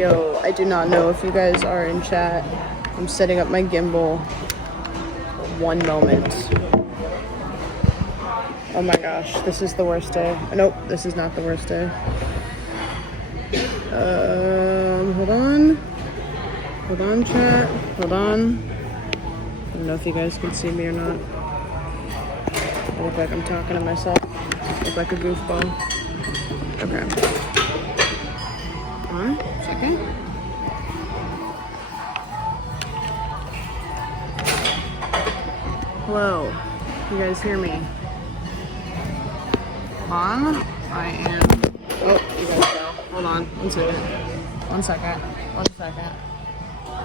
Yo, I do not know if you guys are in chat. I'm setting up my gimbal. One moment. Oh my gosh, this is the worst day. Nope, this is not the worst day. Hold on. Hold on, chat. Hold on. I don't know if you guys can see me or not. I look like I'm talking to myself. I look like a goofball. Okay. Hold on a second. Hello. You guys hear me? On. I am. Oh, you guys go. Hold on. 1 second. 1 second. 1 second.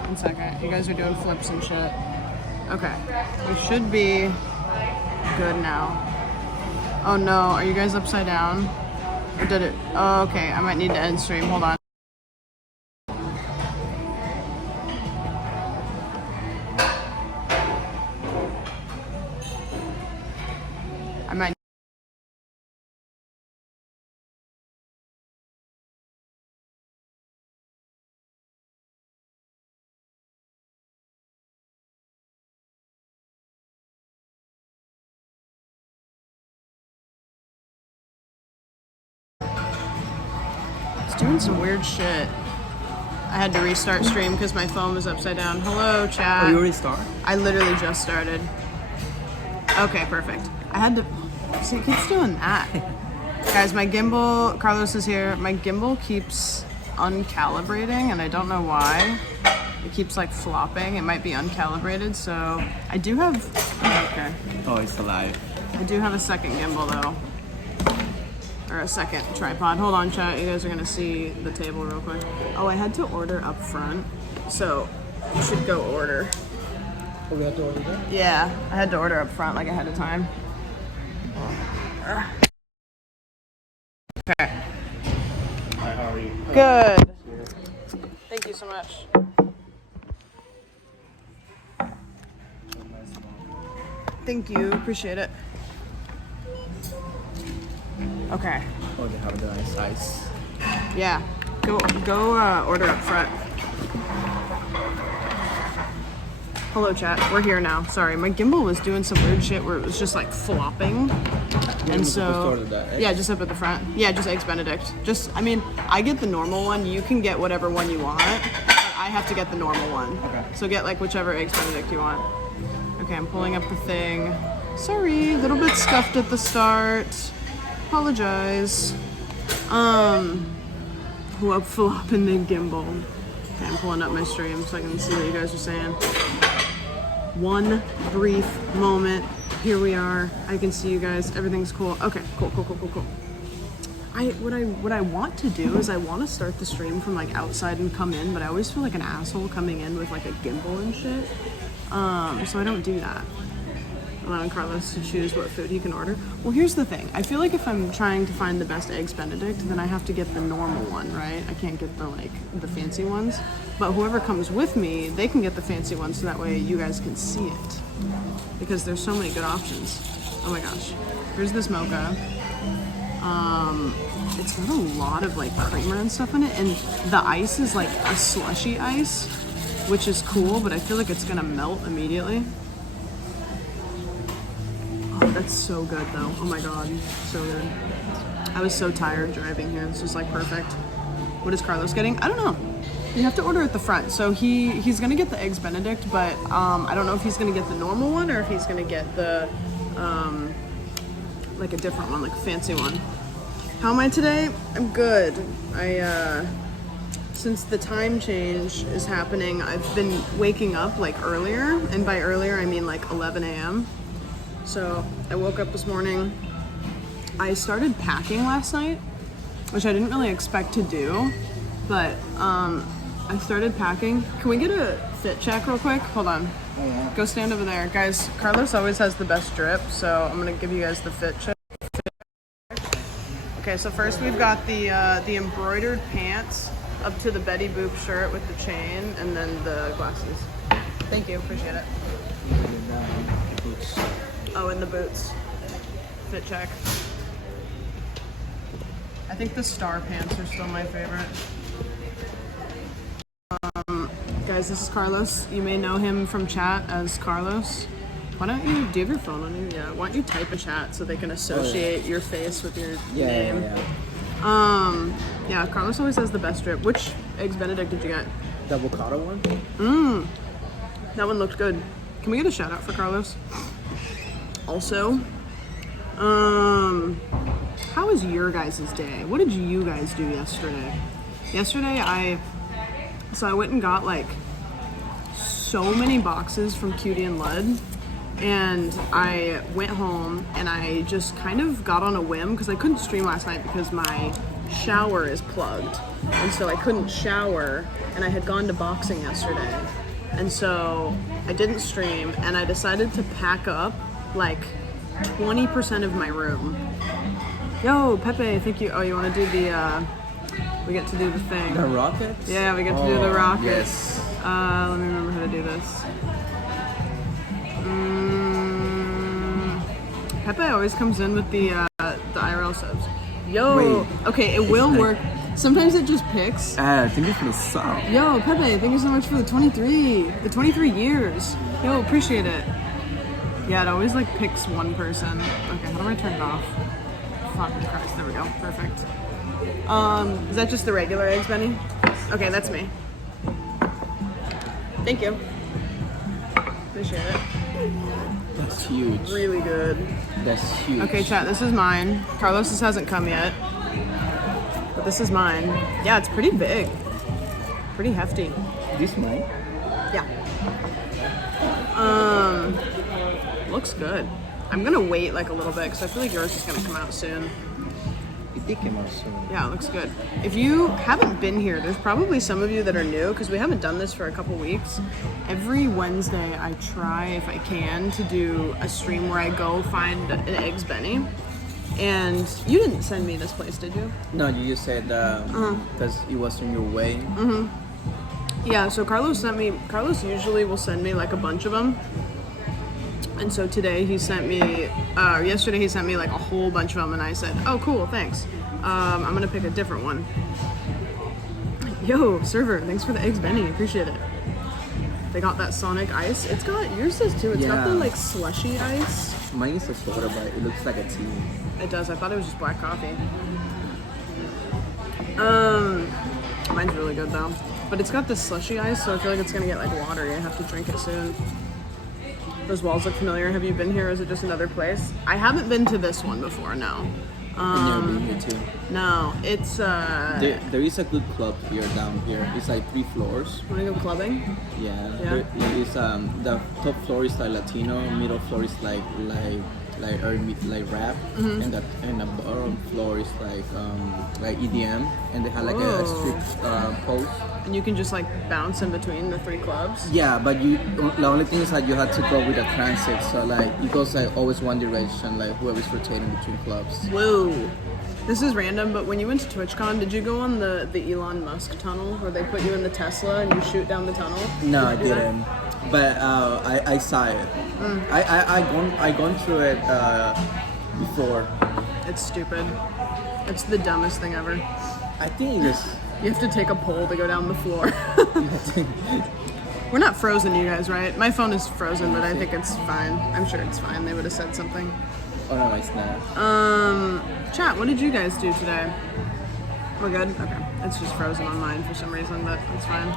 1 second. You guys are doing flips and shit. Okay. We should be good now. Oh no, are you guys upside down? Or did it? Oh, okay. I might need to end stream. Hold on. I might. It's doing some weird shit. I had to restart stream because my phone was upside down. Hello, chat. Oh, you already started? I literally just started. Okay, perfect. I had to. See, it keeps doing that. Guys, my gimbal, Carlos is here. My gimbal keeps uncalibrating and I don't know why. It keeps like flopping. It might be uncalibrated, so I do have. Oh, okay. Oh, it's alive. I do have a second gimbal though. Or a second tripod. Hold on, chat. You guys are gonna see the table real quick. Oh, I had to order up front, so you should go order. Oh, we have to order that? Yeah, I had to order up front like ahead of time. Okay. Hi, how are you? Good. Thank you so much. Thank you. Appreciate it. Okay. Oh, they have the nice size. Yeah. Go order up front. Hello, chat. We're here now. Sorry, my gimbal was doing some weird shit where it was just like flopping. And so, yeah, just up at the front. Yeah, just eggs Benedict. I mean, I get the normal one. You can get whatever one you want, but I have to get the normal one. Okay. So get like whichever eggs Benedict you want. Okay, I'm pulling up the thing. Sorry, a little bit scuffed at the start. Apologize. Flopping the gimbal. Okay, I'm pulling up my stream so I can see what you guys are saying. One brief moment. Here we are. I can see you guys. Everything's cool. Okay, cool. What I want to do is I want to start the stream from like outside and come in, but I always feel like an asshole coming in with like a gimbal and shit. So I don't do that. Allowing Carlos to choose what food he can order. Well, here's the thing. I feel like if I'm trying to find the best eggs Benedict, then I have to get the normal one, right? I can't get the fancy ones. But whoever comes with me, they can get the fancy ones so that way you guys can see it. Because there's so many good options. Oh my gosh. Here's this mocha. It's got a lot of like creamer and stuff in it, and the ice is like a slushy ice, which is cool, but I feel like it's gonna melt immediately. Oh, that's so good though. Oh my god, so good. I was so tired driving here. This was like perfect. What is Carlos getting? I don't know. You have to order at the front. So he's gonna get the eggs Benedict, but I don't know if he's gonna get the normal one or if he's gonna get the like a different one, like a fancy one. How am I today? I'm good. Since the time change is happening, I've been waking up like earlier, and by earlier I mean like 11 a.m. So I woke up this morning. I started packing last night, which I didn't really expect to do, but I started packing. Can we get a fit check real quick? Hold on. Yeah. Go stand over there. Guys, Carlos always has the best drip, so I'm gonna give you guys the fit check. Okay, so first we've got the embroidered pants up to the Betty Boop shirt with the chain, and then the glasses. Thank you, appreciate it. Oh, and the boots. Fit check. I think the star pants are still my favorite. Guys, this is Carlos. You may know him from chat as Carlos. Why don't you, do you have your phone on you? Yeah. Why don't you type a chat so they can associate your face with your name? Yeah, Carlos always has the best drip. Which eggs Benedict did you get? The avocado one? That one looked good. Can we get a shout out for Carlos? Also, how was your guys' day? What did you guys do yesterday? Yesterday, I went and got like so many boxes from Cutie and Lud, and I went home and I just kind of got on a whim because I couldn't stream last night because my shower is plugged, and so I couldn't shower, and I had gone to boxing yesterday, and so I didn't stream, and I decided to pack up like 20% of my room. Yo, Pepe, thank you. Oh, you want to do the, we get to do the thing. The rockets? Yeah, we get to do the rockets. Yes. Let me remember how to do this. Pepe always comes in with the IRL subs. Yo, Wait, okay, it will work. Sometimes it just picks. Thank you for the sub. Yo, Pepe, thank you so much for the 23 years. Yo, appreciate it. Yeah, it always like picks one person. Okay, how do I turn it off? Fucking Christ, there we go, perfect. Is that just the regular eggs, Benny? Okay, that's me. Thank you. Appreciate it. That's huge. Really good. That's huge. Okay, chat, this is mine. Carlos's hasn't come yet. But this is mine. Yeah, it's pretty big. Pretty hefty. This mine? Yeah. Looks good. I'm gonna wait like a little bit because I feel like yours is gonna come out soon. It did come out soon. Yeah, it looks good. If you haven't been here, there's probably some of you that are new because we haven't done this for a couple weeks. Every Wednesday, I try, if I can, to do a stream where I go find an Eggs Benny. And you didn't send me this place, did you? No, you just said because it was on your way. Yeah, so Carlos usually will send me like a bunch of them. And so today he sent me, yesterday he sent me like a whole bunch of them, and I said, oh cool, thanks. I'm gonna pick a different one. Yo, server, thanks for the Eggs Benny, appreciate it. They got that Sonic Ice. It's got, yours does too, it's got the like slushy ice. Mine is a soda, but it looks like a tea. It does, I thought it was just black coffee. Mine's really good though. But it's got this slushy ice, so I feel like it's gonna get like watery. I have to drink it soon. Those walls look familiar. Have you been here? Or is it just another place? I haven't been to this one before, no. And you've been here too. No, it's There is a good club here down here. It's like 3 floors. Wanna go clubbing? Yeah. Yeah. There is the top floor is like Latino, middle floor is like rap, and the bottom floor is like EDM, and they have like a strict pose. And you can just like bounce in between the 3 clubs? Yeah, but the only thing is that you have to go with a transit, so like it goes like always one direction, like whoever's rotating between clubs. Whoa. This is random, but when you went to TwitchCon, did you go on the Elon Musk tunnel where they put you in the Tesla and you shoot down the tunnel? No, I didn't. But I saw it. I gone through it before. It's stupid. It's the dumbest thing ever. I think it is. You have to take a pole to go down the floor. We're not frozen, you guys, right? My phone is frozen, but I think it's fine. I'm sure it's fine. They would have said something. Oh no, it's not. Chat, what did you guys do today? We're good? Okay. It's just frozen on mine for some reason, but it's fine.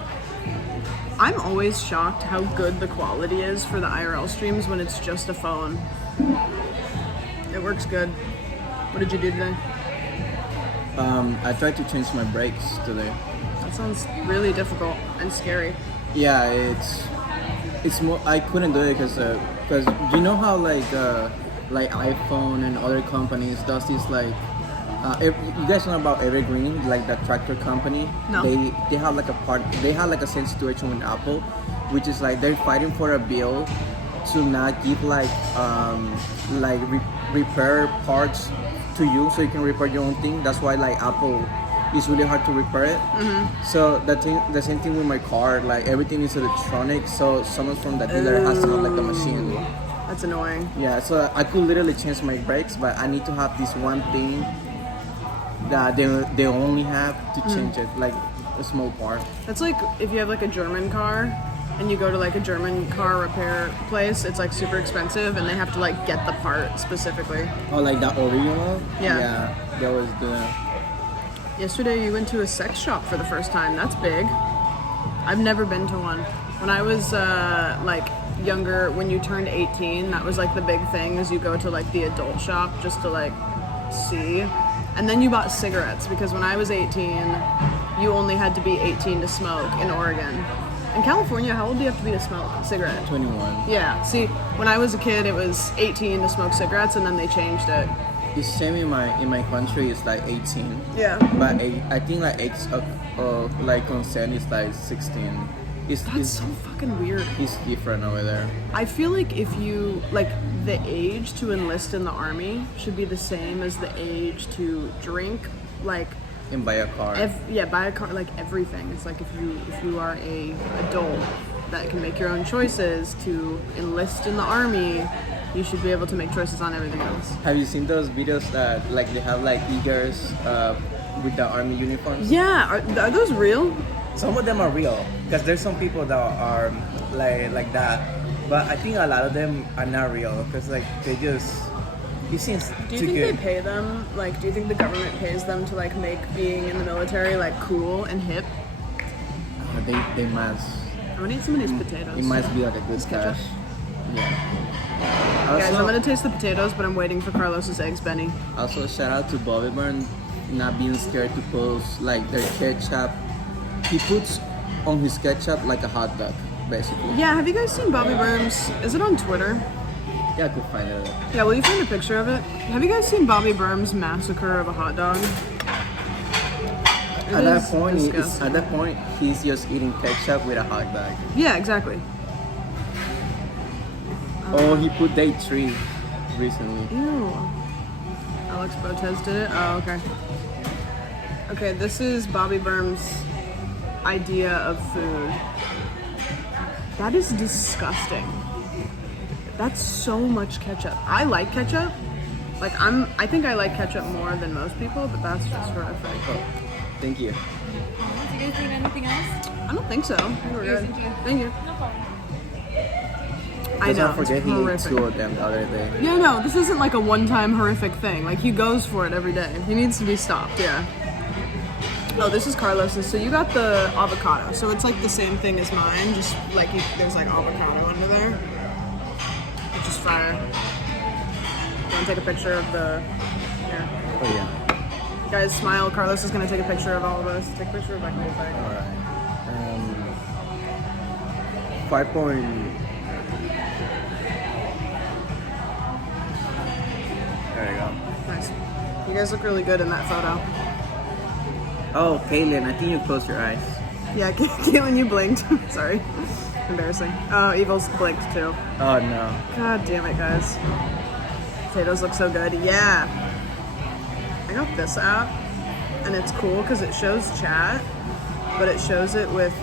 I'm always shocked how good the quality is for the IRL streams when it's just a phone. It works good. What did you do today? I tried to change my brakes today. That sounds really difficult and scary. Yeah, it's more. I couldn't do it because you know how like iPhone and other companies does this like. You guys know about Evergreen, like the tractor company? No. They have like they have like a same situation with Apple, which is like they're fighting for a bill to not give repair parts to you so you can repair your own thing. That's why like Apple is really hard to repair it. So the same thing with my car, like everything is electronic, so someone from the dealer has to have like the machine. That's annoying. Yeah, so I could literally change my brakes, but I need to have this one thing that they only have to change it. Like a small part. That's like if you have like a German car and you go to like a German car repair place, it's like super expensive and they have to like get the part specifically. Oh, like the original? Yeah. Yeah, that was the... Yesterday you went to a sex shop for the first time. That's big. I've never been to one. When I was like younger, when you turned 18, that was like the big thing is you go to like the adult shop just to like see. And then you bought cigarettes because when I was 18, you only had to be 18 to smoke in Oregon. In California, how old do you have to be to smoke a cigarette? 21. Yeah, see, when I was a kid, it was 18 to smoke cigarettes, and then they changed it. The same in my country is like 18. Yeah. But I think like age of like consent is like 16. That's so fucking weird. It's different over there. I feel like if you, like, the age to enlist in the army should be the same as the age to drink, like... And buy a car. Buy a car, like everything. It's like if you are a adult that can make your own choices to enlist in the army, you should be able to make choices on everything else. Have you seen those videos that like they have like e-girls with the army uniforms? Yeah, are those real? Some of them are real because there's some people that are like that, but I think a lot of them are not real because like they just... It seems Do you too think good. they pay them? Like, do you think the government pays them to like make being in the military like cool and hip? They must. I'm gonna eat some of these potatoes. It must be like a good ketchup. cash. Yeah. Guys, Also, I'm gonna taste the potatoes, but I'm waiting for Carlos's eggs, Benny. also shout out to Bobby Byrne not being scared to post like their ketchup. He puts on his ketchup like a hot dog, basically. Yeah, have you guys seen Bobby Burns? Is it on Twitter? Yeah, I could find it. Yeah, will you find a picture of it? Have you guys seen Bobby Burns' massacre of a hot dog? At that point, he's just eating ketchup with a hot dog. Yeah, exactly. Oh, he put day 3 recently. Ew. Alex Botez did it? Oh, okay. Okay, this is Bobby Burns' idea of food. That is disgusting. That's so much ketchup. I like ketchup. Like I think I like ketchup more than most people, but that's just horrific. Oh, thank you. Do you guys need anything else? I don't think so. I think we're good. Thank you. No problem. I know. I forget it's he ate horrific. 2 of them the other day. Yeah, no, this isn't like a one-time horrific thing. Like he goes for it every day. He needs to be stopped. Yeah. Oh, this is Carlos's. So you got the avocado. So it's like the same thing as mine. Just like there's like avocado under there, which is fire. You want to take a picture of the? Here. Oh yeah. Guys, smile. Carlos is gonna take a picture of all of us. Take a picture of like the whole thing. All right. 5 point. There you go. Nice. You guys look really good in that photo. Oh, Kaylin, I think you closed your eyes. Yeah, Caitlin, you blinked. Sorry. Embarrassing. Oh, Evil's blinked too. Oh no. God damn it, guys. Potatoes look so good. Yeah. I got this app, and it's cool because it shows chat, but it shows it with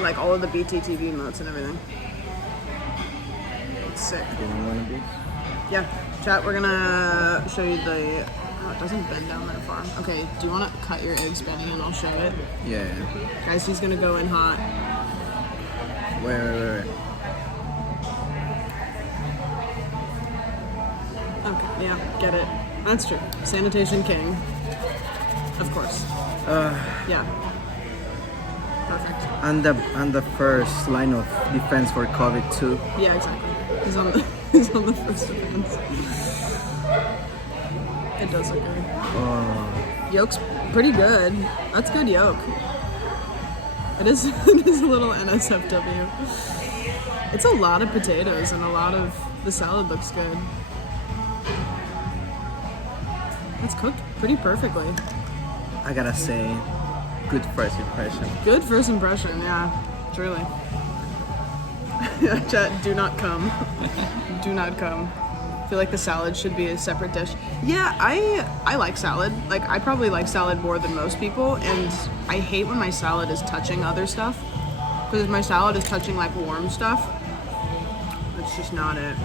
like all of the BTTV emotes and everything. It's sick. Do you want to be? Yeah. Chat, we're gonna show you the... Oh, it doesn't bend down that far. Okay, do you want to cut your eggs, Benny, and I'll show it? Yeah. Guys, he's gonna go in hot. Wait. Okay, yeah, get it. That's true. Sanitation king. Of course. Yeah. Perfect. And the first line of defense for COVID too. Yeah, exactly. He's on the first defense. It does look good. Oh. Yolk's pretty good. That's good yolk. It is it is a little NSFW. It's a lot of potatoes and a lot of the salad looks good. It's cooked pretty perfectly. I gotta say, good first impression. Good first impression, yeah. Truly. Yeah, chat, do not come. Do not come. I feel like the salad should be a separate dish. Yeah, I like salad. Like, I probably like salad more than most people, and I hate when my salad is touching other stuff. Because if my salad is touching, like, warm stuff, it's just not it.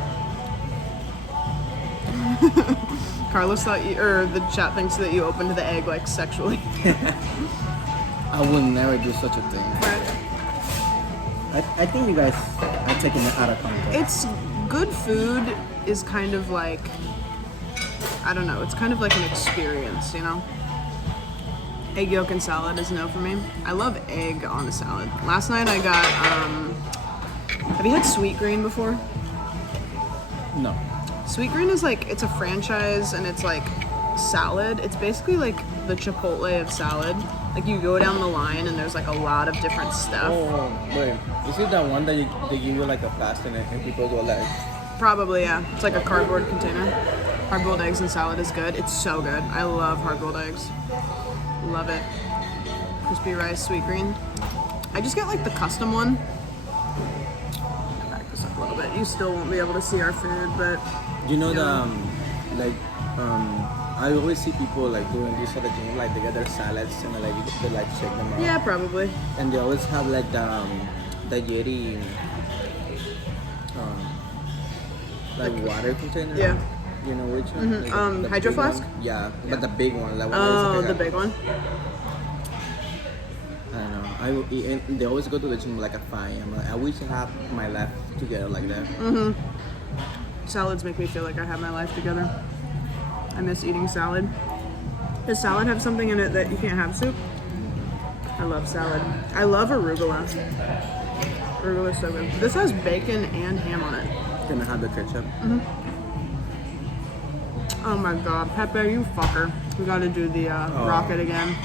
Carlos thought you, or the chat thinks that you opened the egg, like, sexually. I would never do such a thing. But I think you guys are taking it out of context. it's good food is kind of like, I don't know, it's kind of like an experience, you know? Egg yolk and salad is no for me. I love egg on a salad. Last night I got, have you had sweet green before? No. Sweet green is like, it's a franchise and it's like salad. It's basically like the Chipotle of salad. Like you go down the line and there's like a lot of different stuff. Oh, wait. Is it that one that they give you like a plastic and people go like... Probably, yeah. It's like a cardboard container. Hard-boiled eggs and salad is good. It's so good. I love hard-boiled eggs. Love it. Crispy rice, sweet green. I just get like the custom one. Back this up a little bit. You still won't be able to see our food, but You know Yeah. I always see people like doing this at the gym, like they get their salads and like they like shake them out. yeah, probably. And they always have like the Yeti like water container. Yeah. You know which one? Like, the Hydro big Flask? one? Yeah, but the big one. Like, Oh, the big one. I don't know. I will eat, and they always go to the gym like at 5 a.m. Like, I wish I had my life together like that. Salads make me feel like I have my life together. I miss eating salad. Does salad have something in it that you can't have soup? I love salad. I love arugula. Arugula is so good. This has bacon and ham on it. Can I have the ketchup? Oh my god, Pepe, you fucker. We gotta do the rocket again.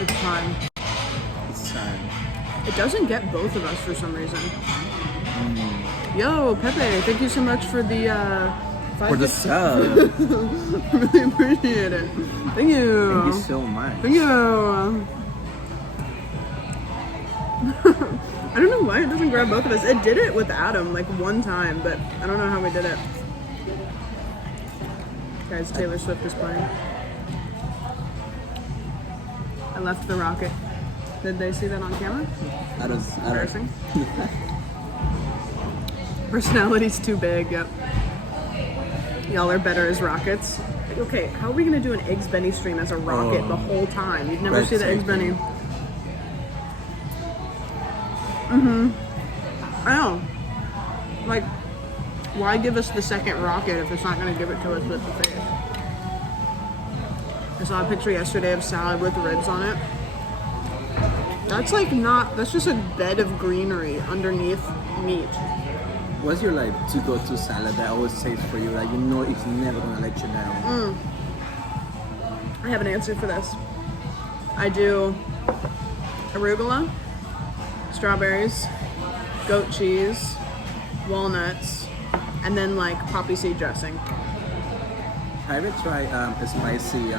It's time. It's time. It doesn't get both of us for some reason. Yo, Pepe, thank you so much for the For the sub. really appreciate it. Thank you. Thank you so much. Thank you. I don't know why it doesn't grab both of us. It did it with Adam like one time, but I don't know how we did it. Guys, Taylor Swift is playing. I left the rocket. Did they see that on camera? I don't. Embarrassing. Personality's too big, yep. Y'all are better as rockets. Okay, how are we gonna do an Eggs Benny stream as a rocket the whole time? You'd never see the Eggs Benny. I know. Like, why give us the second rocket if it's not gonna give it to us with the face? I saw a picture yesterday of salad with ribs on it. That's like not, that's just a bed of greenery underneath meat. What's your like to-go-to salad that always saves for you? Like you know it's never gonna let you down. I have an answer for this. I do arugula, strawberries, goat cheese, walnuts, and then like poppy seed dressing. Have you ever tried a spicy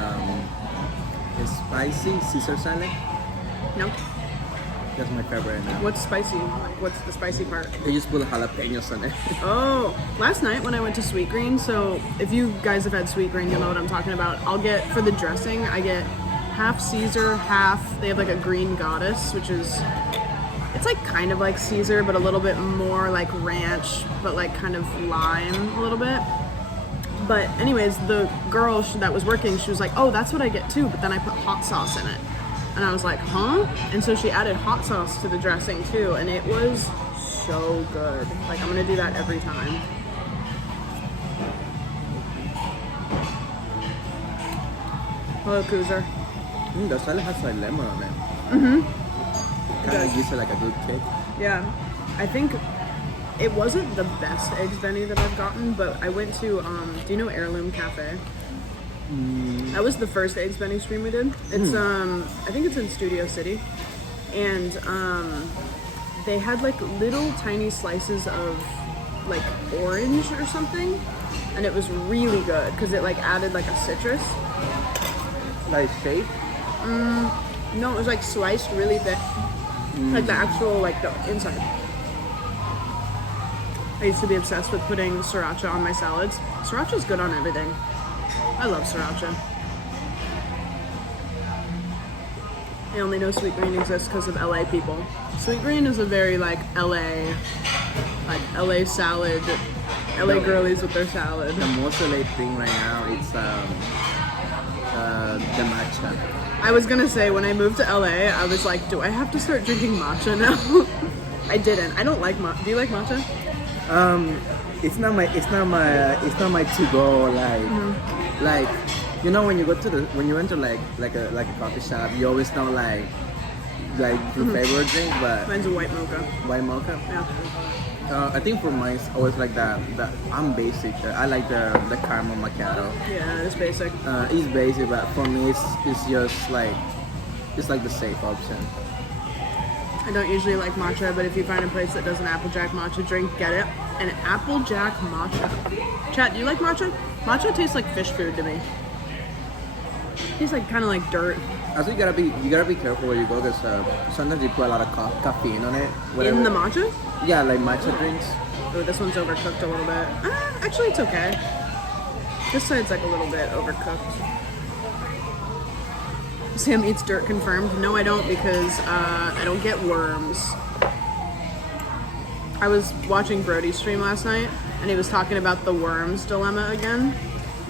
Caesar salad? No? That's my favorite now. What's spicy? Like, what's the spicy part? They just put jalapenos on it. Oh, last night when I went to Sweet Green, so if you guys have had Sweet Green, you'll know what I'm talking about. I'll get, for the dressing, I get half Caesar, half, they have like a green goddess, which is, it's like kind of like Caesar, but a little bit more like ranch, but like kind of lime a little bit. But anyways, the girl that was working, she was like, oh, that's what I get too, but then I put hot sauce in it. And I was like, huh? And so she added hot sauce to the dressing too, and it was so good. Like, I'm gonna do that every time. Hello, Coozer. The salad has like lemon on it. Kind of gives it like a good kick. Yeah, I think it wasn't the best Eggs Benny that I've gotten, but I went to, do you know Heirloom Cafe? That was the first Eggs Benny stream we did. It's I think it's in Studio City, and they had like little tiny slices of like orange or something, and it was really good because it like added like a citrus. Like shake? No, it was like sliced really thick, like the actual like the inside. I used to be obsessed with putting sriracha on my salads. Sriracha's good on everything. I love sriracha. I only know Sweet Green exists because of LA people. Sweet Green is a very like LA salad, LA girlies with their salad. The most LA thing right now is the matcha. I was gonna say when I moved to LA, I was like, do I have to start drinking matcha now? I didn't. I don't like matcha. Do you like matcha? It's not my to go like you know when you go to when you enter like a coffee shop, you always know like your favorite drink, but Mine's a white mocha. white mocha. Yeah. I think for mine it's always like that. I'm basic. I like the caramel macchiato. Yeah, it's basic. It's basic, but for me it's just like it's like the safe option. I don't usually like matcha, but if you find a place that does an Applejack matcha drink, get it. An Applejack matcha. Chat, do you like matcha? Matcha tastes like fish food to me. Tastes like kind of like dirt. Also, you gotta be careful where you go because sometimes you put a lot of caffeine on it. Whatever. In the matcha? Yeah, like matcha drinks. Oh, this one's overcooked a little bit. Actually, it's okay. This side's like a little bit overcooked. Sam eats dirt confirmed. No, I don't because I don't get worms. I was watching Brody's stream last night and he was talking about the worms dilemma again.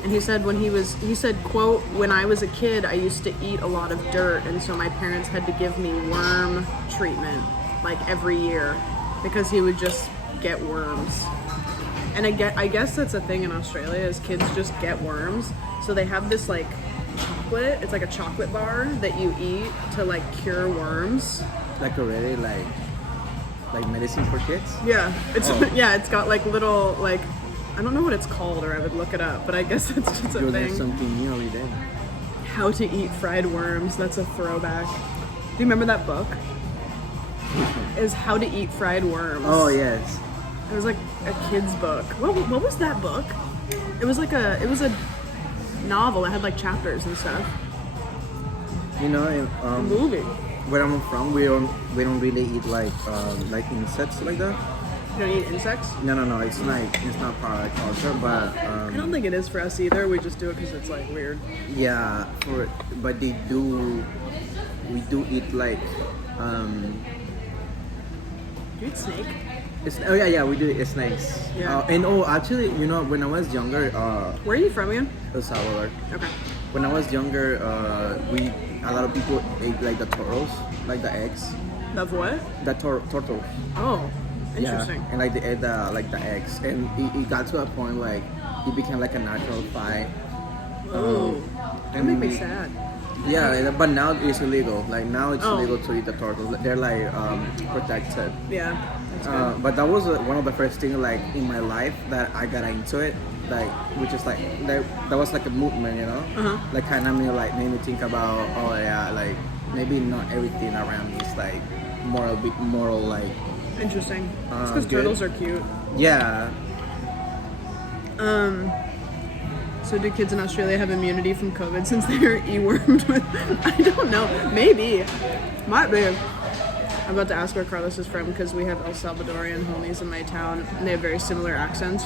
And he said he said, quote, when I was a kid, I used to eat a lot of dirt and so my parents had to give me worm treatment like every year because he would just get worms. And I guess that's a thing in Australia is kids just get worms. So they have this like chocolate, it's like a chocolate bar that you eat to like cure worms. Like already like medicine for kids. Yeah, it's got like little like I don't know what it's called or I would look it up, but I guess it's just a You'll learn thing. something new every day. How to eat fried worms. That's a throwback. Do you remember that book? Is How to Eat Fried Worms. Oh yes. It was like a kid's book. What was that book? It was a novel. It had like chapters and stuff. You know, A movie. where I'm from, we don't really eat like insects like that. You don't eat insects? No, it's not part of our culture, but I don't think it is for us either. We just do it because it's like weird. yeah, but we do eat like Do you eat snake? we do eat snakes. Yeah. And actually, you know, when I was younger, Where are you from again? El Salvador. Okay. When I was younger, a lot of people ate like the turtles, like the eggs, Of what? the turtle. Oh, interesting. Yeah, and like they ate the eggs, and it got to a point like it became like a natural fight. Oh, that made me sad. Yeah, but now it's illegal. Like now it's Oh. illegal to eat the turtles. They're like protected. Yeah, that's good. But that was one of the first things like in my life that I got into it. Like, which is like that was like a movement, you know. Uh-huh. Like kind of made me think about like maybe not everything around me is like moral like Interesting. It's because good. turtles are cute. yeah. So do kids in Australia have immunity from COVID since they're e-wormed with? I don't know. Maybe. Might be. I'm about to ask where Carlos is from because we have El Salvadorian homies in my town and they have very similar accents.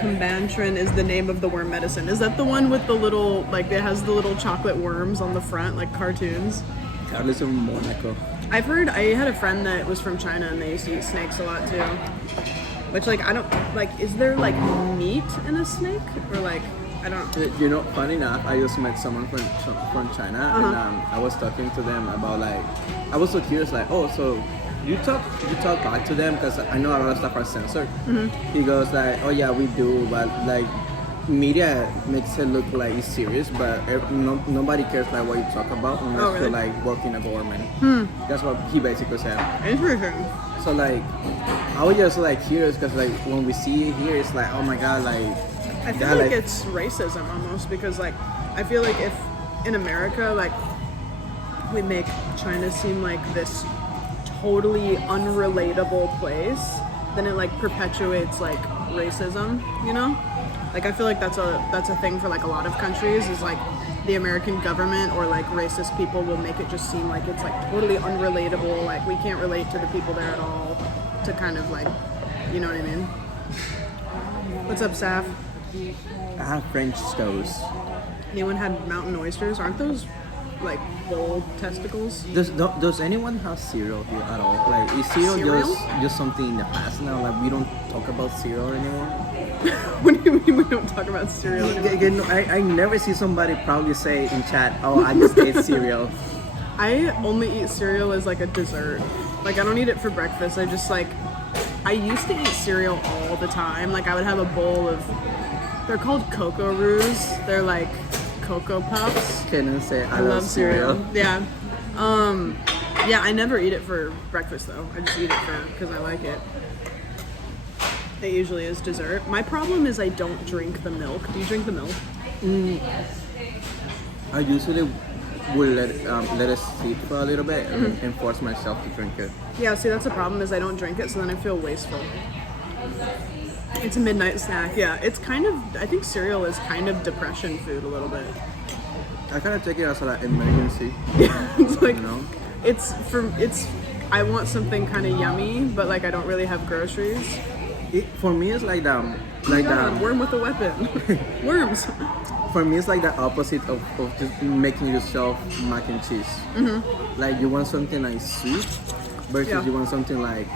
Combantrin is the name of the worm medicine. Is that the one with the little, like it has the little chocolate worms on the front, like cartoons? Carlos from Monaco. I've heard, I had a friend that was from China and they used to eat snakes a lot too. Which like, I don't, like, is there like meat in a snake? Or like, I don't. You know, funny enough, I just met someone from China, and I was talking to them about like, I was so curious, like, oh, so you talk back to them because I know a lot of stuff are censored. He goes like, oh yeah, we do, but like, media makes it look like it's serious, but nobody cares like what you talk about unless Oh, really? you like work in a government. That's what he basically said. Interesting. So like, I was just like curious because like when we see it here, it's like, oh my god, like. I feel like it's racism almost because like I feel like if in America like we make China seem like this totally unrelatable place, then it like perpetuates like racism, you know? Like I feel like that's a thing for like a lot of countries is like the American government or like racist people will make it just seem like it's like totally unrelatable, like we can't relate to the people there at all to kind of like, you know what I mean? What's up, Saf? I have French toast. Anyone had mountain oysters? Aren't those like bull testicles. Does anyone have cereal here at all? Like, is cereal, Cereal? just something in the past now? Like, we don't talk about cereal anymore. What do you mean we don't talk about cereal anymore? I never see somebody proudly say in chat, "Oh, I just ate cereal." I only eat cereal as like a dessert. Like I don't eat it for breakfast. I just like I used to eat cereal all the time. Like I would have a bowl of they're called Cocoa Roos. They're like Cocoa Puffs. Can I say I love cereal. Yeah. Yeah, I never eat it for breakfast though. I just eat it because I like it. It usually is dessert. My problem is I don't drink the milk. Do you drink the milk? I usually will let it sit for a little bit and force myself to drink it. Yeah, see that's the problem is I don't drink it, so then I feel wasteful. It's a midnight snack. Yeah, it's kind of. I think cereal is kind of depression food a little bit. I kind of take it as an emergency. Yeah, it's like You know? it's. I want something kind of yummy, but like I don't really have groceries. For me, it's like Oh my God, worm with a weapon. Worms. For me, it's like the opposite of just making yourself mac and cheese. Mm-hmm. Like you want something like sweet versus you want something like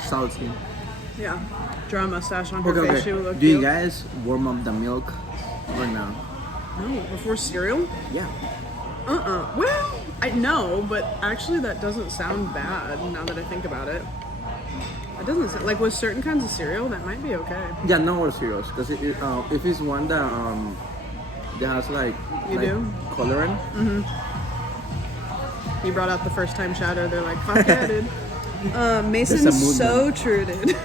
salty. Yeah. Draw a mustache on her Okay, face. She would look do you cute. guys warm up the milk or no? No, before cereal? Yeah. Well, I know, but actually that doesn't sound bad now that I think about it. It doesn't sound like with certain kinds of cereal that might be okay. Yeah, no more cereals because if it's one that has like coloring. You brought out the first time shadow. They're like, fuck yeah, dude. Mason's That's a mood so true, dude.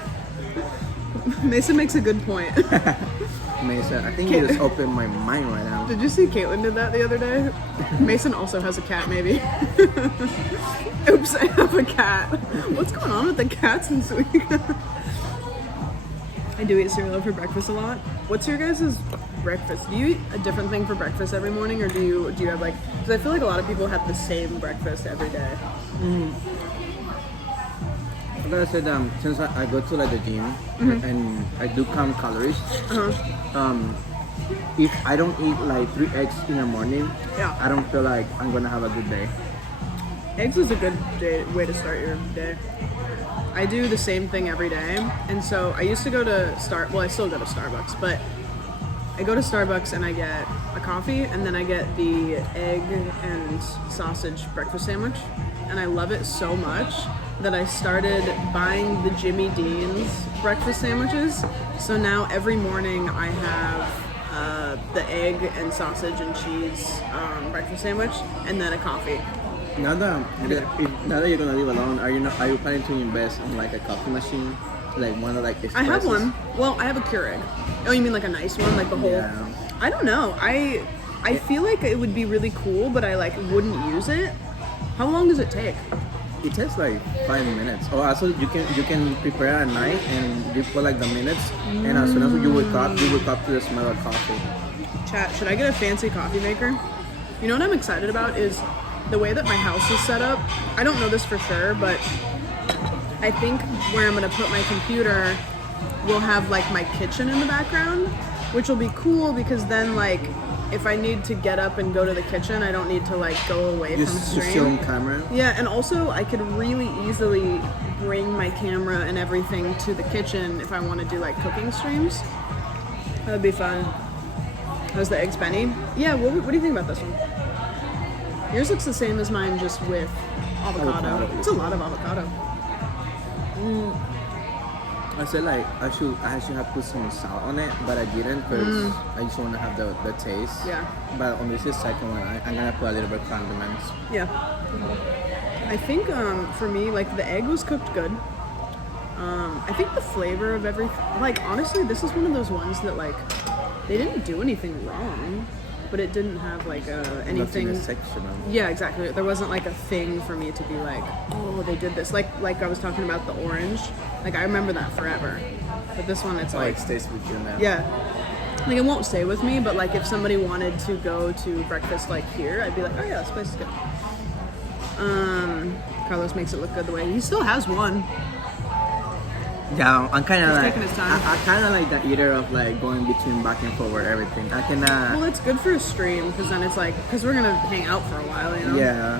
Mason makes a good point. Mason, I think you just opened my mind right now. Did you see Caitlin did that the other day? Mason also has a cat, maybe. Oops, I have a cat. What's going on with the cats this week? I do eat cereal for breakfast a lot. What's your guys' breakfast? Do you eat a different thing for breakfast every morning, or do you have like? Because I feel like a lot of people have the same breakfast every day. Like I said, since I go to like the gym and I do count calories, if I don't eat like 3 eggs in the morning, I don't feel like I'm gonna have a good day. Eggs is a good way to start your day. I do the same thing every day, and so I used to go to I still go to Starbucks, but I go to Starbucks and I get a coffee, and then I get the egg and sausage breakfast sandwich, and I love it so much that I started buying the Jimmy Dean's breakfast sandwiches. So now every morning I have the egg and sausage and cheese breakfast sandwich, and then a coffee. Now that you're gonna live alone, are you planning to invest in like a coffee machine, like one that like I have expresses? one. Well, I have a Keurig. Oh, you mean like a nice one, like the whole? Yeah. I don't know. I feel like it would be really cool, but I like wouldn't use it. How long does it take? It takes like 5 minutes. Oh, also you can prepare at night and you put like the minutes, and as soon as you wake up to the smell of coffee. Chat, should I get a fancy coffee maker? You know what I'm excited about is the way that my house is set up. I don't know this for sure, but I think where I'm gonna put my computer will have like my kitchen in the background, which will be cool because then like if I need to get up and go to the kitchen, I don't need to like go away from stream. Still on camera. Yeah, and also I could really easily bring my camera and everything to the kitchen if I want to do like cooking streams. That'd be fun. How's the eggs Benny? Yeah, what do you think about this one? Yours looks the same as mine, just with avocado. It's a lot of avocado. I said like I should have put some salt on it, but I didn't because I just want to have the taste. Yeah. But on this second one, I'm gonna put a little bit of condiments. Yeah. I think for me, like the egg was cooked good. I think the flavor of everything, like honestly, this is one of those ones that like they didn't do anything wrong, but it didn't have like anything. Nothing exceptional. Yeah, exactly. There wasn't like a thing for me to be like, oh, they did this. Like I was talking about the orange. Like I remember that forever. But this one, it's like it stays with you now. yeah. Like it won't stay with me, but like if somebody wanted to go to breakfast like here, I'd be like, oh yeah, this place is good. Carlos makes it look good the way he still has one. Yeah, I'm kind of He's like taking his time. I kind of like the eater of like going between back and forward everything. I can Well, it's good for a stream because then it's like, because we're gonna hang out for a while, you know. yeah.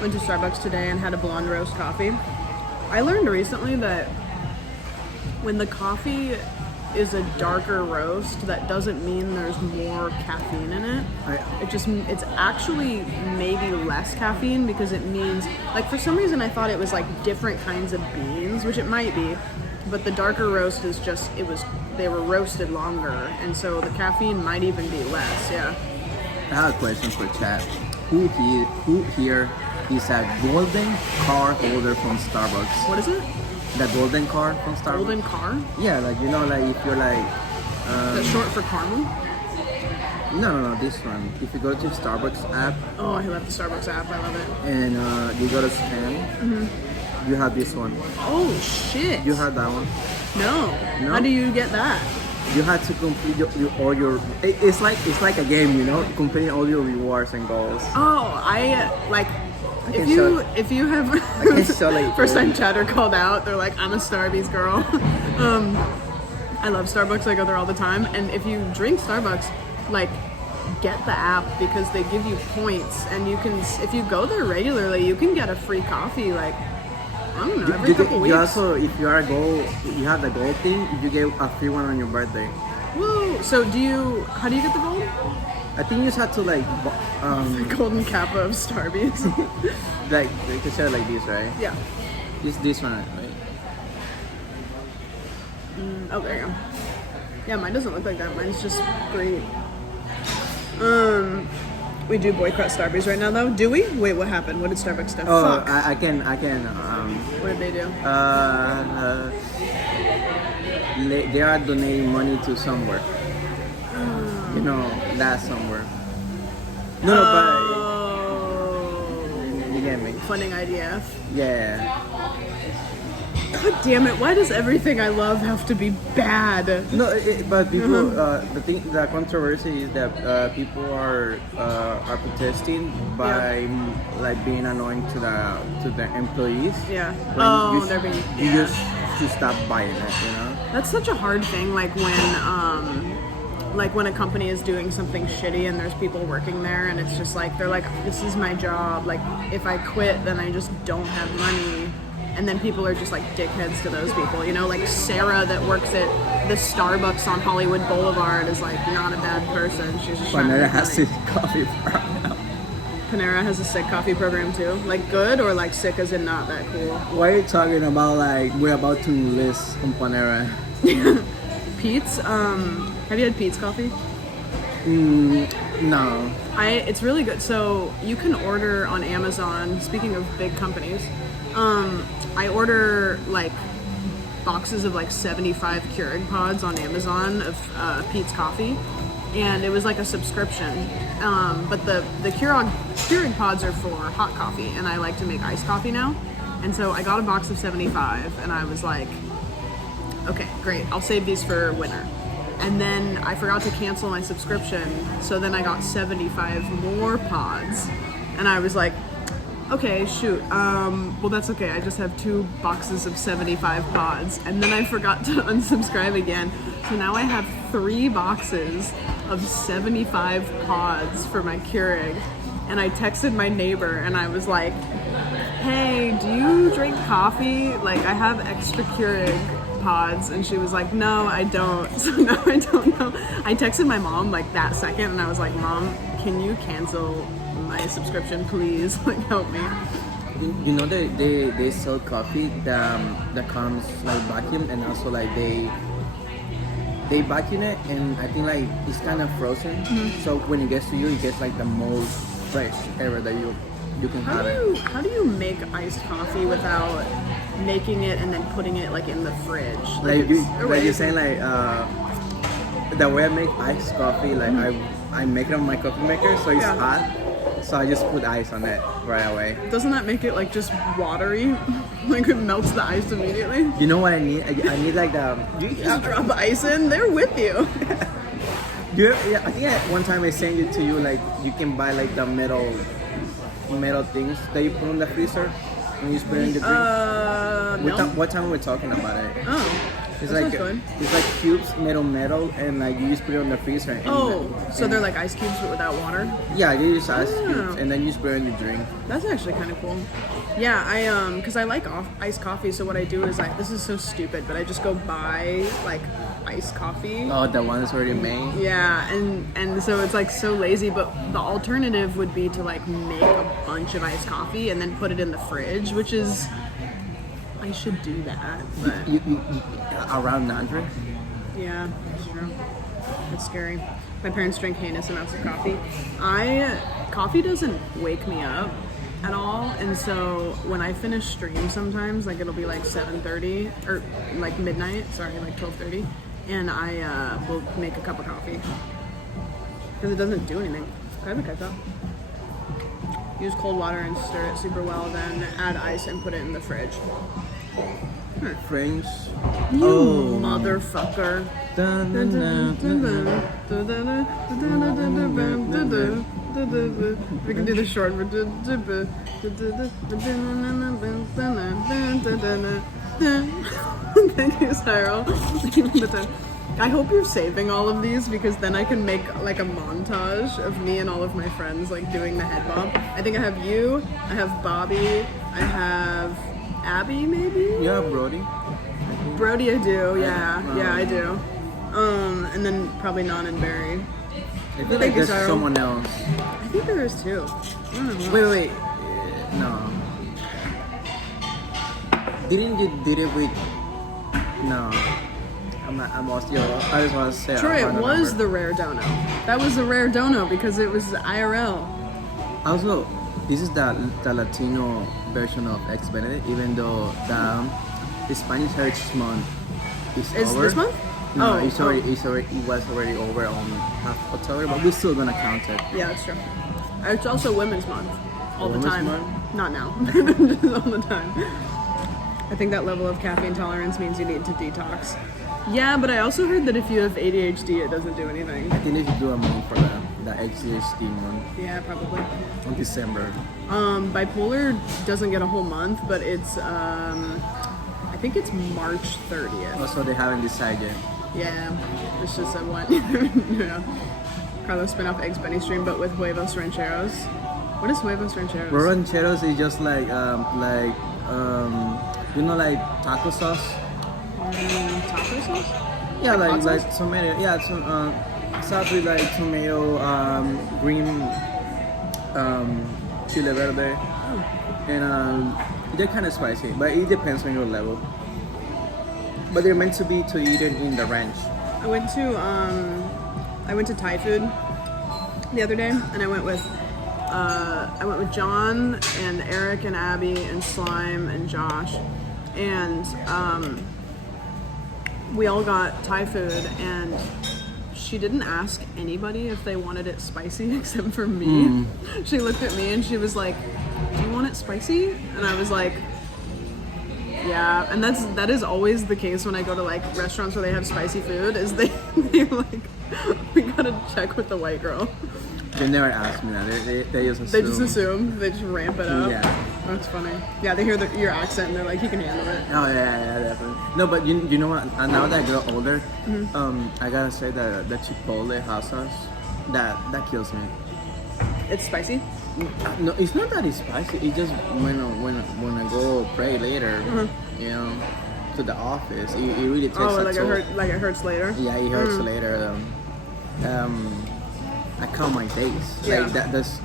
Went to Starbucks today and had a blonde roast coffee. I learned recently that when the coffee is a darker roast, that doesn't mean there's more caffeine in it. It's actually maybe less caffeine because it means, like, for some reason I thought it was like different kinds of beans, which it might be, but the darker roast is just, they were roasted longer, and so the caffeine might even be less, yeah. I have a question for chat. Who here is a golden card holder from Starbucks? What is it? The golden card from Starbucks? Golden car? Yeah, like, you know, like if you're like... That's short for caramel? No, this one. If you go to Starbucks app Oh, I love the Starbucks app, I love it. and you go to scan, you have this one. Oh, shit. You have that one. No. No? How do you get that? You had to complete all your... It's like a game, you know? Completing all your rewards and goals. Oh, I like can if you have can show, like, first time chatter called out, they're like, I'm a Starbucks girl. I love Starbucks, I go there all the time, and if you drink Starbucks, like, get the app because they give you points, and you can, if you go there regularly, you can get a free coffee, like, I don't know, every couple weeks. You also, if you are a gold, you have the gold thing, you get a free one on your birthday. Whoa! So how do you get the gold? I think you just have to like, Golden Kappa of Starbucks. like you can say it like this, right? Yeah. This one, right? Oh, there you go. Yeah, mine doesn't look like that. Mine's just great. We do boycott Starbucks right now, though. Do we? Wait, what happened? What did Starbucks do? Oh, Fuck. I can. What did they do? They are donating money to somewhere. You know, that somewhere. No, but you get me. Funding IDF. Yeah. God damn it! Why does everything I love have to be bad? No, but people. The controversy is that people are protesting by like being annoying to the employees. Yeah. When They're being. You Yeah. just should stop buying it. You know. That's such a hard thing. Like when a company is doing something shitty and there's people working there, and it's just like they're like, this is my job. Like if I quit, then I just don't have money. And then people are just like dickheads to those people, you know, like Sarah that works at the Starbucks on Hollywood Boulevard is like not a bad person. She's just trying to Panera make has money. this coffee program. Panera has a sick coffee program too. Like good or like sick as in not that cool? Why are you talking about like we're about to enlist on Panera? Pete's, have you had Pete's coffee? No. It's really good. So you can order on Amazon, speaking of big companies, I order like boxes of like 75 Keurig pods on Amazon of Pete's coffee, and it was like a subscription. But the Keurig pods are for hot coffee, and I like to make iced coffee now. And so I got a box of 75, and I was like, okay, great, I'll save these for winter. And then I forgot to cancel my subscription, so then I got 75 more pods, and I was like, okay, shoot, well that's okay, I just have 2 boxes of 75 pods, and then I forgot to unsubscribe again, so now I have 3 boxes of 75 pods for my Keurig, and I texted my neighbor, and I was like, hey, do you drink coffee? Like, I have extra Keurig pods, and she was like, no, I don't. So now I don't know. I texted my mom like that second, and I was like, Mom, can you cancel my subscription, please? Like, help me. You know they sell coffee that comes like vacuum, and also like they vacuum it, and I think like it's kind of frozen. So when it gets to you, it gets like the most fresh ever that you can have it. How do you make iced coffee without making it and then putting it like in the fridge? Like you're saying like the way I make iced coffee, like I make it on my coffee maker, so it's hot. So I just put ice on it right away. Doesn't that make it like just watery? Like it melts the ice immediately? You know what I need? I need like the... You just drop ice in, they're with you. I think one time I sent it to you, like you can buy like the metal things that you put in the freezer. when you just put it in the drink? No. What time are we talking about it? Oh. It's that like sounds good. it's like cubes made of metal, and like you just put it on the freezer. And So they're like ice cubes but without water? yeah, they use ice cubes, and then you just put it in the drink. That's actually kind of cool. Yeah, because I like iced coffee, so what I do is this is so stupid, but I just go buy like iced coffee. Oh, the one that's already made. Yeah, and so it's like so lazy, but the alternative would be to like make a bunch of iced coffee and then put it in the fridge, which is I should do that, but You around 900? yeah, that's true. It's scary. My parents drink heinous amounts of coffee. Coffee doesn't wake me up at all, and so when I finish stream sometimes, like it'll be like 7:30 or like midnight, like 12:30, and I will make a cup of coffee because it doesn't do anything. Use cold water and stir it super well, then add ice and put it in the fridge. French. You Oh. motherfucker. Dun, dun, dun, dun, dun. We can do the short. Thank you, Cyril. I hope you're saving all of these because then I can make like a montage of me and all of my friends like doing the head bob. I think I have you, I have Bobby, I have Abby maybe? You have Brody? Brody I do, yeah, I do. And then probably Non and Barry. I feel Thank like you, there's Cyril. someone else. I think there is two. I don't know. Wait. No. Didn't you did it with? No. I'm lost. Yo, I just want to say. Troy, I it don't was remember. the rare dono. That was the rare dono because it was IRL. Also, this is the Latino version of Ex Benedict, even though the Spanish Heritage Month is Is over. this month? No, Oh, it was already over on half October, but we're still gonna count it. Yeah, that's true. It's also Women's Month. All the Women's time. Month? Not now. Just all the time. I think that level of caffeine tolerance means you need to detox. Yeah, but I also heard that if you have ADHD, it doesn't do anything. I think they should do a month for the HDHD month Yeah, probably. in December. Bipolar doesn't get a whole month, but it's, I think it's March 30th. Also, they haven't decided yet. Yeah, it's just a what? Yeah. Carlos spin off Eggs Benny stream, but with huevos rancheros. What is huevos rancheros? Rancheros is just like you know, like taco sauce. Taco sauce? Yeah, Like hot like sauce? tomato. Yeah, sauce with like tomato, green, chile verde, and they're kind of spicy, but it depends on your level. But they're meant to be to eat it in the ranch. I went to Thai food the other day, and I went with John and Eric and Abby and Slime and Josh, and we all got Thai food, and she didn't ask anybody if they wanted it spicy except for me. She looked at me and she was like, "Do you want it spicy?" And I was like, yeah, and that is always the case when I go to like restaurants where they have spicy food. Is they're like, we gotta check with the white girl. They never ask me that. They just assume. They just assume, they just ramp it up. Yeah. That's funny. Yeah, they hear your accent and they're like, he can handle it. Oh yeah, definitely. No, but you know what? Now that I grow older, I gotta say that the Chipotle hot sauce, that kills me. It's spicy. No, it's not that it's spicy. It's just when I go pray later, you know, to the office, it really tastes Like so. it hurts later. Yeah, it hurts later. I count my days. Yeah. Like that's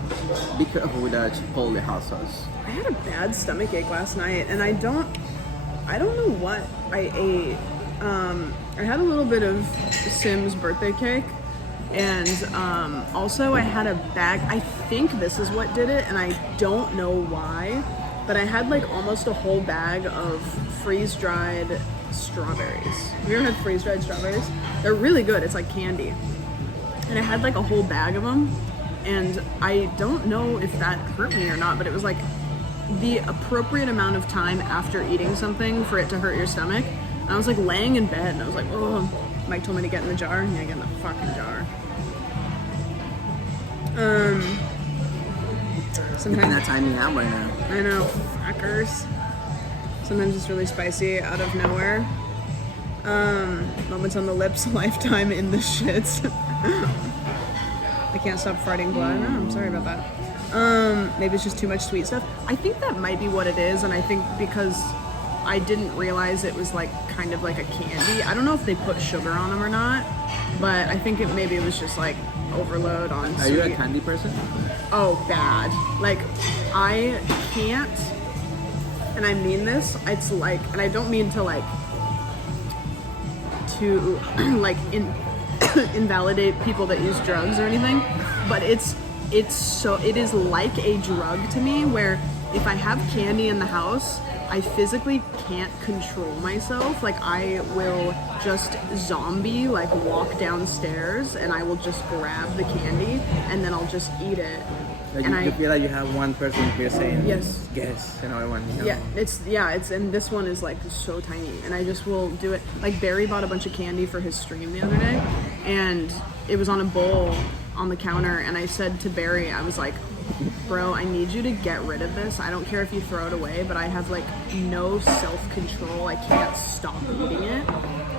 be careful with the Chipotle hot sauce. I had a bad stomach ache last night, and I don't know what I ate. I had a little bit of Sim's birthday cake, and also I had a bag. I think this is what did it, and I don't know why, but I had like almost a whole bag of freeze-dried strawberries. Have you ever had freeze-dried strawberries? They're really good. It's like candy. And I had like a whole bag of them, and I don't know if that hurt me or not, but it was like the appropriate amount of time after eating something for it to hurt your stomach. And I was like laying in bed, and I was like, oh. Mike told me to get in the jar, and I get in the fucking jar. Looking at timing out right now. I know, fuckers. Sometimes it's really spicy out of nowhere. Moments on the lips, lifetime in the shits. I can't stop farting blood. Oh, I'm sorry about that. Maybe it's just too much sweet stuff. I think that might be what it is, and I think because I didn't realize it was like kind of like a candy. I don't know if they put sugar on them or not, but I think maybe it was just like overload on Are you a candy person? Oh, bad. Like, I can't, and I mean this, it's like, and I don't mean to like, invalidate people that use drugs or anything, but it is like a drug to me, where if I have candy in the house, I physically can't control myself. Like, I will just zombie, like, walk downstairs and I will just grab the candy and then I'll just eat it. Like and you feel like you have one person here saying yes, another one. You know? Yeah, it's and this one is like so tiny, and I just will do it. Like, Barry bought a bunch of candy for his stream the other day, and it was on a bowl on the counter, and I said to Barry, I was like, bro, I need you to get rid of this. I don't care if you throw it away, but I have like no self-control. I can't stop eating it.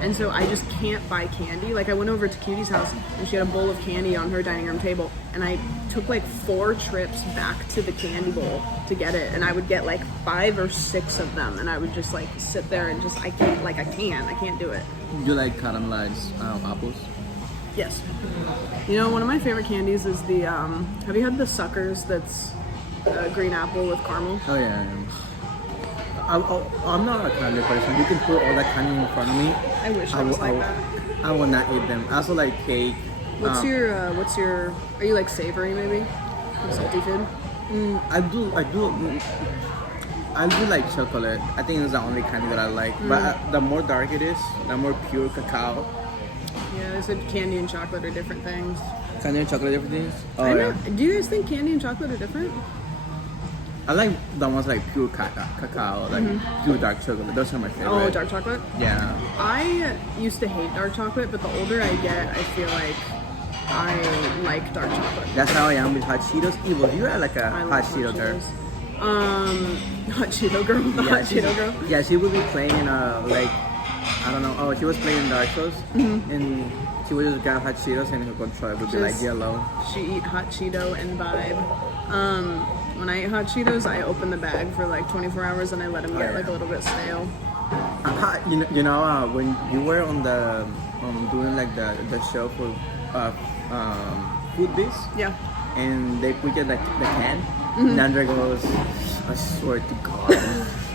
And so I just can't buy candy. Like, I went over to Cutie's house and she had a bowl of candy on her dining room table, and I took like 4 trips back to the candy bowl to get it, and I would get like 5 or 6 of them, and I would just like sit there and just I can't do it. You like caramelized apples? Yes. You know, one of my favorite candies is the have you had the Suckers that's green apple with caramel? Oh yeah. I'm not a candy person. You can put all that candy in front of me. I wish I was like that. I will not eat them. I also like cake. What's your are you like savory maybe? Salty food? I do like chocolate. I think it's the only candy that I like. But the more dark it is, the more pure cacao. Yeah, they said candy and chocolate are different things. Candy and chocolate, different things? Oh, I know. yeah. Do you guys think candy and chocolate are different? I like the ones like pure cacao, like pure dark chocolate. Those are my favorite. Oh, dark chocolate? Yeah. I used to hate dark chocolate, but the older I get, I feel like I like dark chocolate. That's how I am with hot Cheetos. Evil, you are like a I hot love Cheeto girl. Hot Cheeto girl, the hot Cheeto girl. Yeah, she would be playing like, I don't know. Oh, she was playing Dark Souls, and she would just grab hot Cheetos and her controller would be like yellow. She eat hot Cheeto and vibe. When I eat hot Cheetos, I open the bag for like 24 hours and I let them get like a little bit stale. You know, when you were on the doing like the show for Food Biz, Yeah. and they put you the can, and Andrea goes, I swear to God,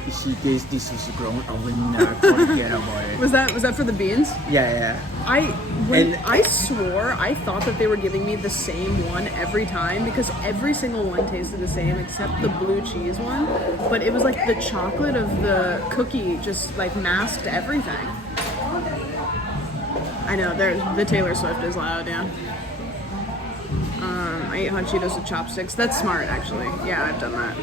if she gets this is grown, I will never forget about it. Was that for the beans? Yeah. I swore I thought that they were giving me the same one every time, because every single one tasted the same except the blue cheese one. But it was like the chocolate of the cookie just like masked everything. I know, the Taylor Swift is loud, yeah. I ate hot Cheetos with chopsticks. That's smart, actually. Yeah, I've done that.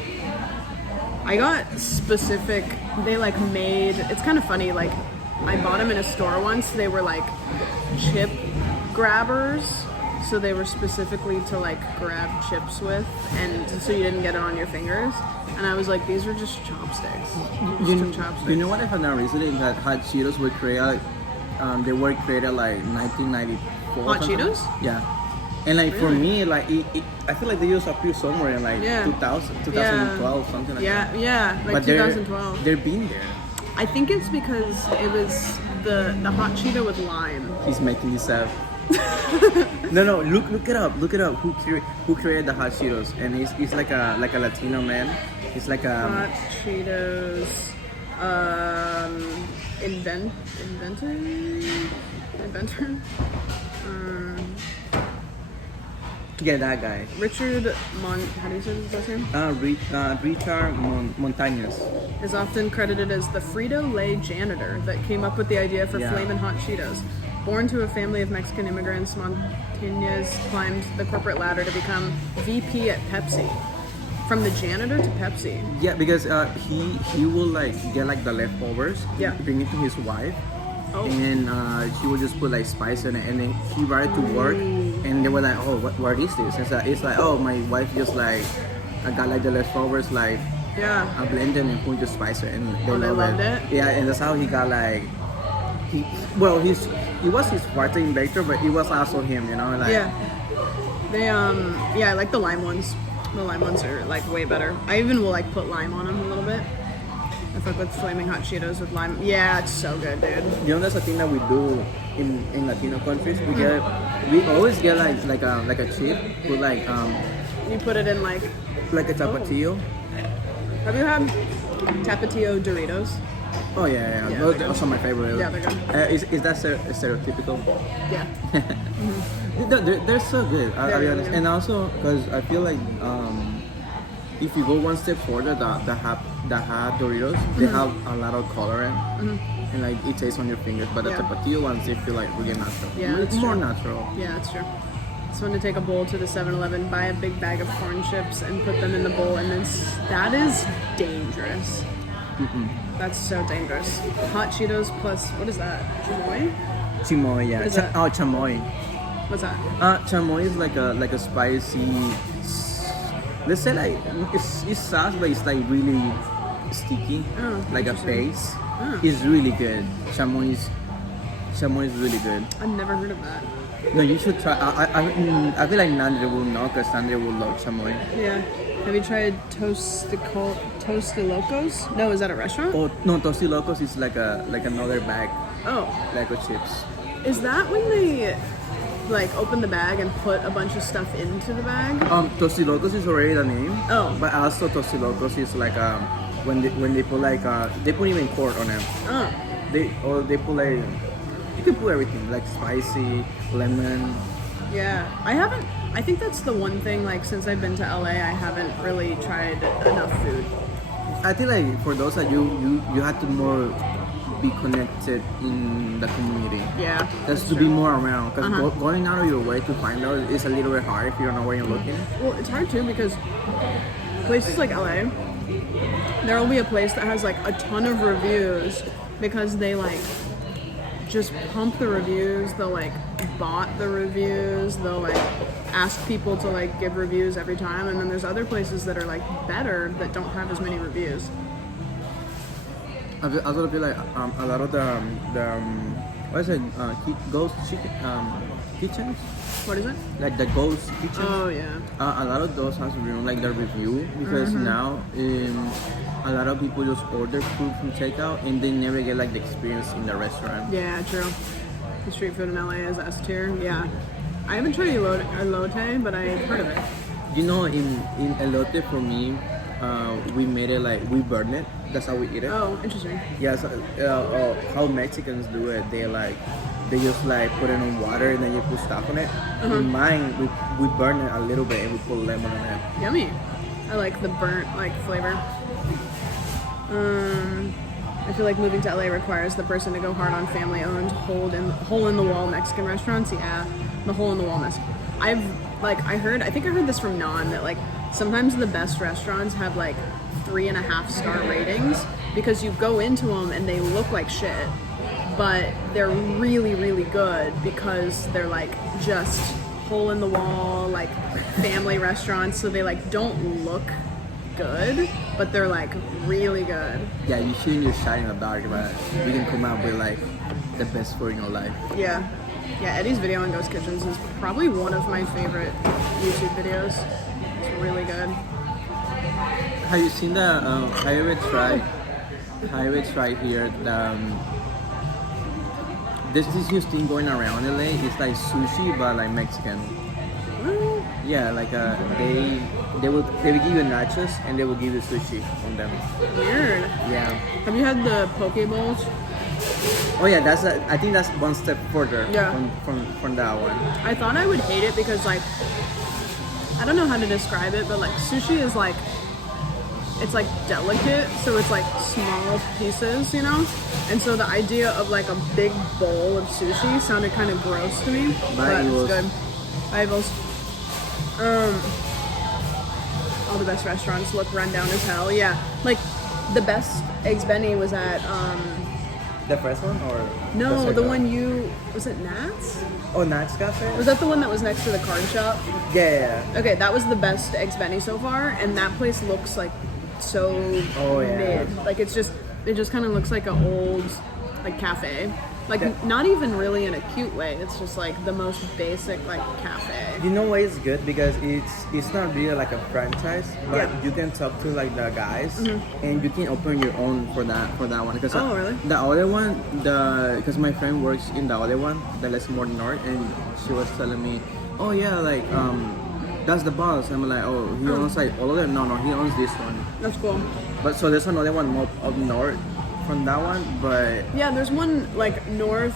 I got specific, they like made, it's kind of funny, like I bought them in a store once. They were like chip grabbers, so they were specifically to like grab chips with, and so you didn't get it on your fingers. And I was like, these are just chopsticks. You know what I found out recently? That hot Cheetos were created, they were created like 1994. Hot Cheetos? Yeah. And like for me, like I feel like they just appeared somewhere in like 2012, something like that. Yeah, like but 2012. They're being there. I think it's because it was the hot Cheeto with lime. He's making this up. No, look it up. Who created the hot Cheetos? And he's like a Latino man. It's like a hot Cheetos inventor. Yeah, that guy. Richard how do you say his last name? Richard Montañez is often credited as the Frito-Lay janitor that came up with the idea for Flamin' Hot Cheetos. Born to a family of Mexican immigrants, Montañez climbed the corporate ladder to become VP at Pepsi. From the janitor to Pepsi. Yeah, because he will like get like the leftovers. Yeah. Bring it to his wife. Oh. And she would just put like spice in it, and then he brought it to work, and they were like, "Oh, what is this?" It's like, "Oh, my wife just like I got like the leftovers, like Yeah. I blended and put the spice and they Oh, they loved loved it? Yeah, and that's how he got like he was his part-time baker, but it was also him, you know, like Yeah. They yeah, I like the lime ones. The lime ones are like way better. I even will like put lime on them a little bit. I fuck with flaming hot Cheetos with lime. Yeah, it's so good, dude. you know that's a thing that we do in Latino countries. We always get like a chip with You put it in like. like a tapatio. Have you had Tapatio Doritos? Oh yeah. Yeah, Those they're are good. my favorite. Yeah, they're good. Is that stereotypical? Yeah. They're so good. I'll They're be really honest. good. And also because I feel like if you go one step further, the hot Doritos, they have a lot of color and like it tastes on your fingers. But the Yeah. tapatio ones, they feel like really natural. Yeah, that's more true. natural. Yeah, that's true. It's fun to take a bowl to the 7-Eleven, buy a big bag of corn chips, and put them in the bowl, and then that is dangerous. That's so dangerous. Hot Cheetos plus, what is that? Chamoy? Chamoy, yeah. What is that? Oh, chamoy. What's that? Chamoy is like a spicy. Let's say like it's sauce, but it's like really sticky, Oh, like a interesting. paste. Oh. It's really good. Chamoy is really good. I've never heard of that. No, you should try. I feel like Nandre will know because Nandre will love chamoy. Yeah. Have you tried Tostilocos? No, is that a restaurant? Oh no, Tostilocos is like another bag, Oh. like of chips. Is that when they like open the bag and put a bunch of stuff into the bag? Tostilocos is already the name. Oh. But also Tostilocos is like when they put like they put even corn on them. Oh. They put like you can put everything like spicy, lemon. Yeah. I think that's the one thing, like, since I've been to LA, I haven't really tried enough food. I think like for those that you have to more be connected in the community. Yeah. Just to true. be more around, because going out of your way to find out is a little bit hard if you don't know where you're looking. Well, it's hard too because places like LA, there will be a place that has like a ton of reviews because they like just pump the reviews. They'll like bot the reviews. They'll like ask people to like give reviews every time. And then there's other places that are like better that don't have as many reviews. I also feel like a lot of the what is it? Ghost chicken kitchens, What is it? like the ghost kitchens. Oh yeah. A lot of those has ruined like the review because now a lot of people just order food from takeout and they never get like the experience in the restaurant. Yeah, true. The street food in LA is S tier. Yeah. I haven't tried elote, but I've heard of it. You know, in elote for me, we made it like we burn it. That's how we eat it. Oh, interesting. Yeah, so, how Mexicans do it, they just like put it in water and then you put stuff on it. In mine, we burn it a little bit and we put lemon on it. Yummy. I like the burnt like flavor. I feel like moving to LA requires the person to go hard on family-owned, hole in the wall Mexican restaurants. Yeah, the hole in the wall Mexican. I think I heard this from Non that like sometimes the best restaurants have like 3.5-star ratings because you go into them and they look like shit, but they're really, really good because they're like just hole in the wall, like family restaurants. So they like don't look good, but they're like really good. Yeah, you shouldn't just shine in the dark, but you can come out with like the best food in your life. Yeah. Yeah, Eddie's video on Ghost Kitchens is probably one of my favorite YouTube videos. It's really good. Have you seen the? Have you ever tried here the? There's this new thing going around LA. It's like sushi, but like Mexican. Well, Yeah, like they will give you nachos and they will give you sushi on them. weird. Yeah. Have you had the poke bowls? Oh yeah, I think that's one step further Yeah. from that one. I thought I would hate it because like I don't know how to describe it, but like sushi is like it's like delicate, so it's like small pieces, you know? And so the idea of like a big bowl of sushi sounded kind of gross to me, but Evils. it's good. Bye, Evils. All the best restaurants look run down as hell. Yeah, like the best Eggs Benny was at The first one or No, second the one you was it Nats? Oh, Nat's Cafe. Was that the one that was next to the card shop? Yeah. Okay, that was the best eggs Benny so far, and that place looks like so mid. Like it just kind of looks like an old like cafe. Like not even really in a cute way. It's just like the most basic like cafe. You know why it's good? Because it's not really like a franchise, but you can talk to like the guys, and you can open your own for that one. Because really? The other one, because my friend works in the other one, the less more north, and she was telling me, oh yeah, like that's the boss. I'm like, oh, he owns like all of them. No, he owns this one. That's cool. But so there's another one more up north from that one, but yeah, there's one like north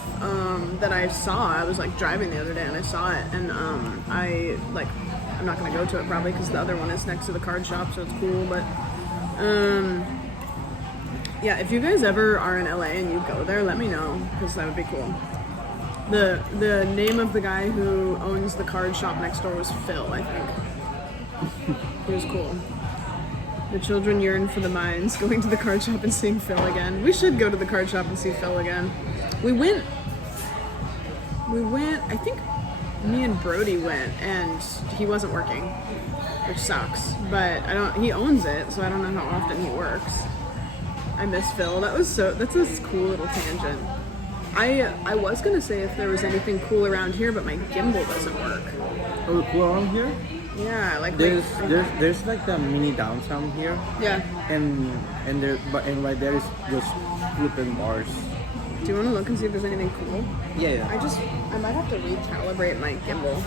that I saw. I was like driving the other day and I saw it, and I'm not gonna go to it probably because the other one is next to the card shop, so it's cool. But yeah, if you guys ever are in LA and you go there, let me know because that would be cool. The name of the guy who owns the card shop next door was Phil, I think. He was cool. The children yearn for the mines, going to the card shop and seeing Phil again. We should go to the card shop and see Phil again. We went, I think me and Brody went, and he wasn't working, which sucks. But he owns it, so I don't know how often he works. I miss Phil. That's a cool little tangent. I was gonna say if there was anything cool around here, but my gimbal doesn't work. oh, cool around here. Yeah, like There's like the mini downtown here. Yeah. And right there is just flipping bars. Do you want to look and see if there's anything cool? Yeah. I might have to recalibrate my gimbal.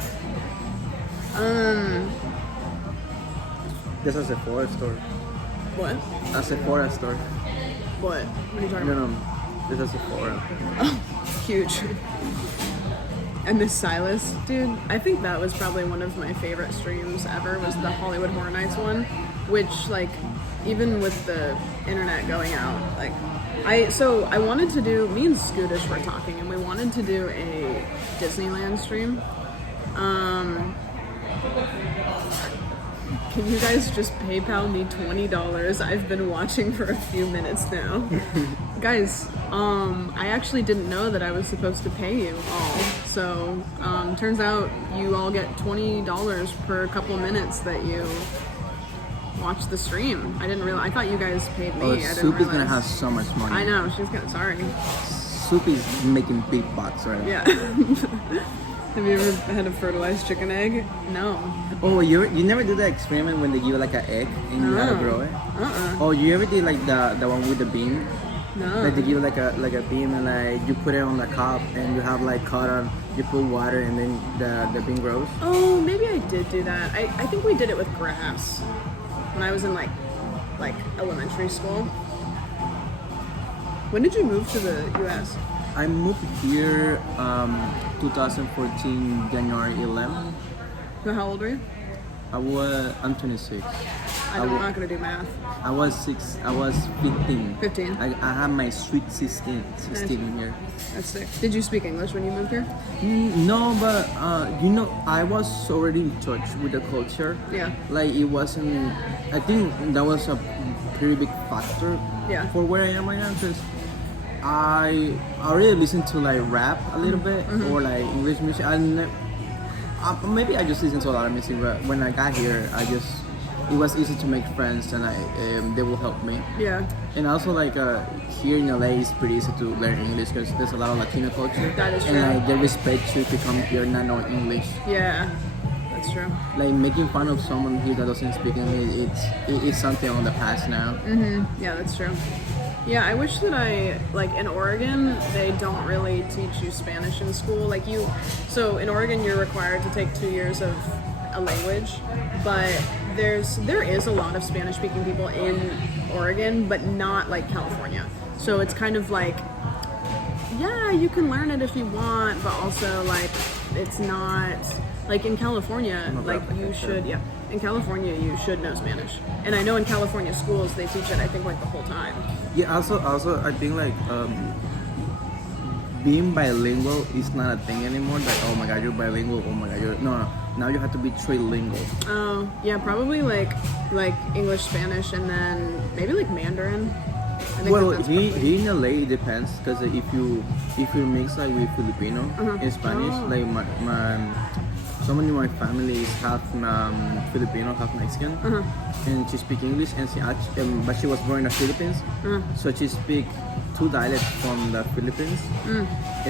This is a Sephora store. What? A Sephora store. What? What are you talking about? No. This is Sephora. Oh, huge. I miss Silas. Dude, I think that was probably one of my favorite streams ever, was the Hollywood Horror Nights one, which, like, even with the internet going out, like, I wanted to do, me and Scootish were talking, and we wanted to do a Disneyland stream. Can you guys just PayPal me $20? I've been watching for a few minutes now. Guys, I actually didn't know that I was supposed to pay you all. So, turns out you all get $20 per couple minutes that you watch the stream. I didn't realize. I thought you guys paid me. Oh, I didn't Soup is realize. gonna have so much money. I know. She's gonna. Sorry. Soup is making big bucks right now. Yeah. Have you ever had a fertilized chicken egg? No. Oh, you never did that experiment when they give you like an egg and you gotta grow it? Oh, you ever did like the one with the bean? No. Like they give you like a bean and like you put it on the cup and you have like cotton, you put water and then the bean grows. Oh, maybe I did do that. I think we did it with grass when I was in like elementary school. When did you move to the U.S.? I moved here 2014 January 11. So how old were you? I'm 26. I'm not gonna do math. I was 15. 15. I have my sweet 16 Nice. in here. That's sick. Did you speak English when you moved here? No, but I was already in touch with the culture. Yeah. Like it wasn't. I think that was a pretty big factor. Yeah. For where I am right now, because I already listen to like rap a little bit or like English music. Maybe I just listen to a lot of music, but when I got here, it was easy to make friends and they will help me. Yeah. And also like here in LA, it's pretty easy to learn English because there's a lot of Latino culture. That is and true. like they respect you if you come here not knowing English. Yeah. That's true. Like making fun of someone here that doesn't speak English, it's something on the past now. Yeah, that's true. Yeah, I wish that in Oregon, they don't really teach you Spanish in school. So in Oregon, you're required to take 2 years of a language, but there is a lot of Spanish-speaking people in Oregon, but not like California. So it's kind of like, yeah, you can learn it if you want, but also like it's not like in California, like you should, yeah. In California, you should know Spanish, and I know in California schools they teach it. I think like the whole time. Yeah. Also, I think like being bilingual is not a thing anymore. Like, oh my God, you're bilingual. Oh my God, no. Now you have to be trilingual. Oh, yeah, probably like English, Spanish, and then maybe like Mandarin. I think Well, that that's he probably- he in LA it depends because if you mix like with Filipino and Spanish, Oh. like my someone in my family is half Filipino, half Mexican, and she speak English and but she was born in the Philippines, so she speak two dialects from the Philippines,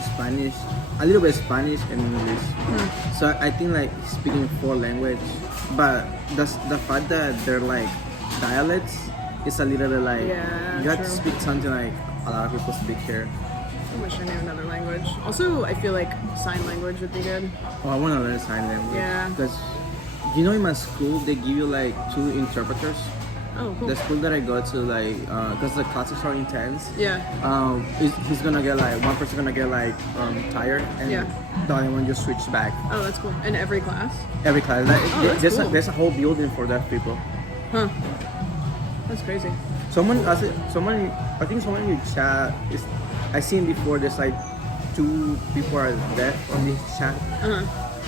Spanish, a little bit Spanish and English. So I think like speaking four language, but the fact that they're like dialects is a little bit like Yeah, you have to true. speak something like a lot of people speak here. I wish I knew another language. Also, I feel like sign language would be good. Oh, I want to learn sign language. Yeah. Because you know in my school they give you like two interpreters. Oh, cool. The school that I go to, like, because the classes are intense. Yeah. He's gonna get like one person gonna get like tired, and Yeah. the other one just switch back Oh, that's cool. In every class? every class. Like, Oh, that's cool. there's a whole building for deaf people. Huh. That's crazy. Someone, I think someone in your chat is. I seen before. There's like two people are deaf on this chat.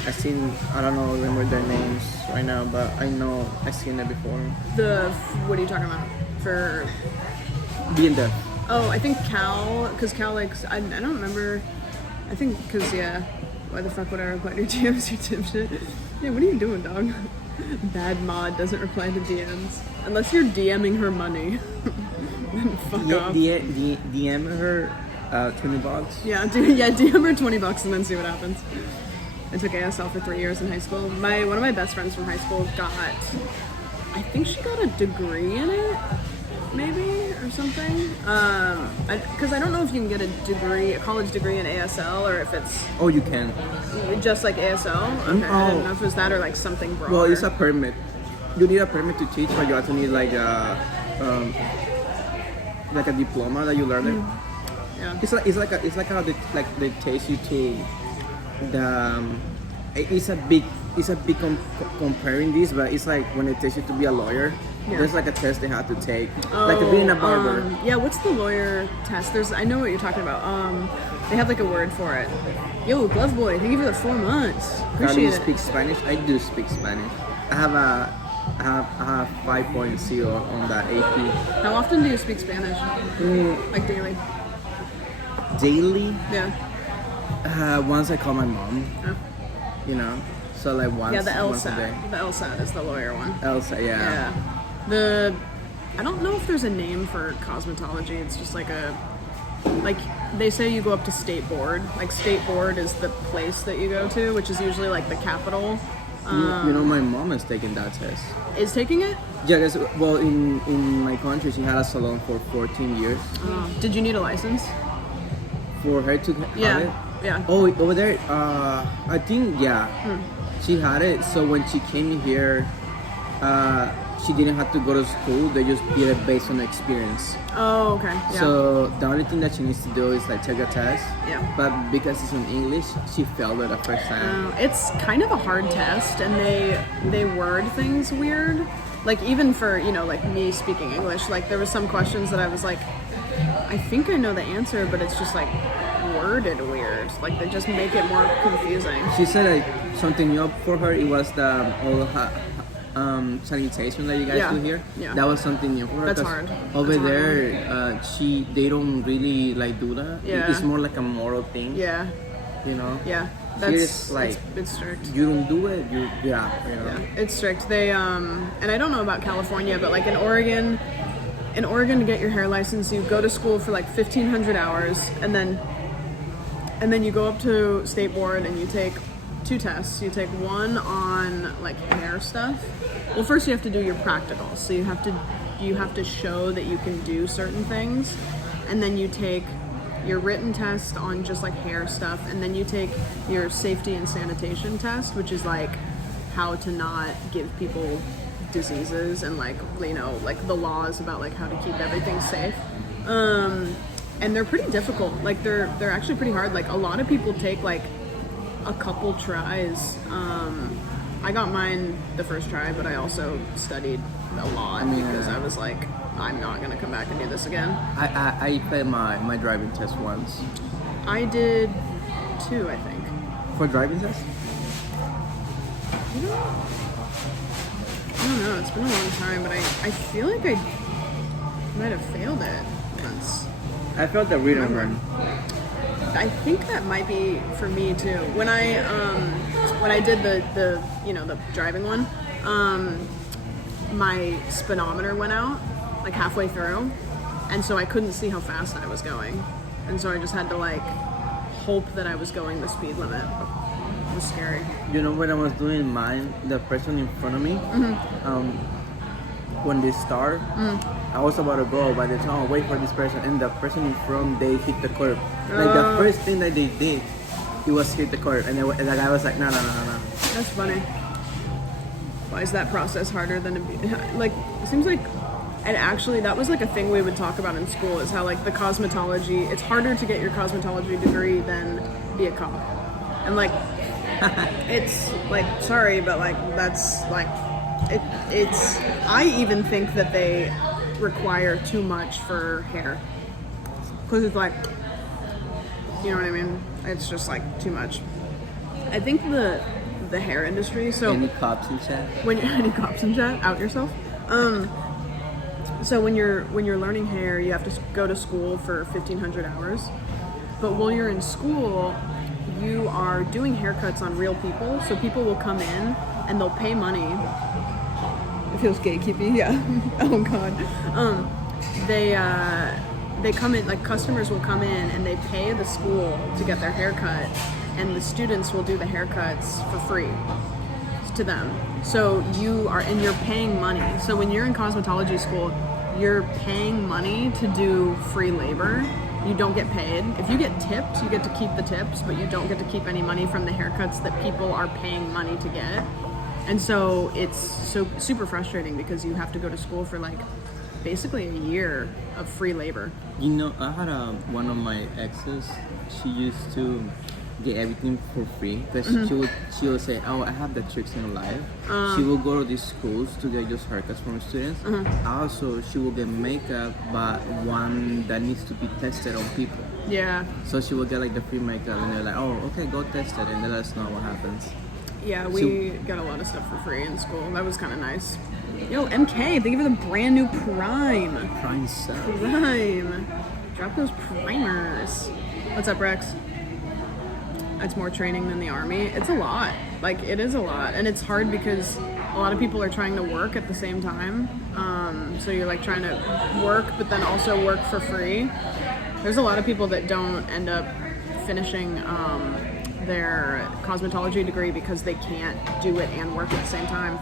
I seen. I don't know remember their names right now, but I know I seen it before. What are you talking about? For Being deaf. Oh, I think Cal, because Cal likes, I don't remember, I think, because, yeah, why the fuck would I reply to your DMs, you dipshit? Yeah, what are you doing, dog? Bad mod doesn't reply to DMs. Unless you're DMing her money. Then fuck off. DM her $20. Yeah, DM her $20 and then see what happens. I took ASL for 3 years in high school. One of my best friends from high school I think she got a degree in it, maybe, or something. Because I don't know if you can get a college degree in ASL, or if it's Oh, you can. just like ASL. Okay, I Oh. didn't know if it was that or like something broader. Well, it's a permit. You need a permit to teach, but you also need like a diploma that you learn it. Yeah. It's like how they take you to the. It's a big comparing this, but it's like when they take you to be a lawyer. Yeah. There's like a test they have to take, like being a barber. Yeah, what's the lawyer test? I know what you're talking about. They have like a word for it. Yo, Glove Boy, thank you for the 4 months. How do Appreciate you it. speak Spanish? I do speak Spanish. I have 5.0 on the AP. How often do you speak Spanish? Like daily? Daily, Yeah. once I call my mom, Oh. you know, so like once, Yeah, the once a day. LSAT. The LSAT is the lawyer one. Elsa, yeah. Yeah. I don't know if there's a name for cosmetology. It's just like they say you go up to state board. Like state board is the place that you go to, which is usually like the capital. You know, my mom is taking that test. Is taking it? Yeah, guys. Well, in my country, she had a salon for 14 years. Did you need a license? For her to have Yeah. it. Yeah. Oh, over there. I think she had it. So when she came here, she didn't have to go to school. They just did it based on experience. Oh, okay. Yeah. So the only thing that she needs to do is like take a test. Yeah. But because it's in English, she failed it the first time. It's kind of a hard test, and they word things weird. Like even for like me speaking English, like there was some questions that I was like, I think I know the answer, but it's just like worded weird. Like they just make it more confusing. She said like something new for her. It was the all sanitation that you guys Yeah. do here. Yeah. That was something new for her. That's 'cause hard. Over That's a hard there, they don't really like do that. Yeah. It's more like a moral thing. Yeah. You know. Yeah. Here it's like it's strict. you don't do it. You know. Yeah, it's strict. They and I don't know about California, but like in Oregon, to get your hair license, you go to school for like 1,500 hours, and then you go up to state board and you take 2 tests. You take one on like hair stuff. Well, first you have to do your practicals, so you have to show that you can do certain things, and then you take your written test on just like hair stuff, and then you take your safety and sanitation test, which is like how to not give people diseases and like the laws about like how to keep everything safe. And they're pretty difficult. Like they're actually pretty hard. Like a lot of people take like a couple tries. I got mine the first try, but I also studied a lot because I was like, I'm not gonna come back and do this again. I failed my driving test once. I did 2, I think. For driving test? I don't know, it's been a long time, but I feel like I might have failed it once. I felt the rhythm Remember. one. I think that might be for me too. When I did the the driving one, my speedometer went out like halfway through, and so I couldn't see how fast I was going, and so I just had to like hope that I was going the speed limit. It was scary. You know when I was doing mine, the person in front of me, when they start, I was about to go, by the time I wait for this person, and the person in front, they hit the curb. Like the first thing that they did, it was hit the curb, and the guy was like, no. That's funny. Why is that process harder than like? It seems like, and actually that was like a thing we would talk about in school is how like the cosmetology. It's harder to get your cosmetology degree than be a cop, and like it's like sorry, but like that's like it's. I even think that they require too much for hair because it's like. You know what I mean? It's just like too much. I think the hair industry. So Any cops in chat? when you're any cops in chat, out yourself. So when you're learning hair, you have to go to school for 1,500 hours. But while you're in school, you are doing haircuts on real people. So people will come in and they'll pay money. It feels gatekeepy, yeah. Oh god. They come in, like customers will come in and they pay the school to get their hair cut, and the students will do the haircuts for free to them. So you're paying money. So when you're in cosmetology school, you're paying money to do free labor. You don't get paid. If you get tipped, you get to keep the tips, but you don't get to keep any money from the haircuts that people are paying money to get. And so it's so super frustrating because you have to go to school for like basically a year of free labor. You know, I had one of my exes. She used to get everything for free because she would say, "Oh, I have the tricks in life." She will go to these schools to get just haircuts from students. Also, she will get makeup, but one that needs to be tested on people. Yeah. So she will get like the free makeup, and they're like, "Oh, okay, go test it," and then let us know what happens. Yeah, we got a lot of stuff for free in school. That was kind of nice. Yo, MK, thank you for the brand new Prime. Prime sub. Prime. Drop those primers. What's up, Rex? It's more training than the army. It's a lot. Like, it is a lot. And it's hard because a lot of people are trying to work at the same time. So you're like trying to work, but then also work for free. There's a lot of people that don't end up finishing their cosmetology degree because they can't do it and work at the same time.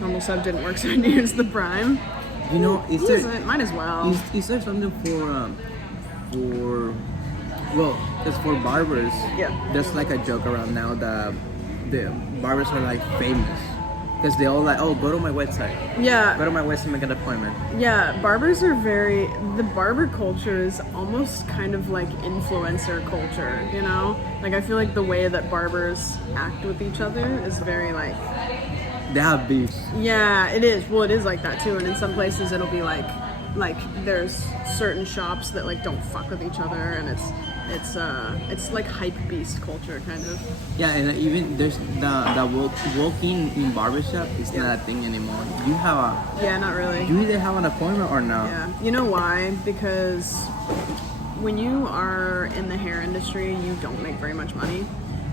Normal sub didn't work, so I used the Prime. You know, Might as well. Is there something well, it's for barbers. Yeah. There's like a joke around now that the barbers are like famous because they all like, oh, go to my website. Yeah. Go to my website and make an appointment. Yeah, barbers are the barber culture is almost kind of like influencer culture, you know? Like, I feel like the way that barbers act with each other is very like... They have beefs. Yeah, it is. Well, it is like that too, and in some places it'll be like there's certain shops that like don't fuck with each other, and it's like hype beast culture kind of. Yeah, and even there's the walking in barbershop is not a thing anymore. You have a... Yeah, not really. You either have an appointment or not. Yeah. You know why? Because when you are in the hair industry, you don't make very much money.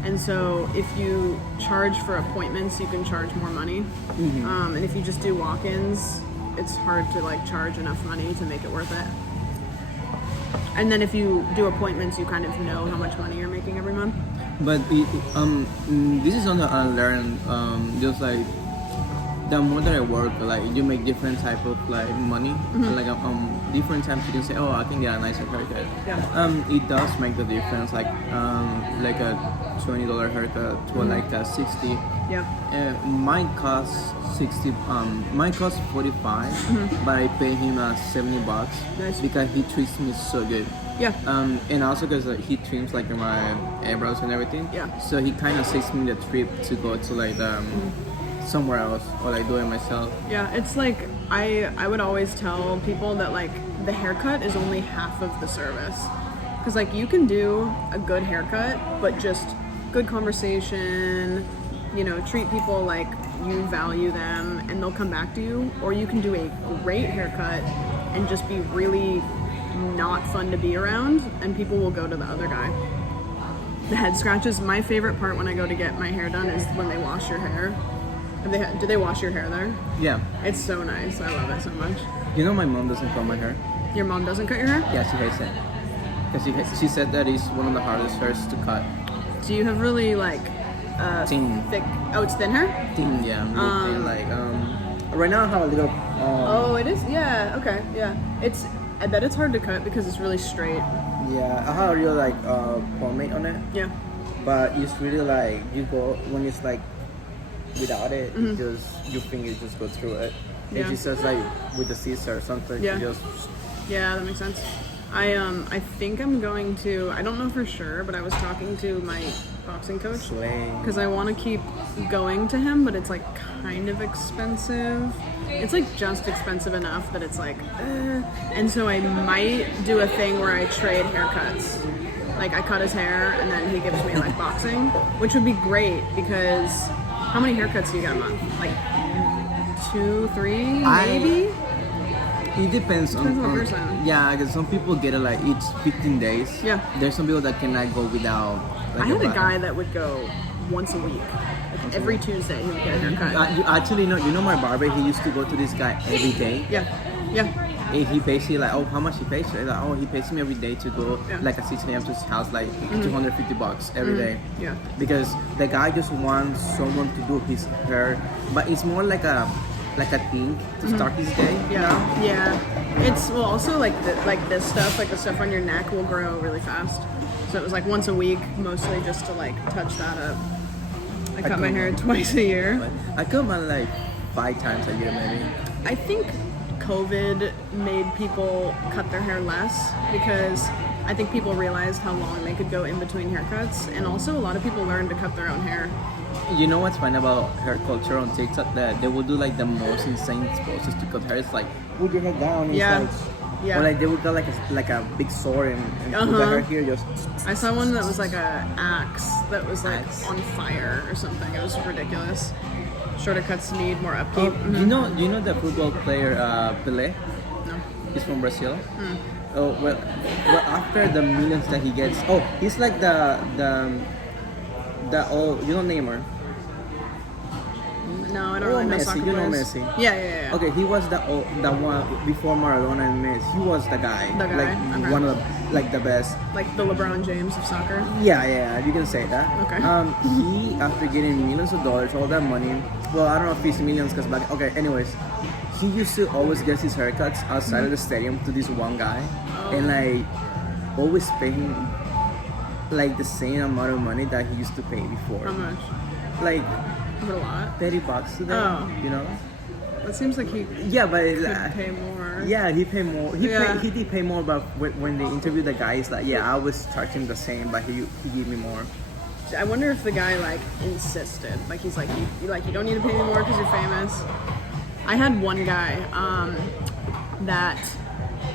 And so if you charge for appointments, you can charge more money. And if you just do walk-ins, it's hard to like charge enough money to make it worth it. And then if you do appointments, you kind of know how much money you're making every month. But this is something I learned. Just like the more that I work, like you make different type of like money. Like different times you can say, oh, I can get a nicer haircut. Yeah. It does make the difference. Like a $20 haircut to like a 60. Yeah. Mine costs 60. Mine costs 45, but I pay him $70 Nice. because he treats me so good. Yeah. And also because he trims like my eyebrows and everything. Yeah. So he kind of saves me the trip to go to like somewhere else or like do it myself. Yeah, it's like I would always tell people that like the haircut is only half of the service. Because like you can do a good haircut, but just good conversation, you know, treat people like you value them and they'll come back to you. Or you can do a great haircut and just be really not fun to be around, and people will go to the other guy. The head scratches. My favorite part when I go to get my hair done is when they wash your hair. Do they wash your hair there? Yeah. It's so nice. I love it so much. You know my mom doesn't cut my hair. Your mom doesn't cut your hair? Yeah, she hates it. Because she said that it's one of the hardest hairs to cut. Do you have really like Thin. thick? Oh, it's thin hair. Thin, yeah. Really thin, like right now I have a little. Oh, it is. Yeah. Okay. Yeah. It's. I bet it's hard to cut because it's really straight. Yeah, I have a real like pomade on it. Yeah. But it's really like you go when it's like without it, Mm-hmm. it just your fingers just go through it. Yeah. And she says like with the scissor or something. Yeah. You just Yeah, that makes sense. I think I'm going to. I don't know for sure, but I was talking to my boxing coach slay. because I want to keep going to him, but it's like kind of expensive. It's like just expensive enough that it's like, and so I might do a thing where I trade haircuts. Like I cut his hair and then he gives me like boxing, which would be great because how many haircuts do you get a month? Like 2, 3, maybe. It depends on the person. Yeah, because some people get it like each 15 days. Yeah. There's some people that cannot go without. Like, I had a guy that would go once a week. Like every Tuesday he would get a haircut. You actually know, you know my barber. He used to go to this guy every day. Yeah, yeah. And he basically like, oh, how much he pays? Like, oh, he pays me every day to go Yeah. like at 6 a.m. to his house, like $250 every day. Yeah. Because the guy just wants someone to do his hair, but it's more like a thing to start his day. Yeah, yeah. It's well also like this stuff, like the stuff on your neck will grow really fast. So it was like once a week, mostly just to like touch that up. I cut my hair twice a year. I cut mine like 5 times a year maybe. I think COVID made people cut their hair less because I think people realized how long they could go in between haircuts, and also a lot of people learned to cut their own hair. You know what's fun about hair culture on TikTok? That they will do like the most insane poses to cut hair. It's like put your hair down. It's Yeah. like, Yeah. Or like they would got like a big sword and put the hair here just. I saw one that was like a axe that was like Axe. on fire or something. It was ridiculous. Shorter cuts need more upkeep. Oh, you know the football player Pelé? No. He's from Brazil. Oh well, after the millions that he gets, oh, he's like the you know Neymar. No, I don't really know Messi, soccer you know players. Messi. Yeah. Okay, he was the one before Maradona and Messi. He was the guy. The guy, Like okay. one of the best. Like the LeBron James of soccer. Yeah, you can say that. Okay. He after getting millions of dollars, all that money. Well, I don't know if it's millions, cause back. Okay, anyways, he used to always get his haircuts outside of the stadium to this one guy, and like always pay him like the same amount of money that he used to pay before. How much? Like Is it a lot? $30 to them. Oh. You know. It seems like he Yeah, but could pay more. yeah, he paid more. Yeah. He did pay more, but when they interviewed the guy, he's like, yeah, I was charging the same, but he gave me more. I wonder if the guy like insisted. Like he's like you don't need to pay me more because you're famous. I had one guy that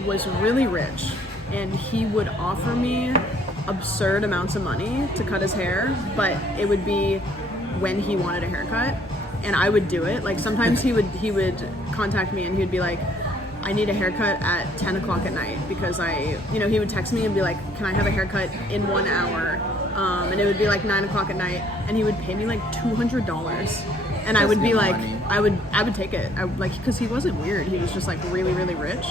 was really rich, and he would offer me absurd amounts of money to cut his hair, but it would be when he wanted a haircut, and I would do it. Like sometimes he would contact me and he would be like, I need a haircut at 10 o'clock at night because he would text me and be like, can I have a haircut in 1 hour? And it would be like 9 o'clock at night, and he would pay me like $200. And I would be like, money. I would take it. Because he wasn't weird. He was just like really, really rich.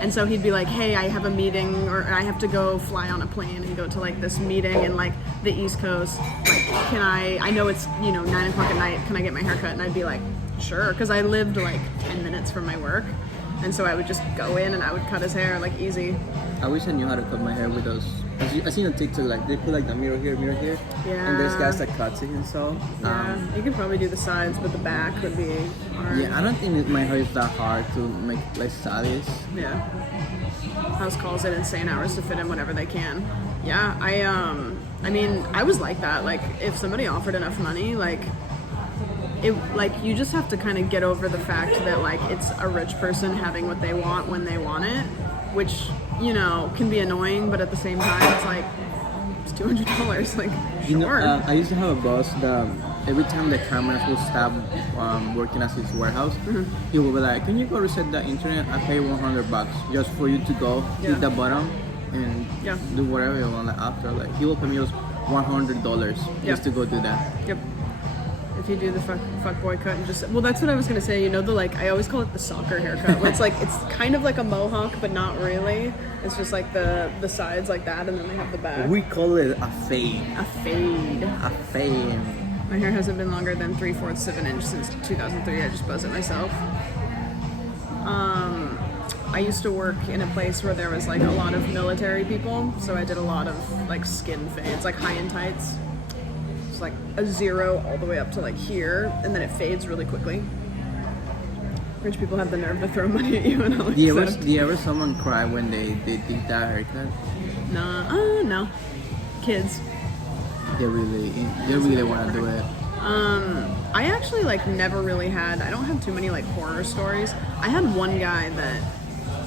And so he'd be like, hey, I have a meeting, or I have to go fly on a plane and go to like this meeting in like the East Coast. Like, I know it's, 9 o'clock at night. Can I get my haircut? And I'd be like, sure. Because I lived like 10 minutes from my work. And so I would just go in and I would cut his hair like easy. I wish I knew how to cut my hair with those. I seen on TikTok like they put like the mirror here, Yeah. and there's guys that cuts it himself. Yeah, you could probably do the sides, but the back would be hard. Yeah, I don't think my hair is that hard to make like stylish. Yeah. House calls it insane hours to fit in whatever they can. Yeah, I was like that. Like if somebody offered enough money, you just have to kind of get over the fact that like it's a rich person having what they want when they want it, which can be annoying, but at the same time it's like It's $200. Like, You know, sure. I used to have a boss that every time the cameras would stop working at his warehouse, he would be like, "Can you go reset the internet? I pay $100 just for you to go Yeah. hit the button and Yeah. do whatever you want." Like after, like he will pay me just $100 Yeah. just to go do that. Yep. If you do the fuck boy cut and just well, that's what I was gonna say. You know, the like I always call it the soccer haircut. Where it's like it's kind of like a mohawk, but not really. It's just like the sides like that, and then they have the back. We call it a fade. A fade. A fade. My hair hasn't been longer than 3/4 of an inch since 2003. I just buzz it myself. I used to work in a place where there was like a lot of military people, so I did a lot of like skin fades, like high and tights. It's like a 0 all the way up to like here, and then it fades really quickly. Rich people have the nerve to throw money at you, and I'll Do you accept. ever someone cry when they did that haircut? Nah, no. Kids. They really want to do it. I actually like never really had. I don't have too many like horror stories. I had one guy that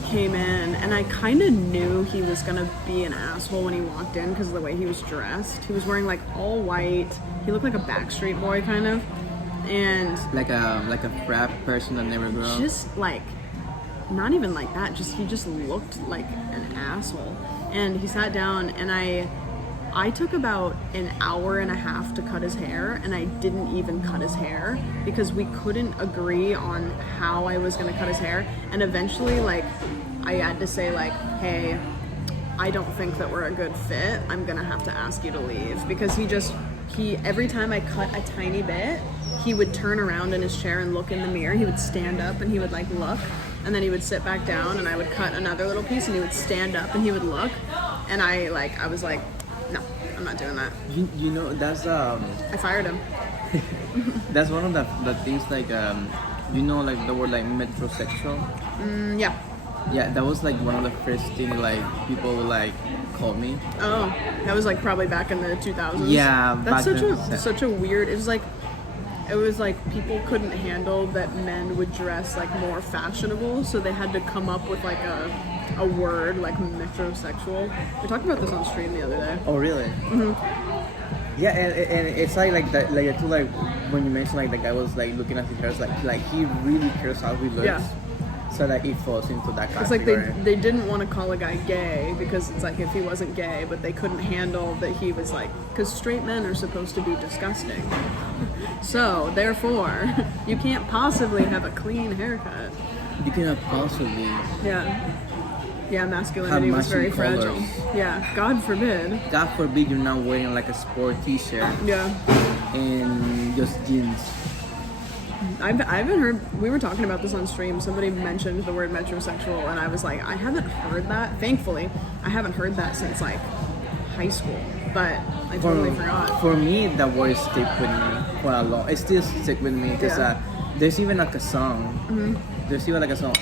came in, and I kind of knew he was gonna be an asshole when he walked in because of the way he was dressed. He was wearing like all white. He looked like a Backstreet Boy kind of, and Like a frat person that never grew up. just like not even like that. Just he just looked like an asshole. And he sat down, and I took about an hour and a half to cut his hair, and I didn't even cut his hair because we couldn't agree on how I was gonna cut his hair. And eventually, like, I had to say, like, hey, I don't think that we're a good fit. I'm gonna have to ask you to leave because he every time I cut a tiny bit, he would turn around in his chair and look in the mirror. He would stand up and he would like look, and then he would sit back down, and I would cut another little piece, and he would stand up and he would look, and I was like, no, I'm not doing that. You know that's I fired him. that's one of the things like you know like the word like metrosexual. Yeah. Yeah, that was like one of the first things like people like called me. Oh, that was like probably back in the 2000s. Yeah, That's back then. such a weird. It was like people couldn't handle that men would dress like more fashionable, so they had to come up with like a word like metrosexual. We talked about this on stream the other day. Oh really? Mm-hmm. Yeah, and it's like that like too like when you mentioned like the guy was like looking at his hair, it's like he really cares how he looks. Yeah. So that it falls into that It's like category. they didn't want to call a guy gay because it's like if he wasn't gay, but they couldn't handle that he was like, because straight men are supposed to be disgusting. So therefore, you can't possibly have a clean haircut. You cannot possibly. Yeah, masculinity was very matching fragile. colors. Yeah, God forbid. God forbid you're not wearing like a sport t-shirt Yeah. and just jeans. I haven't heard, we were talking about this on stream, somebody mentioned the word metrosexual, and I was like, I haven't heard that. Thankfully, I haven't heard that since like high school, but I totally forgot. For me, that word stick with me for a long. It still stick with me because Yeah. there's even like a song. Mm-hmm. There's even like a song,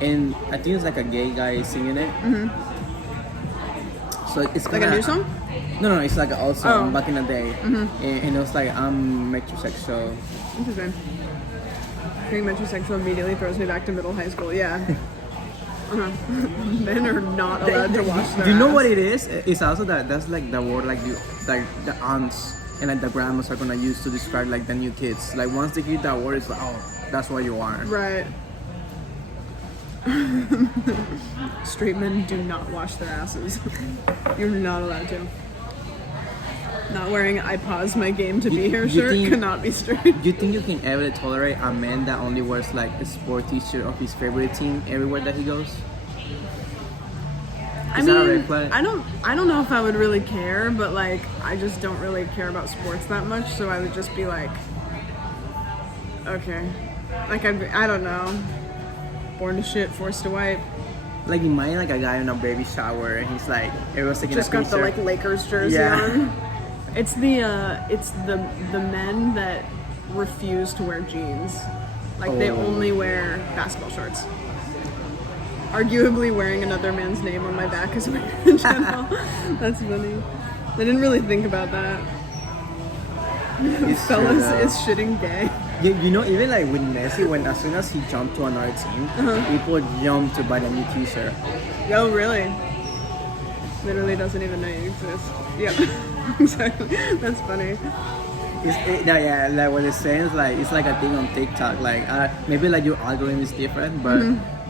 and I think it's like a gay guy singing it. Mm-hmm. So it's Like kinda, a new song? No, it's like an old song Oh. back in the day, and it was like I'm metrosexual. Interesting. Hearing metrosexual immediately throws me back to middle high school. Yeah. Uh-huh. Men are not allowed to wash their Do you know ass. what it is? It's also that's like the word like the aunts and like the grandmas are gonna use to describe like the new kids. Like once they hear that word, it's like, oh, that's what you are. Right. Straight men do not wash their asses. You're not allowed to. Not wearing I pause my game to be here you shirt think- cannot be straight. Do you think you can ever tolerate a man that only wears like a sport t-shirt of his favorite team everywhere that he goes? I Is that a mean, red flag? I don't know if I would really care, but like I just don't really care about sports that much, so I would just be like, okay, like I don't know, born to shit, forced to wipe. Like imagine like a guy in a baby shower and he's like everyone's taking Just a got picture. the like Lakers jersey Yeah. on. It's the men that refuse to wear jeans, like they Oh. only wear basketball shorts. Arguably wearing another man's name on my back is weird in general. That's funny. I didn't really think about that. It's true, Fellas though. is shitting gay. Yeah, you know, even like with Messi, when as soon as he jumped to another team, people jump to buy the new T-shirt. Oh, really? Literally doesn't even know you exist. Yep. Exactly. That's funny. Yeah, like what it's saying is like it's like a thing on TikTok. Like maybe like your algorithm is different, but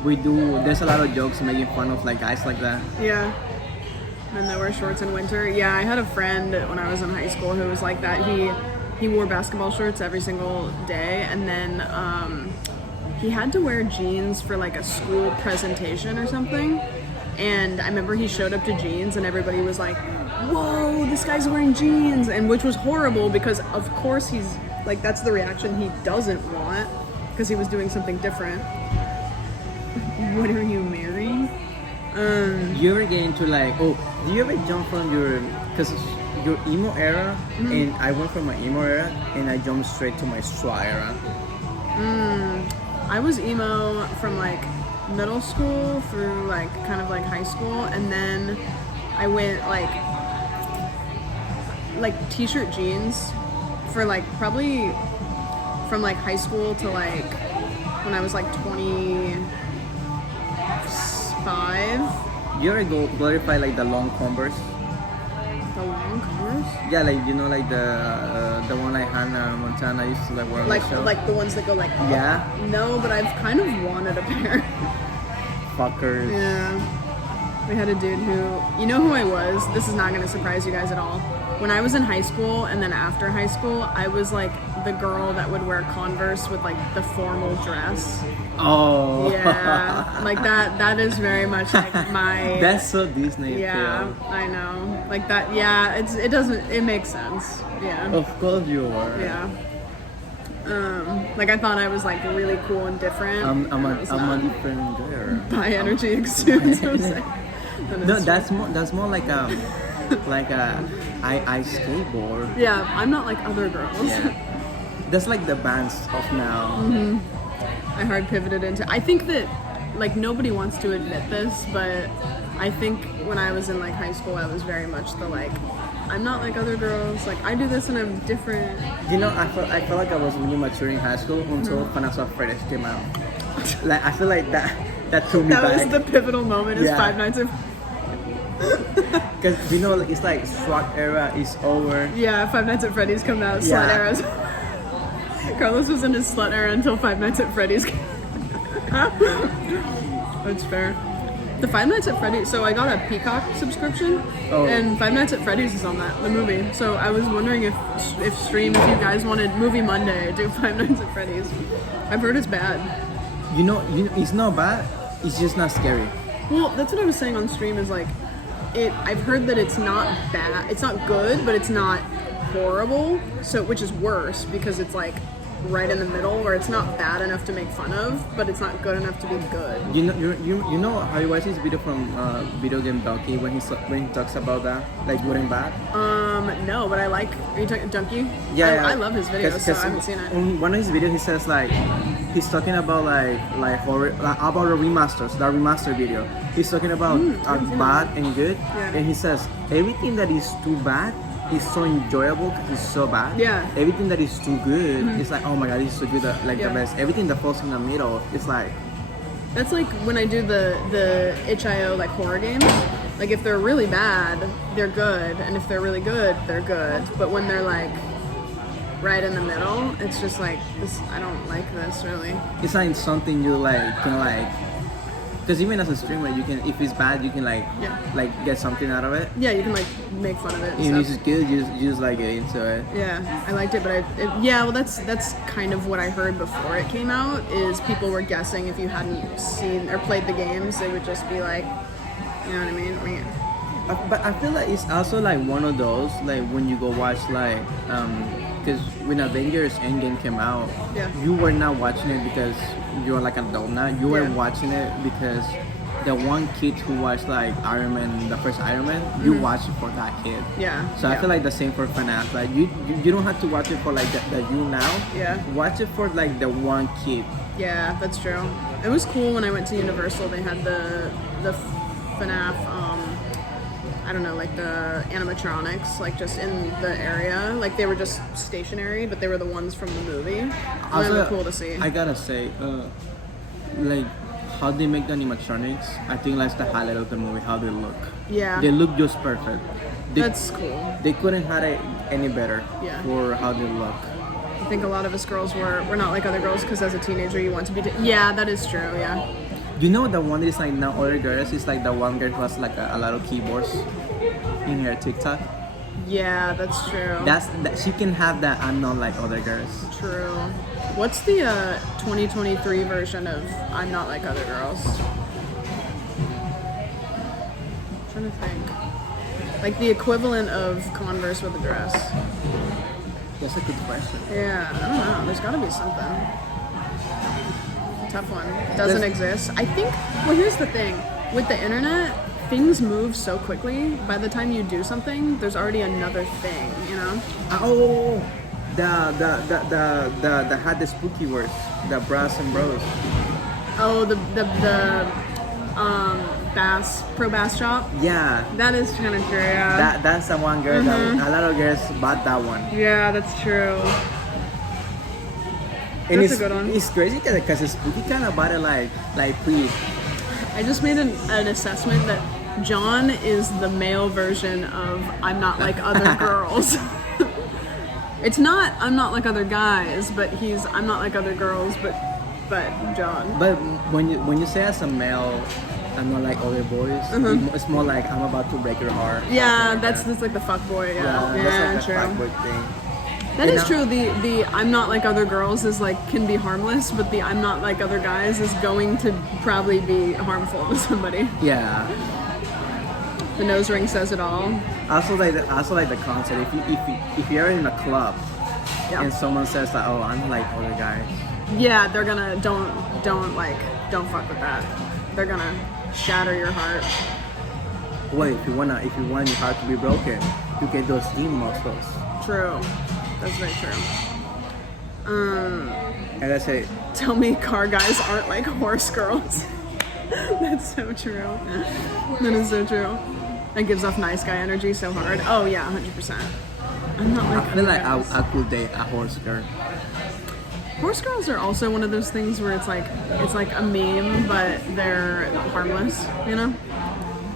we do. There's a lot of jokes making fun of like guys like that. Yeah. Men that wear shorts in winter. Yeah, I had a friend when I was in high school who was like that. He wore basketball shorts every single day, and then he had to wear jeans for like a school presentation or something. And I remember he showed up to jeans, and everybody was like, "Whoa, this guy's wearing jeans," and which was horrible because of course he's like that's the reaction he doesn't want because he was doing something different. What are you, married? You ever get into like, do you ever jump from your emo era, and I went from my emo era, and I jumped straight to my straw era. I was emo from like middle school through like kind of like high school, and then I went like t-shirt jeans for like probably from like high school to like when I was like 25. You ever glorify like the long Converse? The long Converse? Yeah, like you know, like the one like Hannah Montana used to like wear on the show. Like the ones that go like up. Yeah. No, but I've kind of wanted a pair. Fuckers. Yeah. We had a dude who, you know who I was? This is not going to surprise you guys at all. When I was in high school and then after high school, I was like the girl that would wear Converse with like the formal dress. Oh. Yeah. Like that is very much like my... That's so Disney. Yeah, too. I know. Like that, yeah, it makes sense. Yeah. Of course you were. Yeah. Like I thought I was like really cool and different. I'm a different girl. By energy exudes. No, that's more like I skateboard. Yeah, I'm not like other girls. Yeah. That's like the bands of now. I hard pivoted into. I think that like nobody wants to admit this, but I think when I was in like high school, I was very much the like. I'm not like other girls. Like I do this and I'm different. You know, I felt like I was really mature in high school until Panasa Fresh came out. Like I feel like that took me That back. was the pivotal moment. Is Yeah. Five Nights at Because you know, it's like SWAT era is over. Yeah, Five Nights at Freddy's come out. Yeah. Slut eras. Carlos was in his slut era until Five Nights at Freddy's. That's fair. The Five Nights at Freddy's. So I got a Peacock subscription, and Five Nights at Freddy's is on that, the movie. So I was wondering if you guys wanted Movie Monday, do Five Nights at Freddy's. I've heard it's bad. You know, it's not bad. It's just not scary. Well, that's what I was saying on stream. Is like, I've heard that it's not bad. It's not good, but it's not horrible. So which is worse because it's like right in the middle where it's not bad enough to make fun of, but it's not good enough to be good. You know how you watch this video from Video Game Donkey when he talks about that, like good and bad. No, but I like. Are you talking Junkie? Yeah, I love his videos, so I haven't seen it. On one of his videos, he says like he's talking about like horror, about the remasters, the remaster video. He's talking about bad and good, and he says everything that is too bad is so enjoyable because it's so bad. Yeah. Everything that is too good, it's like, oh my god, it's so good, like the best. Everything that falls in the middle, it's like. That's like when I do the itch.io like horror games. Like if they're really bad, they're good, and if they're really good, they're good. But when they're like right in the middle, it's just like this. I don't like this really. It's like something you like can like. Because even as a streamer, you can, if it's bad, you can like get something out of it. Yeah, you can like make fun of it. And if it's good, you just like get into it. Yeah, I liked it, but well, that's kind of what I heard before it came out. Is people were guessing if you hadn't seen or played the games, they would just be like, you know what I mean? But I feel like it's also like one of those like when you go watch like because when Avengers Endgame came out, you were not watching it because you're like an adult now. You were watching it because the one kid who watched like Iron Man, the first Iron Man, you watched it for that kid. Yeah. So I feel like the same for FNAF. Like you don't have to watch it for like the you now. Yeah. Watch it for like the one kid. Yeah, that's true. It was cool when I went to Universal. They had the FNAF. I don't know, like the animatronics, like just in the area. Like they were just stationary, but they were the ones from the movie. They were cool to see. I gotta say, like how they make the animatronics, I think that's the highlight of the movie. How they look. Yeah. They look just perfect. That's cool. They couldn't have it any better Yeah. for how they look. I think a lot of us girls we're not like other girls because as a teenager you want to be. Yeah, that is true. Yeah. You know the one that is like not other girls is like the one girl who has like a lot of keyboards in her TikTok. Yeah, that's true. That she can have that. I'm not like other girls. True. What's the 2023 version of I'm Not Like Other Girls? I'm trying to think. Like the equivalent of Converse with a dress. That's a good question. Yeah, I don't know. There's got to be something. Tough one. Doesn't exist. I think, well, here's the thing. With the internet, things move so quickly. By the time you do something, there's already another thing, you know? Oh, the had the spooky words, the brass and bros. Oh, the pro bass shop. Yeah. That is kind of true. Yeah. That's the one girl that a lot of girls bought that one. Yeah, that's true. And That's a good one. It's crazy because spooky kind of bought it like pre. I just made an assessment that John is the male version of I'm Not Like Other Girls. It's not I'm not like other guys, but he's I'm not like other girls, but John. But when you say as a male, I'm not like other boys. It's more like I'm about to break your heart. Yeah, that's like the fuck boy. Yeah, that's like true. a fuckboy thing. That is true. The I'm not like other girls is like can be harmless, but the I'm not like other guys is going to probably be harmful to somebody. Yeah. The nose ring says it all. Also like the concept. If you're in a club and someone says like, oh, I'm like other guys. Yeah, they're gonna don't fuck with that. They're gonna shatter your heart. Well, if you want your heart to be broken, you get those skin muscles. True. That's very true. And I say, Tell me car guys aren't like horse girls. That's so true. That is so true. That gives off nice guy energy so hard. Oh yeah, 100%. I'm not like I feel like guys. I could date a horse girl. Horse girls are also one of those things where it's like a meme, but they're harmless, you know?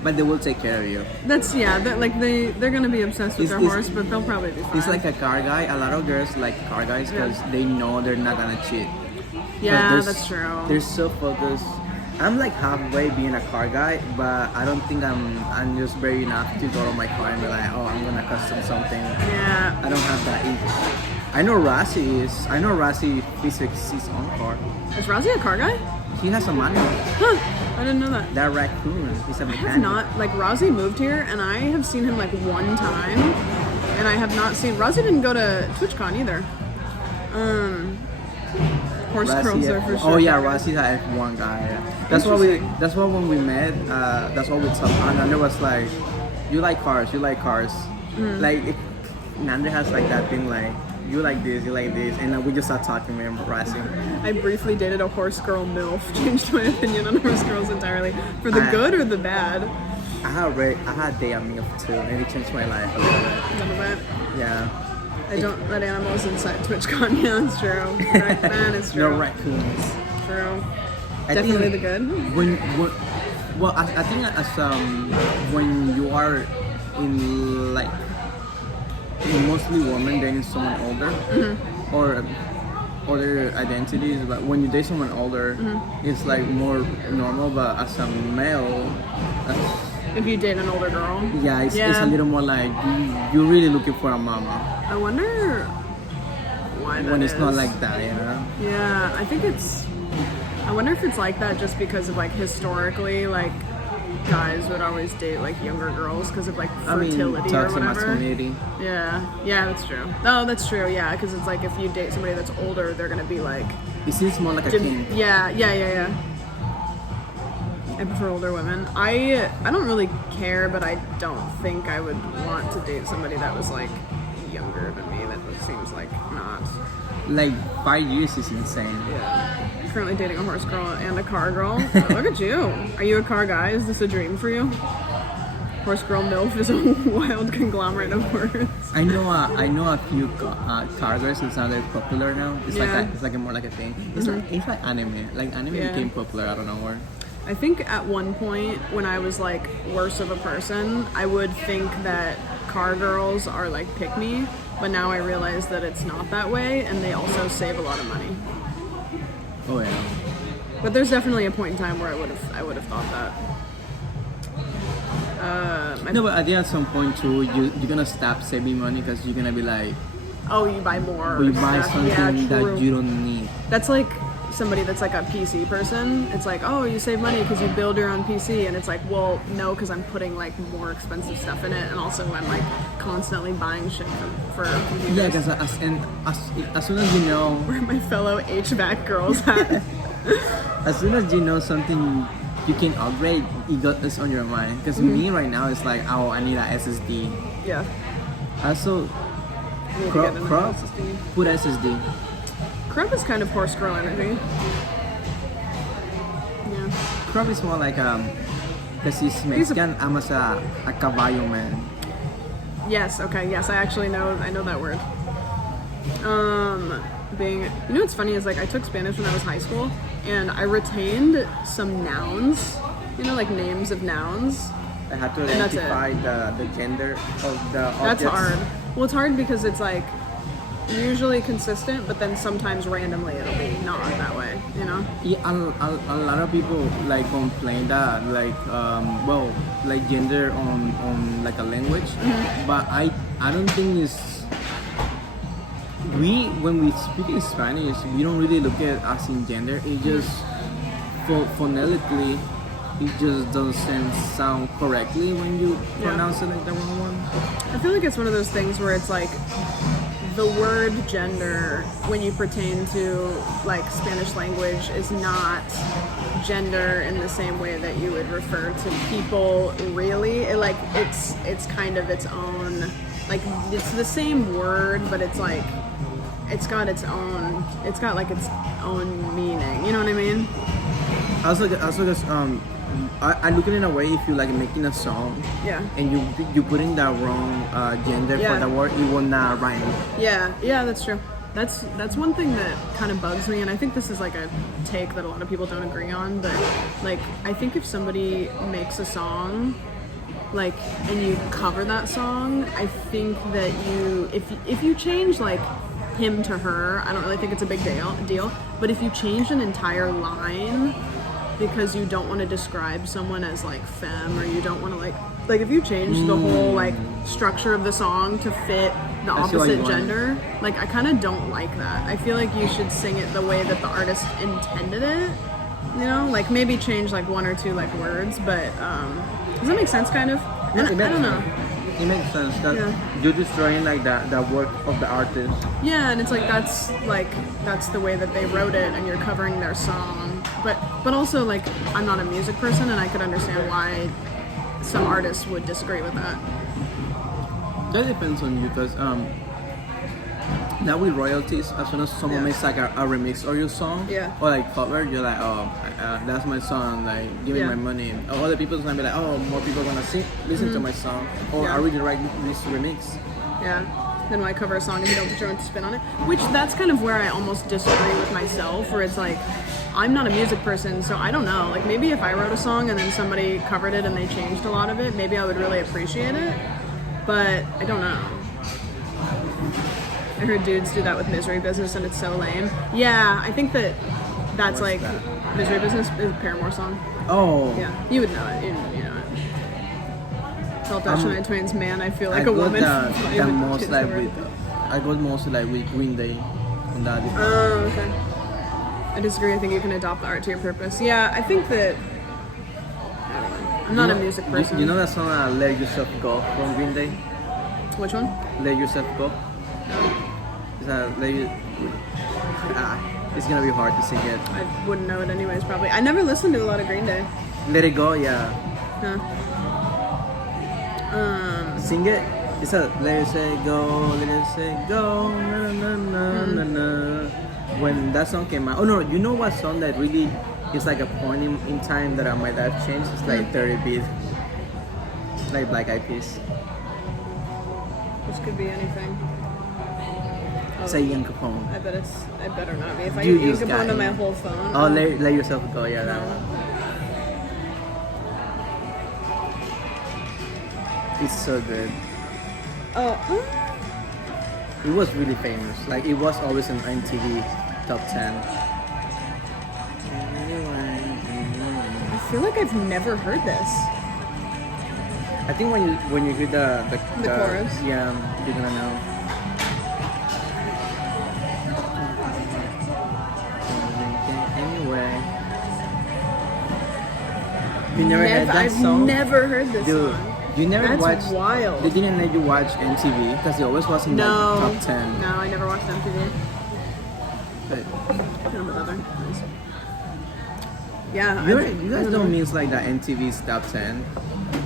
But they will take care of you. They're gonna be obsessed with their horse, but they'll probably be fine. It's like a car guy. A lot of girls like car guys because they know they're not gonna cheat. Yeah, that's true. They're so focused. I'm like halfway being a car guy, but I don't think I'm just brave enough to go to my car and be like, oh, I'm gonna custom something. Yeah. I don't have that ego. I know Razi is. I know Razi physics his own car. Is Razi a car guy? He has a manual. Huh. I didn't know that. That raccoon is a I mechanic. have not, like, Razi moved here, and I have seen him, like, one time, and I have not seen, Razi didn't go to TwitchCon either. Horse girls are for sure. Oh yeah, Razi's a F1 guy. Yeah. That's why when we met, that's what we talked and Nanda was like, you like cars. Like, if Nanda has like that thing like, you like this, and then we just start talking with Razi. I briefly dated a horse girl MILF, changed my opinion on horse girls entirely. For the good or the bad? I had day a MILF too, and it changed my life a little bit. A little bit. Yeah. I don't let animals inside TwitchCon. Yeah, it's true. That is true. No raccoons. True. I Definitely think the good. I think as when you are in like mostly women dating someone older or other identities, but when you date someone older, it's like more normal. But as a male, If you date an older girl. yeah, it's a little more like you're really looking for a mama. I wonder why that When it's not is. like that, you know. Yeah, I wonder if it's like that just because of like historically, like guys would always date like younger girls because of like fertility or toxic whatever. masculinity. Yeah, that's true. Oh, that's true. Yeah, because it's like if you date somebody that's older, they're gonna be like. It seems more like a king. Yeah. I prefer older women. I don't really care, but I don't think I would want to date somebody that was like younger than me. That seems like not. Like 5 years is insane. Yeah. Currently dating a horse girl and a car girl. Oh, look at you. Are you a car guy? Is this a dream for you? Horse girl MILF is a wild conglomerate of words. I know a few car girls. It's not that popular now. It's like more like a thing. It's like anime. Like anime became popular out of nowhere. I think at one point when I was like worse of a person, I would think that car girls are like pick me, but now I realize that it's not that way, and they also save a lot of money. Oh yeah. But there's definitely a point in time where I would have thought that. No, but I think at some point too, you're gonna stop saving money because you're gonna be like, Oh, you buy more. or you buy stuff. something true. that you don't need. That's like somebody that's like a PC person. It's like, oh, you save money because you build your own PC, and it's like, well, no, because I'm putting like more expensive stuff in it, and also I'm like constantly buying shit for computers. Yeah, because as soon as you know, Where my fellow HVAC girls at. as soon as you know something you can upgrade, it's on your mind. Because me right now, it's like, oh, I need an SSD. Yeah. Also, I need to get another crop, SSD. put SSD. Crop is kind of horse girl energy. Yeah. Crop is more like because he's Mexican, I'm a caballo man. Yes. Okay. Yes, I know that word. You know what's funny is like I took Spanish when I was high school, and I retained some nouns. You know, like names of nouns. I had to that's identify the gender of the objects. That's hard. Well, it's hard because it's like usually consistent, but then sometimes randomly it'll be not that way. You know? Yeah, a lot of people like complain that like like gender on like a language, but I don't think it's when we speak in Spanish, we don't really look at us in gender. It just phonetically, it just doesn't sound correctly when you pronounce it like the wrong one. I feel like it's one of those things where it's like the word gender, when you pertain to like Spanish language, is not gender in the same way that you would refer to people really. It's kind of its own, like it's the same word, but it's like it's got its own meaning. You know what I mean? Also just I look at it in a way, if you like making a song, Yeah. and you put in the wrong gender Yeah. for the word, it will not rhyme. Yeah, that's true. That's one thing that kind of bugs me, and I think this is like a take that a lot of people don't agree on, but like I think if somebody makes a song like and you cover that song, I think that if you change like him to her, I don't really think it's a big deal, but if you change an entire line because you don't want to describe someone as like femme, or you don't want to like if you change the whole like structure of the song to fit the opposite gender, like I kind of don't like that. I feel like you should sing it the way that the artist intended it, you know, like maybe change like one or two like words, but does that make sense kind of? And I don't know. It makes sense that you're destroying like the work of the artist. Yeah, and it's like that's the way that they wrote it, and you're covering their song. But also like I'm not a music person, and I could understand why some artists would disagree with that. That depends on you, because now with royalties, as soon as someone makes like a remix of your song, or like cover, you're like, oh, that's my song, like give me my money. And other people's gonna be like, oh, more people are gonna listen to my song, or I really like this remix. Yeah. Then why cover a song if you don't put your own spin on it? Which that's kind of where I almost disagree with myself, where it's like I'm not a music person, so I don't know. Like maybe if I wrote a song and then somebody covered it and they changed a lot of it, maybe I would really appreciate it. But I don't know. I heard dudes do that with Misery Business and it's so lame. Yeah, I think that's like Misery Business is a Paramore song. Oh. Yeah, you would know it. You know it. Felt that Shania Twain's Man, I feel like a woman. I go mostly like with Green Day on that. Oh, okay. I disagree. I think you can adopt the art to your purpose. Yeah, I think that. I don't know. I'm not a music person. You know that song Let Yourself Go from Green Day? Which one? Let Yourself Go. No. It's gonna be hard to sing it. I wouldn't know it anyways, probably. I never listened to a lot of Green Day. Let It Go, yeah. Huh. Sing it. It's a let it say go, na na na na na. When that song came out, oh no, you know what song that really is like a point in time that my life changed? It's like 30 beat, like Black Eyed Peas. Which could be anything. Say Ian Capone. I better not be. If I You Ian just Capone got on my him. whole phone. Oh, let yourself go, yeah, that one. It's so good. Oh, It was really famous. Like it was always on MTV top 10. I feel like I've never heard this. I think when you hear the chorus? yeah, you're gonna know. Anyway, you never had that I've song? never heard this Dude, song. you never That's watched. wild. They didn't let you watch MTV because it always was in No. the top 10. No, I never watched MTV. But Yeah, you guys don't mean like the MTV's top 10.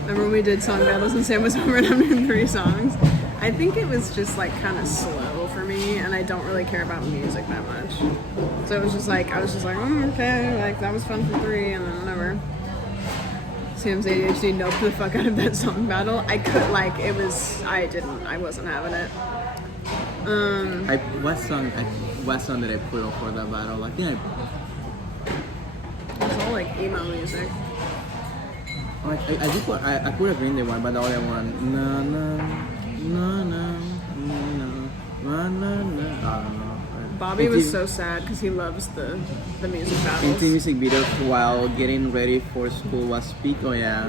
Remember when we did song battles and Sam was over at 103 songs? I think it was just like kind of slow for me, and I don't really care about music that much. So it was just like, I was just like, okay, like that was fun for 3, and then whatever. Sam's ADHD noped the fuck out of that song battle. I could, like, it was, I wasn't having it. What song did I put on for that battle? I think It's all like emo music. I put a Green Day one, but the other one, no, no, no, no, no, no, no, no. I don't know. Bobby was so sad because he loves the music battles. MTV music video while getting ready for school was peak. Oh yeah.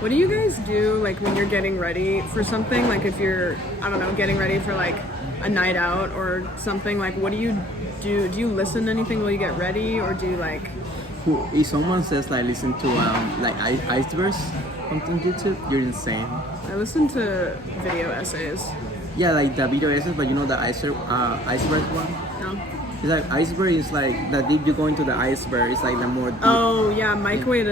What do you guys do like when you're getting ready for something? Like if you're, I don't know, getting ready for like a night out or something, like what do you do? Do you listen to anything while you get ready, or do you like... If someone says like listen to like icebergs on YouTube, you're insane. I listen to video essays. Yeah, like the video essays, but you know the iceberg one? No? It's like iceberg is like the deep you go into the iceberg. It's like the more deep. Oh yeah, Mike made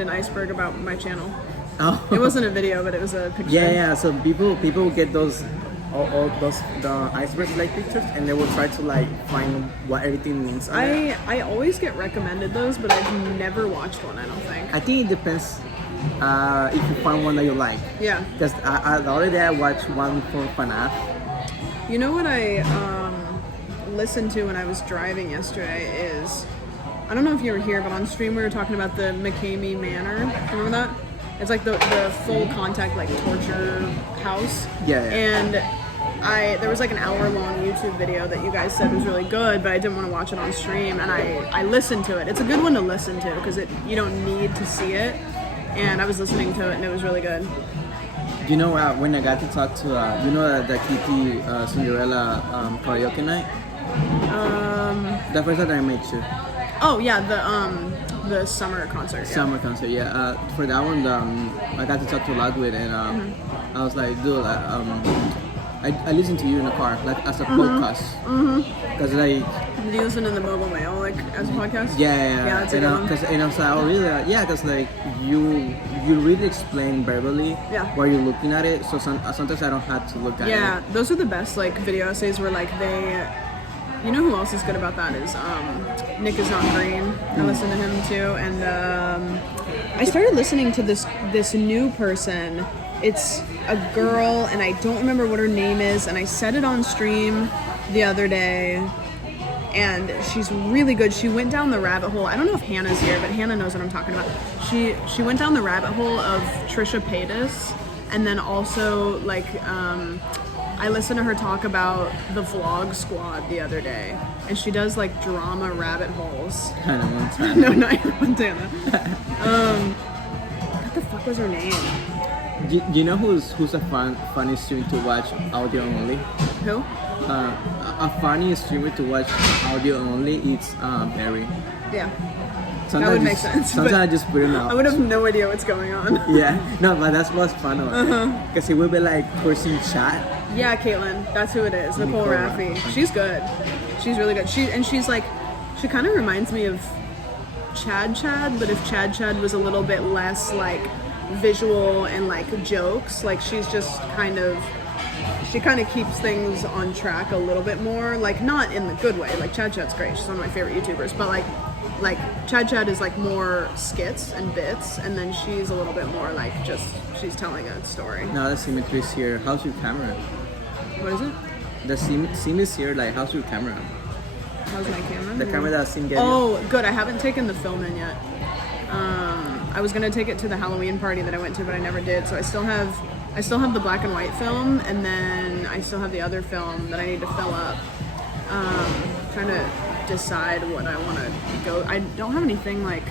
an iceberg about my channel. Oh. It wasn't a video, but it was a picture. Yeah. So people get those all those the iceberg like pictures, and they will try to like find what everything means. I always get recommended those, but I've never watched one. I don't think. I think it depends if you find one that you like. Yeah. Because the other day I watched one for FNAF. You know what I listened to when I was driving yesterday is, I don't know if you were here, but on stream we were talking about the McCamey Manor. Remember that? It's like the full contact like torture house. Yeah. And there was like an hour-long YouTube video that you guys said was really good, but I didn't want to watch it on stream, and I listened to it. It's a good one to listen to because you don't need to see it, and I was listening to it, and it was really good. You know when I got to talk to you know the Kitty Cinderella karaoke night. The first time I met you. Oh yeah, the summer concert. Yeah. Summer concert, yeah. For that one, I got to talk to Ludwig, and I was like, dude, I listen to you in the car, like as a podcast, because like. Did you listen to the Mobile Mail like as a podcast? Yeah, that's a good one. Because I was like, oh really? Because like you really explain verbally while you're looking at it, so sometimes I don't have to look at it. Yeah, those are the best like video essays where like they. You know who else is good about that is Nick is Not Green. I listen to him too, and I started listening to this new person. It's a girl, and I don't remember what her name is, and I said it on stream the other day, and she's really good. She went down the rabbit hole. I don't know if Hannah's here, but Hannah knows what I'm talking about. She went down the rabbit hole of Trisha Paytas, and then also like I listened to her talk about the Vlog Squad the other day, and she does like drama rabbit holes. Hannah Montana. No, not Hannah Montana. What the fuck was her name? Do you know who's a funny streamer to watch audio only? Who? A funny streamer to watch audio only. It's Barry. Yeah. Sometimes That would make sense. Sometimes but I just put him out. I would have no idea what's going on. Yeah, no, but that's what's fun of it. Because he will be like cursing chat. Yeah, Caitlin. That's who it is. Nicole Raffi. Raffi. She's good. She's really good. She's like, she kind of reminds me of Chad, but if Chad was a little bit less like visual and like jokes, like she's just she kind of keeps things on track a little bit more, like not in the good way. Like Chad's great. She's one of my favorite YouTubers, but like Chad is like more skits and bits, and then she's a little bit more like just she's telling a story. Now the symmetry is here. How's your camera? What is it? The sim is here. Like, how's your camera? How's my camera? The camera that Sim gave you. Oh, good. I haven't taken the film in yet. I was gonna take it to the Halloween party that I went to, but I never did. So I still have I still have the black and white film, and then I still have the other film that I need to fill up. Trying to decide what I want to go. I don't have anything like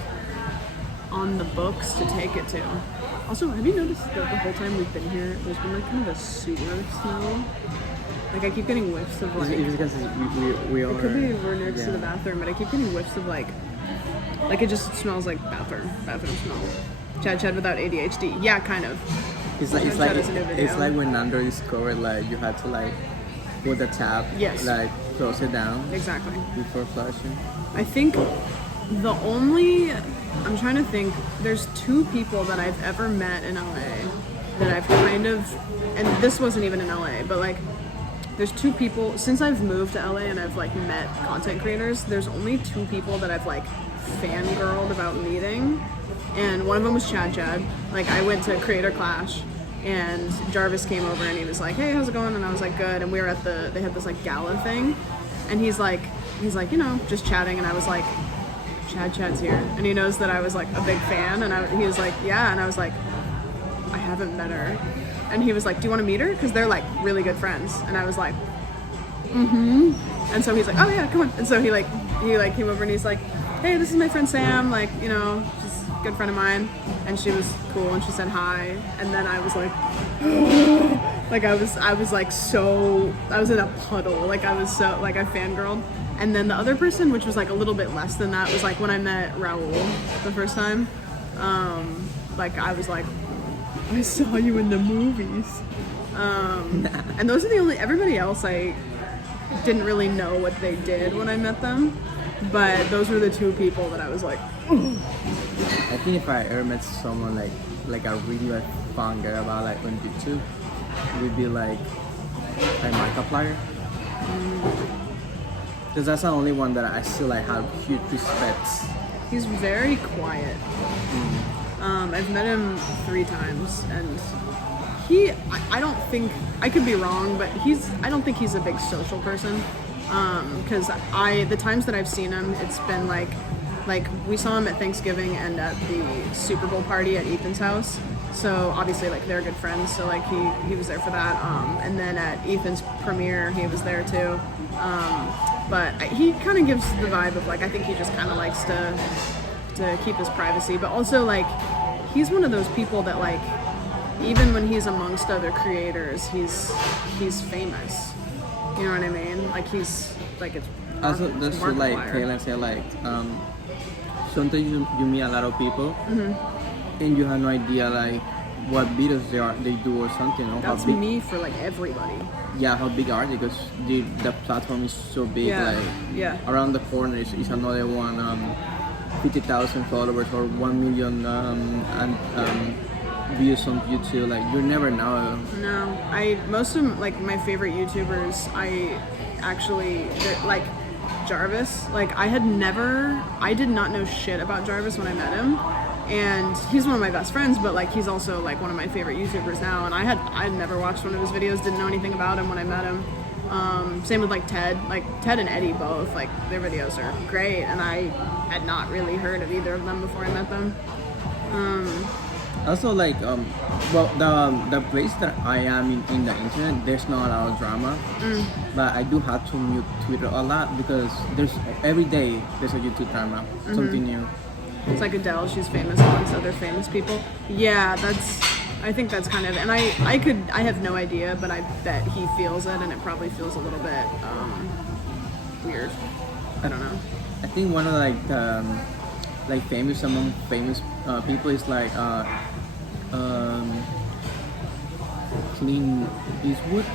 on the books to take it to. Also, have you noticed that the whole time we've been here, there's been like kind of a sewer smell? Like I keep getting whiffs of like. It's because we are. It could be we're next to the bathroom, but I keep getting whiffs of like it just smells like bathroom smell. Chad without ADHD. Yeah, kind of. It's like when Nando discovered like you had to like put the tap, like close it down. Exactly. Before flushing. I think I'm trying to think, there's 2 people that I've ever met in LA that I've kind of, and this wasn't even in LA, but like there's 2 people, since I've moved to LA and I've like met content creators, there's only 2 people that I've like fangirled about meeting, and one of them was Chad. Like I went to Creator Clash and Jarvis came over and he was like, hey, how's it going? And I was like, good. And we were they had this like gala thing, and he's like, you know, just chatting, and I was like, Chad's here, and he knows that I was like a big fan, and he was like, yeah, and I was like, I haven't met her, and he was like, do you want to meet her? Because they're like really good friends, and I was like, and so he's like, oh yeah, come on, and so he came over and he's like, hey, this is my friend Sam, like, you know, she's a good friend of mine, and she was cool, and she said hi, and then I was like, like I was like so, I was in a puddle, like I was so, like I fangirled. And then the other person, which was like a little bit less than that, was like when I met Raul the first time. Like I was like, I saw you in the movies. And those are the only, everybody else I didn't really know what they did when I met them. But those were the 2 people that I was like, ooh. I think if I ever met someone like a really like fun girl about like on YouTube, it would be like Markiplier. Because that's the only one that I still like have huge respect. He's very quiet. I've met him 3 times, and I don't think, I could be wrong, but I don't think he's a big social person. Because the times that I've seen him, it's been like we saw him at Thanksgiving and at the Super Bowl party at Ethan's house. So obviously like they're good friends, so like he was there for that. And then at Ethan's premiere, he was there too. But he kind of gives the vibe of like, I think he just kind of likes to keep his privacy, but also like he's one of those people that like even when he's amongst other creators, he's famous. You know what I mean? Like he's like it's also that's so like Kayla said, like sometimes you meet a lot of people and you have no idea like what videos they do or something. Or that's how big, me for like everybody. Yeah, how big are they? Because the platform is so big. Around the corner is another one. 50,000 followers or 1 million views on YouTube. Like you never know. No, most of like my favorite YouTubers, like Jarvis. Like I did not know shit about Jarvis when I met him. And he's one of my best friends, but like he's also like one of my favorite YouTubers now. And I'd never watched one of his videos, didn't know anything about him when I met him. Same with like Ted and Eddie both, like their videos are great, and I had not really heard of either of them before I met them. Also like well the place that I am in the internet, there's not a lot of drama, but I do have to mute Twitter a lot because every day there's a YouTube drama, something new. It's like Adele, she's famous amongst other famous people. Yeah, I think that's kind of, and I have no idea, but I bet he feels it, and it probably feels a little bit weird. I don't know. I think one of like famous among famous people is like Clint Eastwood.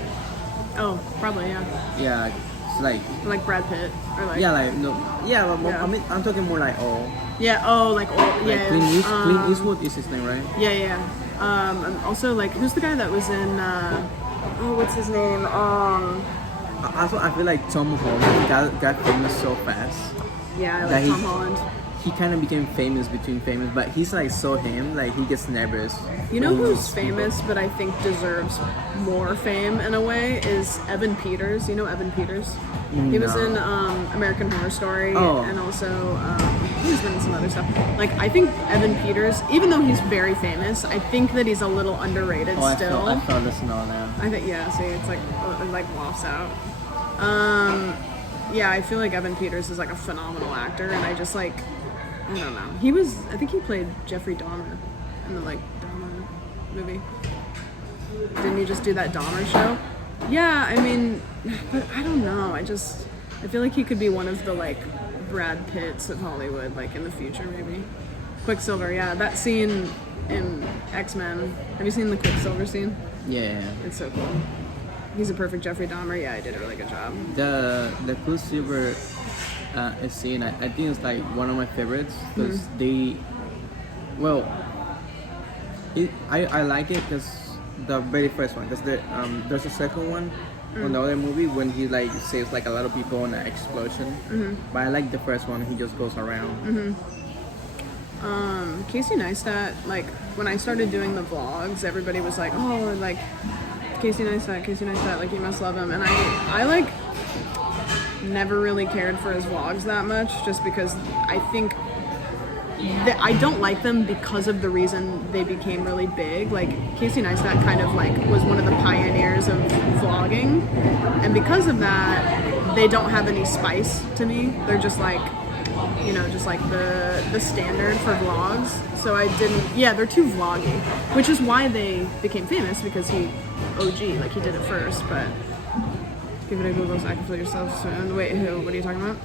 Oh, probably, yeah. Yeah, it's like Brad Pitt or like. Yeah, like no. Yeah, well, Yeah. I mean, I'm talking more like all. Yeah. Oh, like old. Yeah. Like Clint Eastwood is his name, right? Yeah. And also like who's the guy that was in? What's his name? Also, I feel like Tom Holland got famous so fast. Yeah, I like Tom Holland. he kind of became famous, but he's like so him, like he gets nervous. You know when he who's meets famous, people. but I think deserves more fame in a way is Evan Peters. You know Evan Peters? He was No. in American Horror Story, Oh. and also he's been in some other stuff. Like I think Evan Peters, even though he's very famous, I think that he's a little underrated Oh, still. I felt this and all now. I think yeah. See, it's like it like wafts out. Yeah, I feel like Evan Peters is like a phenomenal actor, and I just like I don't know. I think he played Jeffrey Dahmer in the like Dahmer movie. Didn't he just do that Dahmer show? Yeah, I mean, but I don't know. I feel like he could be one of the like Brad Pitts of Hollywood, like in the future maybe. Quicksilver, yeah, that scene in X-Men. Have you seen the Quicksilver scene? Yeah. It's so cool. He's a perfect Jeffrey Dahmer. Yeah, I did a really good job. The Quicksilver scene, I think it's like one of my favorites because I like it because the very first one. Because there's a second one on the other movie when he like saves like a lot of people in an explosion. But I like the first one. He just goes around. Casey Neistat, like when I started doing the vlogs, everybody was like, "Oh, like Casey Neistat, like you must love him." And I like never really cared for his vlogs that much, just because I think that I don't like them because of the reason they became really big. Like Casey Neistat kind of like was one of the pioneers of vlogging, and because of that, they don't have any spice to me. They're just like, you know, just like the standard for vlogs. So I didn't, yeah, they're too vloggy, which is why they became famous, because he OG, like he did it first. But give it a Google so I can feel yourself soon. Wait, who? What are you talking about?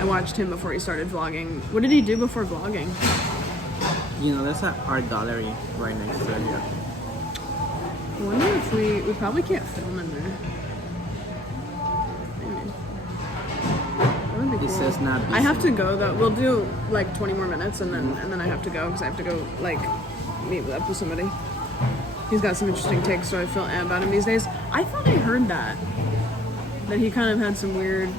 I watched him before he started vlogging. What did he do before vlogging? You know, there's an art gallery right next to it here. I wonder if we probably can't film in there. Maybe. That would be cool. It says not. I have to go though. We'll do like 20 more minutes and then I have to go because I have to go like meet up with somebody. He's got some interesting takes, so I feel about him these days. I thought I heard that he kind of had some weird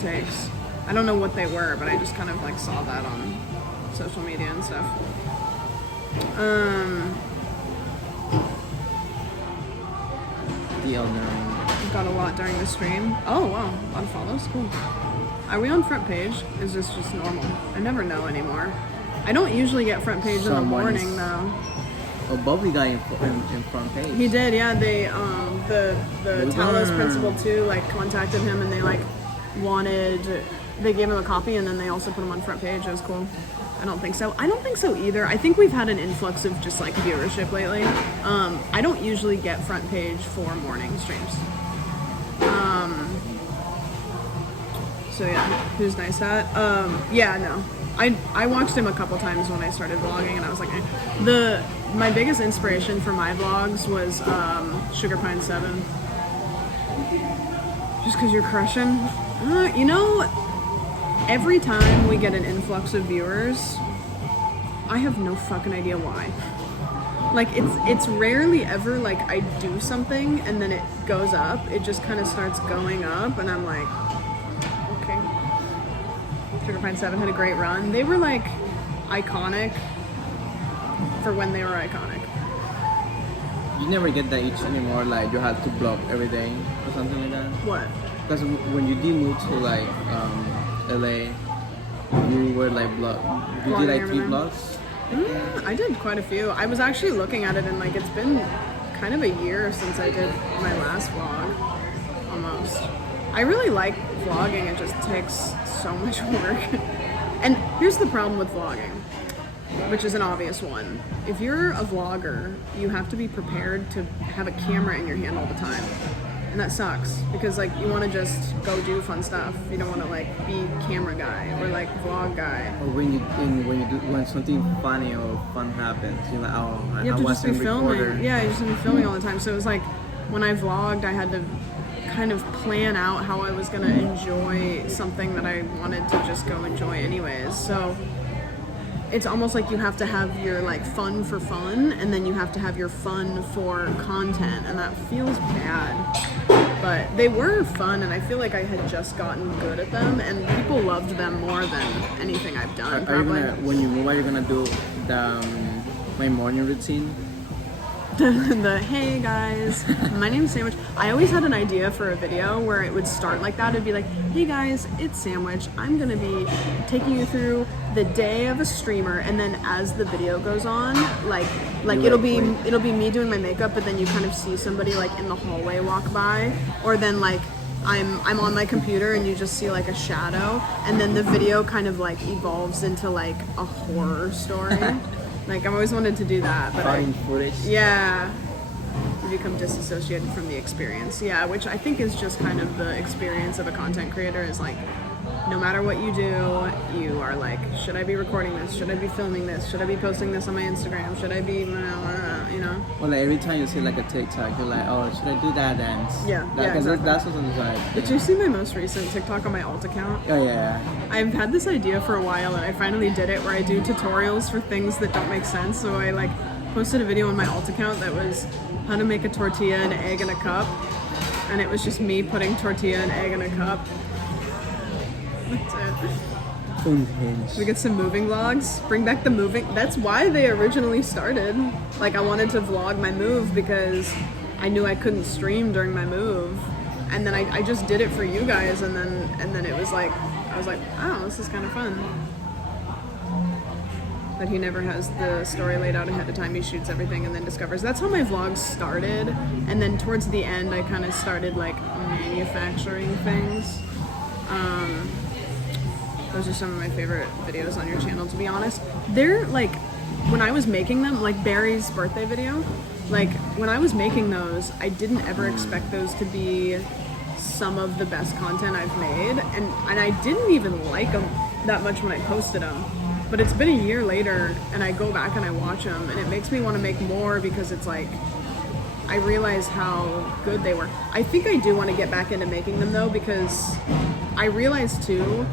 takes. I don't know what they were, but I just kind of like saw that on social media and stuff. The unknown. Got a lot during the stream. Oh wow, a lot of follows, cool. Are we on front page? Is this just normal? I never know anymore. I don't usually get front page in the morning though. Oh, Bobby got in front page. He did, yeah. They the Talos principal too, like contacted him and they like they gave him a copy and then they also put him on front page. It was cool. I don't think so either. I think we've had an influx of just like viewership lately. I don't usually get front page for morning streams. So yeah, who's nice at? Yeah, no. I watched him a couple times when I started vlogging and I was like, eh. My biggest inspiration for my vlogs was Sugar Pine 7. Just because you're crushing. You know, every time we get an influx of viewers, I have no fucking idea why. Like it's rarely ever like I do something and then it goes up. It just kind of starts going up and I'm like, okay. Sugar Pine 7 had a great run. They were like iconic for when they were iconic. You never get that itch anymore, like you have to block every day or something like that? What? Because when you did move to like LA, you were like you did like 3 blocks? I did quite a few. I was actually looking at it and like it's been kind of a year since I did my last vlog, almost. I really like vlogging, it just takes so much work. And here's the problem with vlogging, which is an obvious one. If you're a vlogger, you have to be prepared to have a camera in your hand all the time. And that sucks because like you want to just go do fun stuff. You don't want to like be camera guy or like vlog guy. Or when something funny or fun happens, you're like, oh, you have to just be filming. Recorder. Yeah, you just have to be filming all the time. So it was like when I vlogged, I had to kind of plan out how I was gonna enjoy something that I wanted to just go enjoy anyways. So it's almost like you have to have your like fun for fun and then you have to have your fun for content, and that feels bad. But they were fun, and I feel like I had just gotten good at them, and people loved them more than anything I've done. Are you Probably. gonna, when you move, are you gonna do the my morning routine? The hey guys, my name's Sandwich. I always had an idea for a video where it would start like that. It'd be like, hey guys, it's Sandwich. I'm gonna be taking you through the day of a streamer, and then as the video goes on, like it'll be me doing my makeup, but then you kind of see somebody like in the hallway walk by, or then like I'm on my computer and you just see like a shadow, and then the video kind of like evolves into like a horror story. Like, I've always wanted to do that, but footage. yeah, you become disassociated from the experience. Yeah, which I think is just kind of the experience of a content creator is like, no matter what you do, you are like, should I be recording this? Should I be filming this? Should I be posting this on my Instagram? Should I be, you know? Well, like every time you see like a TikTok, you're like, oh, should I do that dance? Yeah, Because exactly. that's what's like. Did you see my most recent TikTok on my alt account? Oh yeah. I've had this idea for a while, and I finally did it, where I do tutorials for things that don't make sense. So I like posted a video on my alt account that was how to make a tortilla, an egg, and a cup, and it was just me putting tortilla and egg in a cup. That's it. Unhinged. We get some moving vlogs. Bring back the moving. That's why they originally started. Like, I wanted to vlog my move because I knew I couldn't stream during my move, and then I just did it for you guys, and then it was like, I was like, oh, this is kind of fun. But he never has the story laid out ahead of time. He shoots everything and then discovers. That's how my vlogs started, and then towards the end I kind of started like manufacturing things. Those are some of my favorite videos on your channel, to be honest. They're like, when I was making them, like Barry's birthday video, like when I was making those, I didn't ever expect those to be some of the best content I've made, and I didn't even like them that much when I posted them. But it's been a year later, and I go back and I watch them, and it makes me want to make more, because it's like, I realize how good they were. I think I do want to get back into making them though, because I realize too,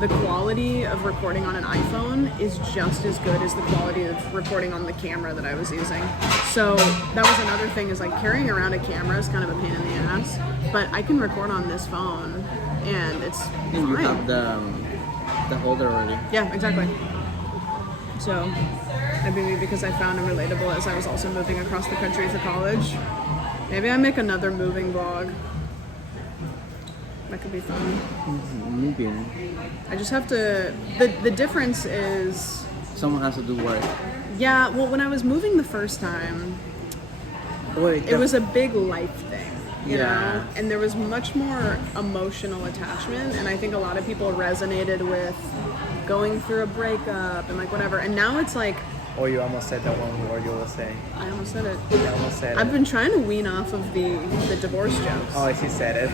the quality of recording on an iPhone is just as good as the quality of recording on the camera that I was using. So that was another thing, is like carrying around a camera is kind of a pain in the ass, but I can record on this phone and it's And fine. you have the holder already. Yeah, exactly. So maybe because I found him relatable as I was also moving across the country for college. Maybe I make another moving vlog. That could be fun. Moving. I just have to, the difference is, Someone has to do work. yeah, well, when I was moving the first time, Wait, it was a big life thing, you Yeah. know? And there was much more emotional attachment, and I think a lot of people resonated with going through a breakup and like whatever. And now it's like, Oh, you almost said that one word you were saying. I almost said it. You almost said I've it. been trying to wean off of the divorce jokes. Oh, she said it.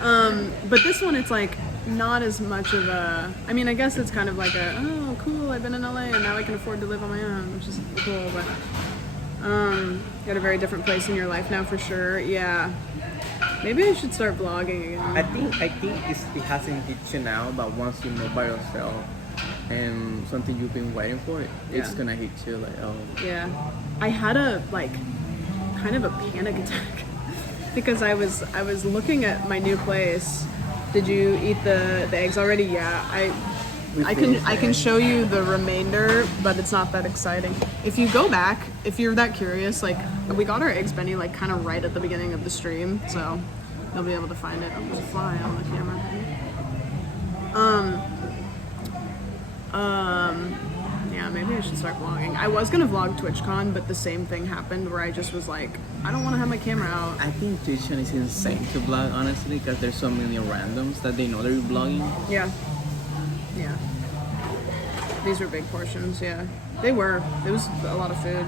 But this one, it's like not as much of a, I mean, I guess it's kind of like a, oh, cool, I've been in LA and now I can afford to live on my own, which is cool, but got a very different place in your life now for sure. Yeah. Maybe I should start vlogging again. I think it hasn't hit you now, but once you move by yourself and something you've been waiting for, it's Yeah. gonna hit you like, oh. Yeah. I had a like kind of a panic attack because I was looking at my new place. Did you eat the eggs already? Yeah. I can show you the remainder, but it's not that exciting. If you go back, if you're that curious, like we got our eggs Benny like kind of right at the beginning of the stream, so you'll be able to find it. Oh, there's a fly on the camera. Yeah, maybe I should start vlogging. I was gonna vlog TwitchCon, but the same thing happened where I just was like, I don't want to have my camera out. I think Twitch is insane to vlog, honestly, because there's so many randoms that they know they're vlogging. Yeah. Yeah. These were big portions, yeah. They were. It was a lot of food.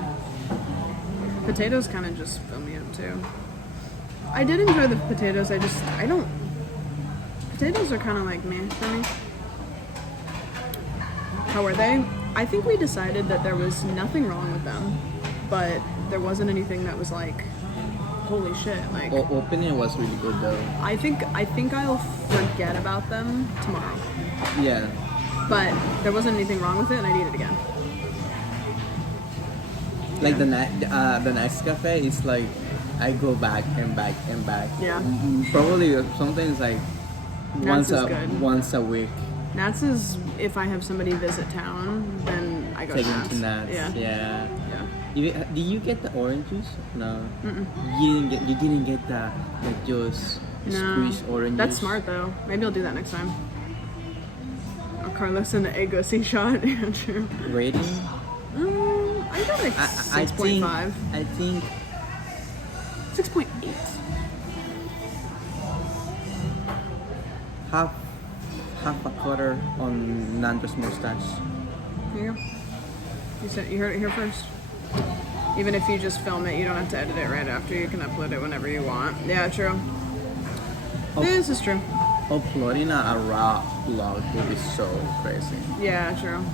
Potatoes kind of just fill me up too. I did enjoy the potatoes, potatoes are kind of like meh for me. How were they? I think we decided that there was nothing wrong with them, but there wasn't anything that was like, holy shit, like. Opening was really good though. I think I'll forget about them tomorrow. Yeah. But there wasn't anything wrong with it, and I'd eat it again. Like the next cafe is like I go back and back and back. Yeah. Probably sometimes like Nats is good. once a week. Nats is if I have somebody visit town, then I go Take to them Nats. to Nats. Yeah. Yeah. Yeah. Did you get the orange juice? No. You didn't get the juice. Squeezed orange That's juice. smart though. Maybe I'll do that next time. Oh, Carlos and the Agosi shot. Yeah, true. Rating? I got like I 6.5. I think 6.8. half a quarter on Nando's mustache. There you go. You heard it here first. Even if you just film it, you don't have to edit it right after. You can upload it whenever you want. Yeah, true. Oh. This is true. Uploading a raw vlog would be so crazy. Yeah, true.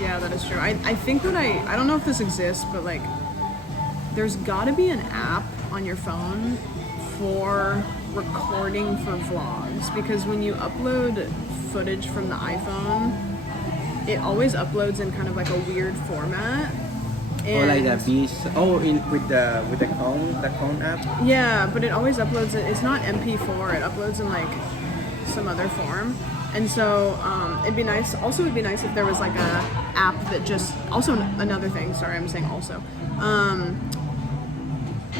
Yeah, that is true. I think what I don't know if this exists, but like there's gotta be an app on your phone for recording for vlogs, because when you upload footage from the iPhone, it always uploads in kind of like a weird format. Or like the beast. Oh, with the cone app. Yeah, but it always uploads it. It's not MP4. It uploads in like some other form. And so it'd be nice. Also, it'd be nice if there was like a app that just. Also, another thing. Sorry, I'm saying also.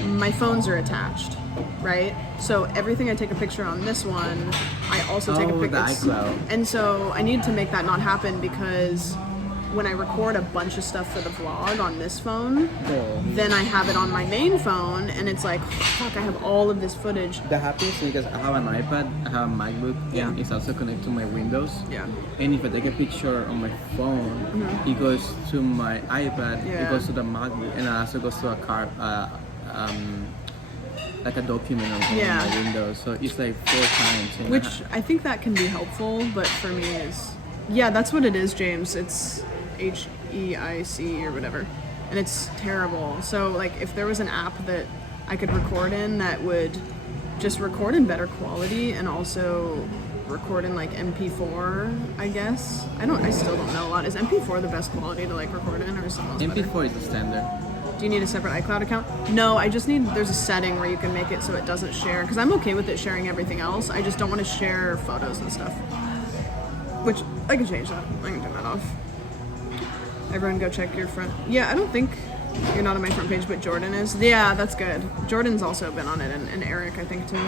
My phones are attached, right? So everything I take a picture on this one, I also take a Oh, the picture. iCloud. And so I need to make that not happen, because when I record a bunch of stuff for the vlog on this phone, then I have it on my main phone, and it's like, fuck, I have all of this footage. That happens because I have an iPad, I have a MacBook, Yeah. and it's also connected to my Windows. Yeah. And if I take a picture on my phone, it goes to my iPad, Yeah. it goes to the MacBook, and it also goes to a card, like a document on Yeah. my Windows. So it's like 4 times. And Which I think that can be helpful, but for me is, yeah, that's what it is, James. It's HEIC or whatever, and it's terrible. So like, if there was an app that I could record in that would just record in better quality and also record in like MP4, I guess. I still don't know a lot. Is MP4 the best quality to like record in, or is something else better? MP4 is the standard. Do you need a separate iCloud account? No, I just need, there's a setting where you can make it so it doesn't share, because I'm okay with it sharing everything else. I just don't want to share photos and stuff. Which, I can change that. I can turn that off. Everyone go check your front. Yeah, I don't think you're not on my front page, but Jordan is. Yeah, that's good. Jordan's also been on it, and Eric, I think, too.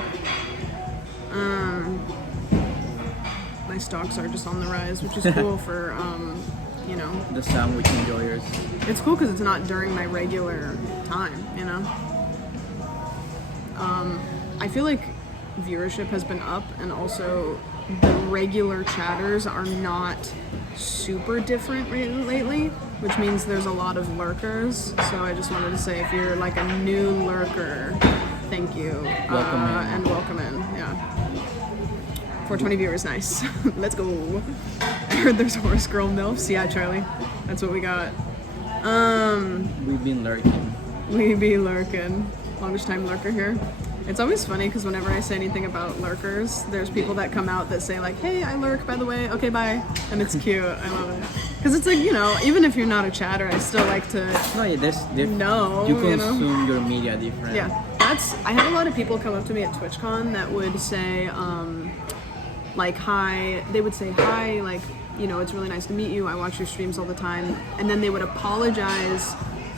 My stocks are just on the rise, which is cool for, you know. The sandwich enjoyers. It's cool because it's not during my regular time, you know? I feel like viewership has been up, and also the regular chatters are not super different lately, which means there's a lot of lurkers. So I just wanted to say, if you're like a new lurker, thank you. Welcome in. And welcome in, yeah. 420 viewers, nice. Let's go. I heard there's horse girl milfs. Yeah, Charlie, that's what we got. We've been lurking. We be lurking. Longest time lurker here. It's always funny because whenever I say anything about lurkers, there's people that come out that say like, hey, I lurk, by the way. Okay, bye. And it's cute. I love it. Because it's like, you know, even if you're not a chatter, I still like to No, yeah, there's different. know, You you know? consume your media different. Yeah, I had a lot of people come up to me at TwitchCon that would say, like, hi, they would say, hi, like, you know, it's really nice to meet you, I watch your streams all the time, and then they would apologize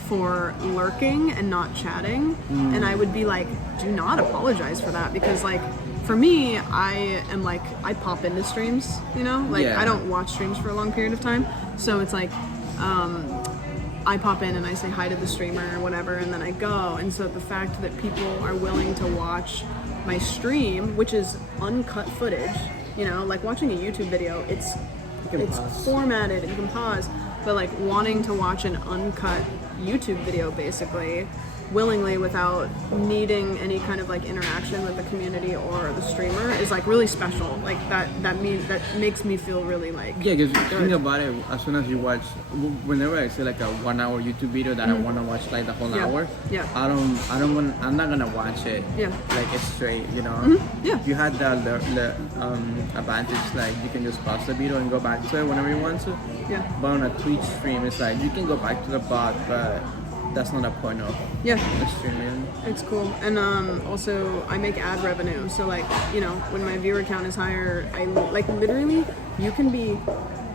for lurking and not chatting, and I would be like, do not apologize for that, because, like, for me, I am like, I pop into streams, you know, like, Yeah. I don't watch streams for a long period of time, so it's like, I pop in and I say hi to the streamer or whatever, and then I go. And so the fact that people are willing to watch my stream, which is uncut footage, you know, like watching a YouTube video, it's pause. formatted, you can pause, but like wanting to watch an uncut YouTube video basically willingly without needing any kind of like interaction with the community or the streamer is like really special. Like that makes me feel really like Yeah, because think about it, as soon as you watch, whenever I see like a 1 hour YouTube video that I want to watch like the whole Yeah. hour, Yeah. I'm not gonna watch it Yeah. like it's straight, you know? Yeah. You had the advantage, like you can just pause the video and go back to it whenever you want to. Yeah. But on a Twitch stream, it's like you can go back to the bot, but that's not a point of Yeah, streaming. it's cool. And also I make ad revenue. So like, you know, when my viewer count is higher, I like literally you can be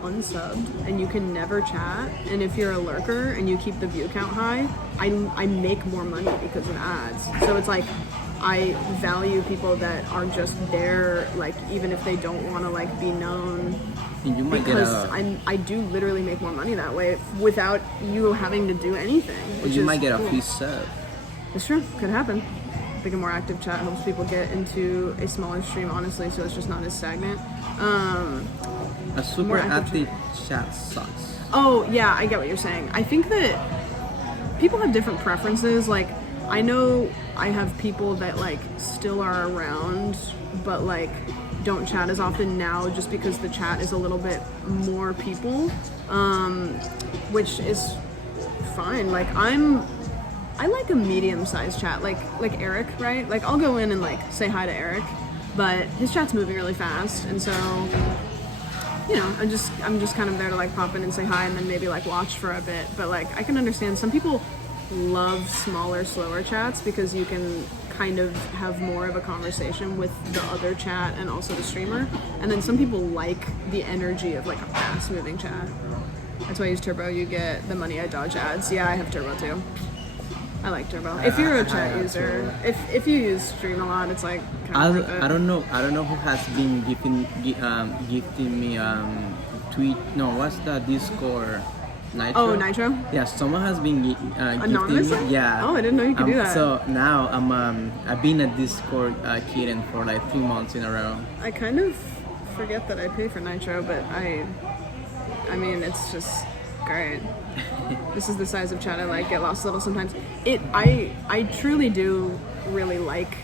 unsubbed and you can never chat, and if you're a lurker and you keep the view count high, I make more money because of ads. So it's like I value people that are just there, like even if they don't want to like be known, And you might get because a I do literally make more money that way without you having to do anything. Which you is might get a cool. free sub. It's true, could happen. I think a more active chat helps people get into a smaller stream, honestly, so it's just not as stagnant. A super More active active chat sucks. Oh, yeah, I get what you're saying. I think that people have different preferences. Like, I know I have people that, like, still are around, but, like, don't chat as often now just because the chat is a little bit more people, which is fine. Like, I like a medium-sized chat, like Eric, right? Like, I'll go in and, like, say hi to Eric, but his chat's moving really fast, and so... You know, I'm just kind of there to like pop in and say hi and then maybe like watch for a bit. But like I can understand some people love smaller, slower chats because you can kind of have more of a conversation with the other chat and also the streamer. And then some people like the energy of like a fast moving chat. That's why I use Turbo. You get the money I dodge ads. Yeah, I have Turbo too. I like Turbo. If you're a chat user, if you use Stream a lot, it's like kind of worth it. I don't know who has been gifting me tweet. No, what's the Discord? Nitro. Oh, Nitro? Yeah, someone has been gifting Anonymously? me. Yeah. Oh, I didn't know you could do that. So now I've been a Discord kitten for like 3 months in a row. I kind of forget that I pay for Nitro, but I mean, it's just great. This is the size of chat I like. Get lost a little sometimes. I truly do really like.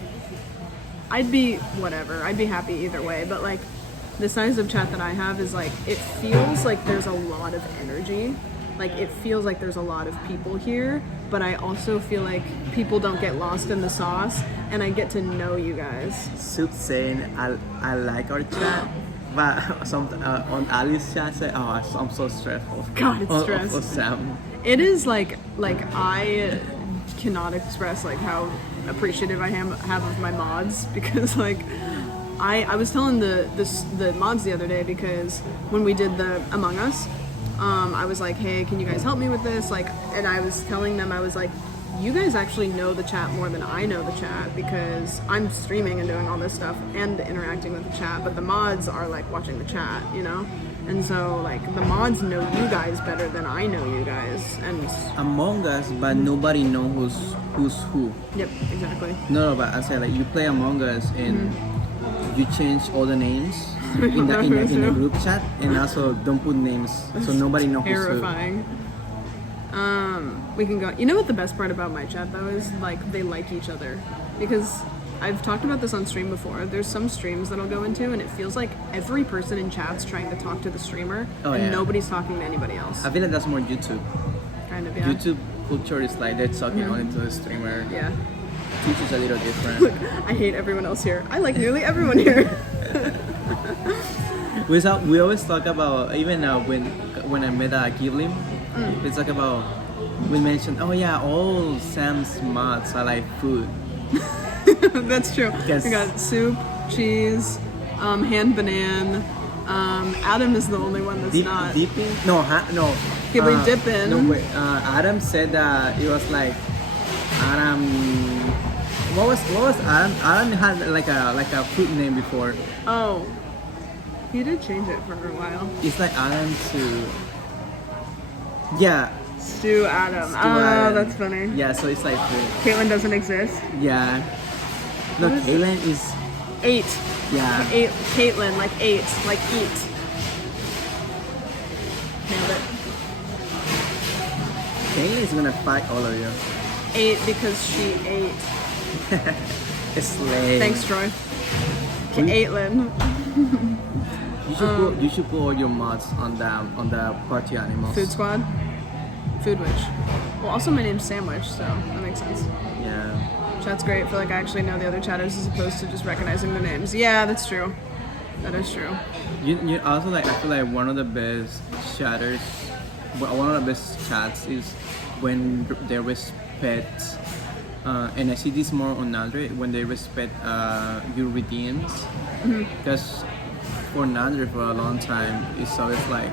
I'd be happy either way, but like the size of chat that I have is like it feels like there's a lot of energy. Like it feels like there's a lot of people here, but I also feel like people don't get lost in the sauce, and I get to know you guys. Soup saying I like our chat. But on Ali's chat, say, oh, I'm so stressful. God, it's stress. Of Sam. It is like I cannot express like how appreciative I have of my mods, because like I was telling the mods the other day, because when we did the Among Us, I was like, hey, can you guys help me with this? Like, and I was telling them, I was like, you guys actually know the chat more than I know the chat, because I'm streaming and doing all this stuff and interacting with the chat, but the mods are like watching the chat, you know? And so like the mods know you guys better than I know you guys. And Among Us, but nobody knows who's who. yep, exactly. No, but I said like you play Among Us and you change all the names in the group chat, and also don't put names so nobody knows who's who. Terrifying. We can go. You know what the best part about my chat though is, like, they like each other, because I've talked about this on stream before. There's some streams that I'll go into and it feels like every person in chat's trying to talk to the streamer, and nobody's talking to anybody else. I feel like that's more YouTube. Kind of, yeah. YouTube culture is like they're talking only to the streamer. Yeah. Twitch is a little different. I hate everyone else here. I like nearly everyone here. We always talk about, even when I met Giblim, we talk about, we mentioned, oh yeah, all Sam's mods are like food. That's true. Yes. We got soup, cheese, hand banana. Adam is the only one that's not. Dipping? No, no. Ghibli dipping. No, wait. Adam said that it was like Adam. What was Adam? Adam had like a food name before. Oh, he did change it for a while. It's like Adam to. Yeah. Stew Adam. Adam. That's funny. Yeah, so it's like food. Caitlin doesn't exist. Yeah. No, What is Caitlin is. 8. Yeah. 8. Caitlin, like 8, like eat. Nailed it. Caitlin is gonna fight all of you. 8 because she ate. It's lame. Thanks, Troy. Caitlin. You should put all your mods on the party animals. Food Squad. Food Witch. Well, also my name's Sandwich, so that makes sense. Yeah. Chat's great. I feel like I actually know the other chatters as opposed to just recognizing their names. Yeah, that's true. That is true. You also, like, I feel like one of the best chatters, one of the best chats is when they respect, and I see this more on Android, when they respect your redeems. Because for Android for a long time, it's always like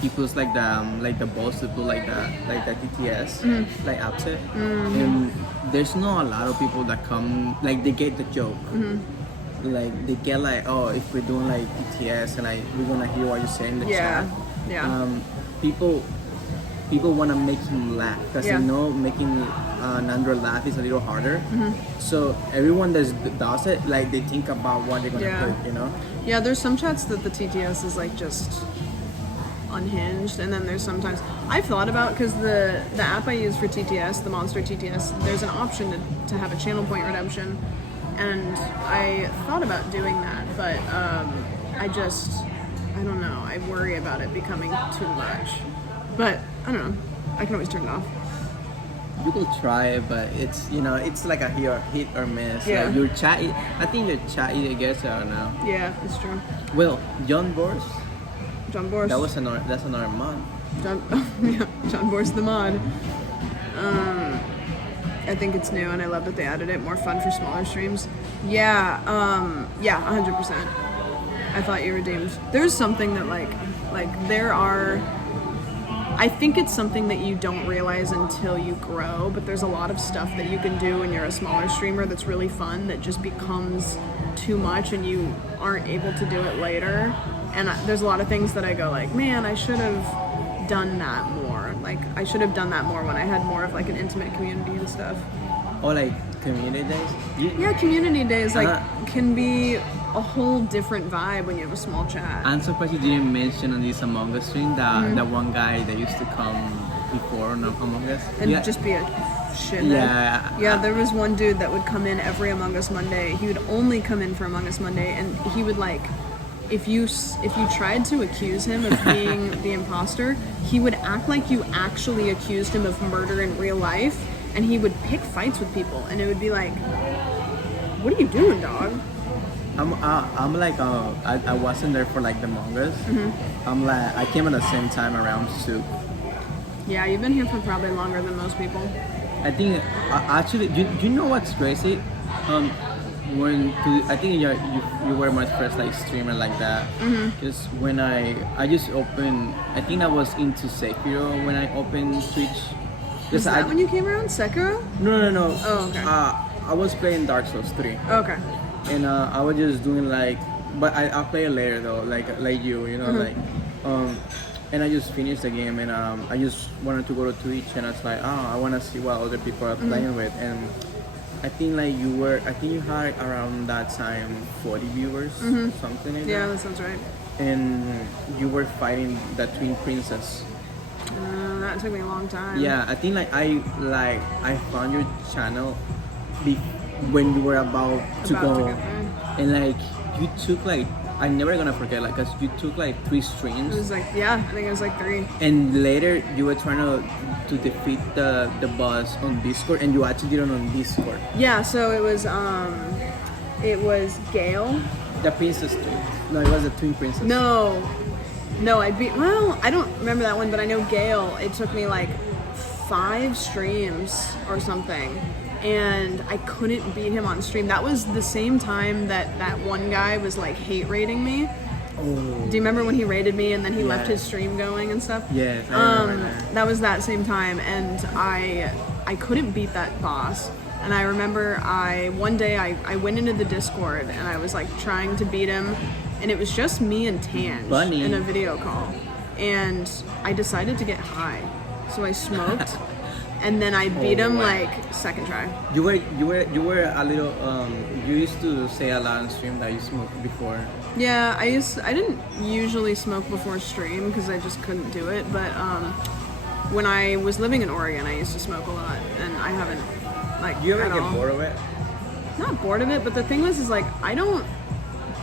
he puts like the boss to put like the TTS like upset, and there's not a lot of people that come like they get the joke. Like they get like, oh, if we're doing like TTS and we're gonna hear what you say in the chat. People want to make him laugh because they know making Nandro laugh is a little harder. So everyone that does it, like they think about what they're gonna put, you know. Yeah, there's some chats that the TTS is like just unhinged, and then there's sometimes I've thought about, because the app I use for TTS, the Monster TTS, there's an option to have a channel point redemption, and I thought about doing that, but I don't know, I worry about it becoming too much, but I don't know, I can always turn it off. You could try it, but it's, you know, it's like a hit or miss. Yeah. Like your chat, I think your chat either gets it or no. Yeah, it's true. Well, John Bors, That's another mod. John Bor's the mod. I think it's new, and I love that they added it. More fun for smaller streams. Yeah, 100%. I thought you redeemed. There's something that like there are. I think it's something that you don't realize until you grow, but there's a lot of stuff that you can do when you're a smaller streamer that's really fun that just becomes too much and you aren't able to do it later. And there's a lot of things that I go like, man, I should have done that more. Like, I should have done that more when I had more of like an intimate community and stuff. Or like community days? Yeah, community days can be a whole different vibe when you have a small chat. I'm surprised you didn't mention on this Among Us stream that one guy that used to come before on Among Us. And just be a shithead. Yeah, there was one dude that would come in every Among Us Monday. He would only come in for Among Us Monday, and he would like, if you tried to accuse him of being the imposter, he would act like you actually accused him of murder in real life, and he would pick fights with people, and it would be like, what are you doing, dog? I'm like I wasn't there for like the Among Us. I'm like I came at the same time around Soup. Yeah, you've been here for probably longer than most people. I think actually, you know what's crazy? I think you were my first like streamer like that. Because when I just opened, I think I was into Sekiro when I opened Twitch. Was that when you came around, Sekiro? No. Oh, okay. I was playing Dark Souls 3. Okay. And I was just doing like, but I'll play it later though, like you know, like, and I just finished the game, and I just wanted to go to Twitch, and I was like, I want to see what other people are playing with, and I think like you had around that time 40 viewers, something like that. Yeah, that sounds right. And you were fighting the Twin Princess. That took me a long time. Yeah, I think I found your channel when you were about to go, and like you took like, I'm never gonna forget, like, cause you took like 3 streams. It was like, yeah, I think it was like 3. And later you were trying to defeat the boss on Discord, and you actually did it on Discord. Yeah, so it was Gale. The princess. No, it was the Twin Princess. No, I don't remember that one, but I know Gale. It took me like 5 streams or something, and I couldn't beat him on stream. That was the same time that one guy was like hate rating me. Oh. Do you remember when he rated me and then he left his stream going and stuff? Yes, I remember that was that same time, and I couldn't beat that boss. And I remember one day I went into the Discord and I was like trying to beat him, and it was just me and Tange in a video call, and I decided to get high, so I smoked. And then I beat him like second try. You were a little you used to say a lot on stream that you smoked before. Yeah, I didn't usually smoke before stream because I just couldn't do it, but when I was living in Oregon, I used to smoke a lot, and I haven't like. You ever get bored of it? Not bored of it, but the thing is like I don't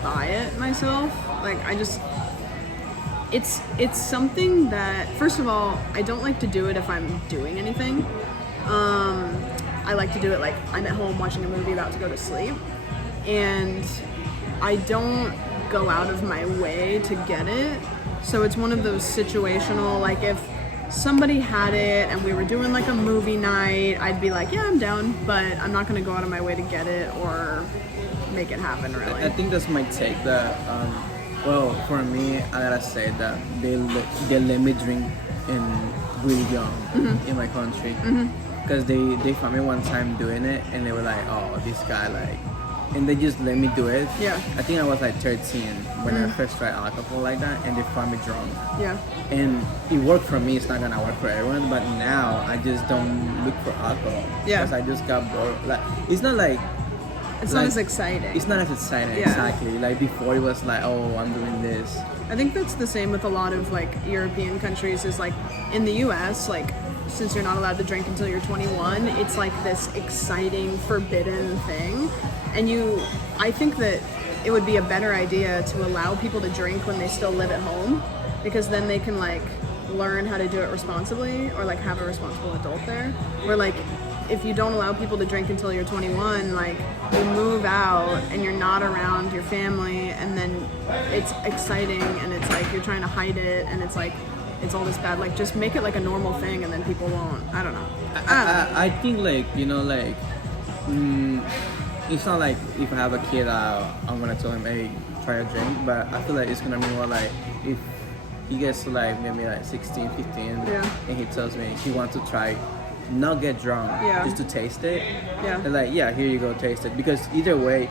buy it myself. Like I just. It's something that, first of all, I don't like to do it if I'm doing anything. I like to do it like I'm at home watching a movie about to go to sleep, and I don't go out of my way to get it. So it's one of those situational, like if somebody had it and we were doing like a movie night, I'd be like, yeah, I'm down, but I'm not gonna go out of my way to get it or make it happen, really. I think that's my take. That well, for me, I gotta say that they let me drink in really young in my country because they found me one time doing it and they were like, oh, this guy like, and they just let me do it. Yeah. I think I was like 13 when I first tried alcohol like that, and they found me drunk. Yeah. And it worked for me. It's not gonna work for everyone, but now I just don't look for alcohol. Yeah. Because I just got bored. Like it's not like It's like, not as exciting. it's not as exciting. Yeah. Exactly. Like before, it was like, oh, I'm doing this. I think that's the same with a lot of like European countries. Is like in the U.S., like since you're not allowed to drink until you're 21, it's like this exciting, forbidden thing. And I think that it would be a better idea to allow people to drink when they still live at home, because then they can like learn how to do it responsibly, or like have a responsible adult there. Where like if you don't allow people to drink until you're 21, like you move out and you're not around your family, and then it's exciting and it's like you're trying to hide it, and it's like it's all this bad. Like just make it like a normal thing, and then people won't. I don't know. I think like like it's not like if I have a kid, I'm gonna tell him, hey, try a drink. But I feel like it's gonna be more like if he gets to like maybe like 16, 15, and he tells me he wants to try, not get drunk, just to taste it. Yeah. And like, yeah, here you go, taste it. Because either way,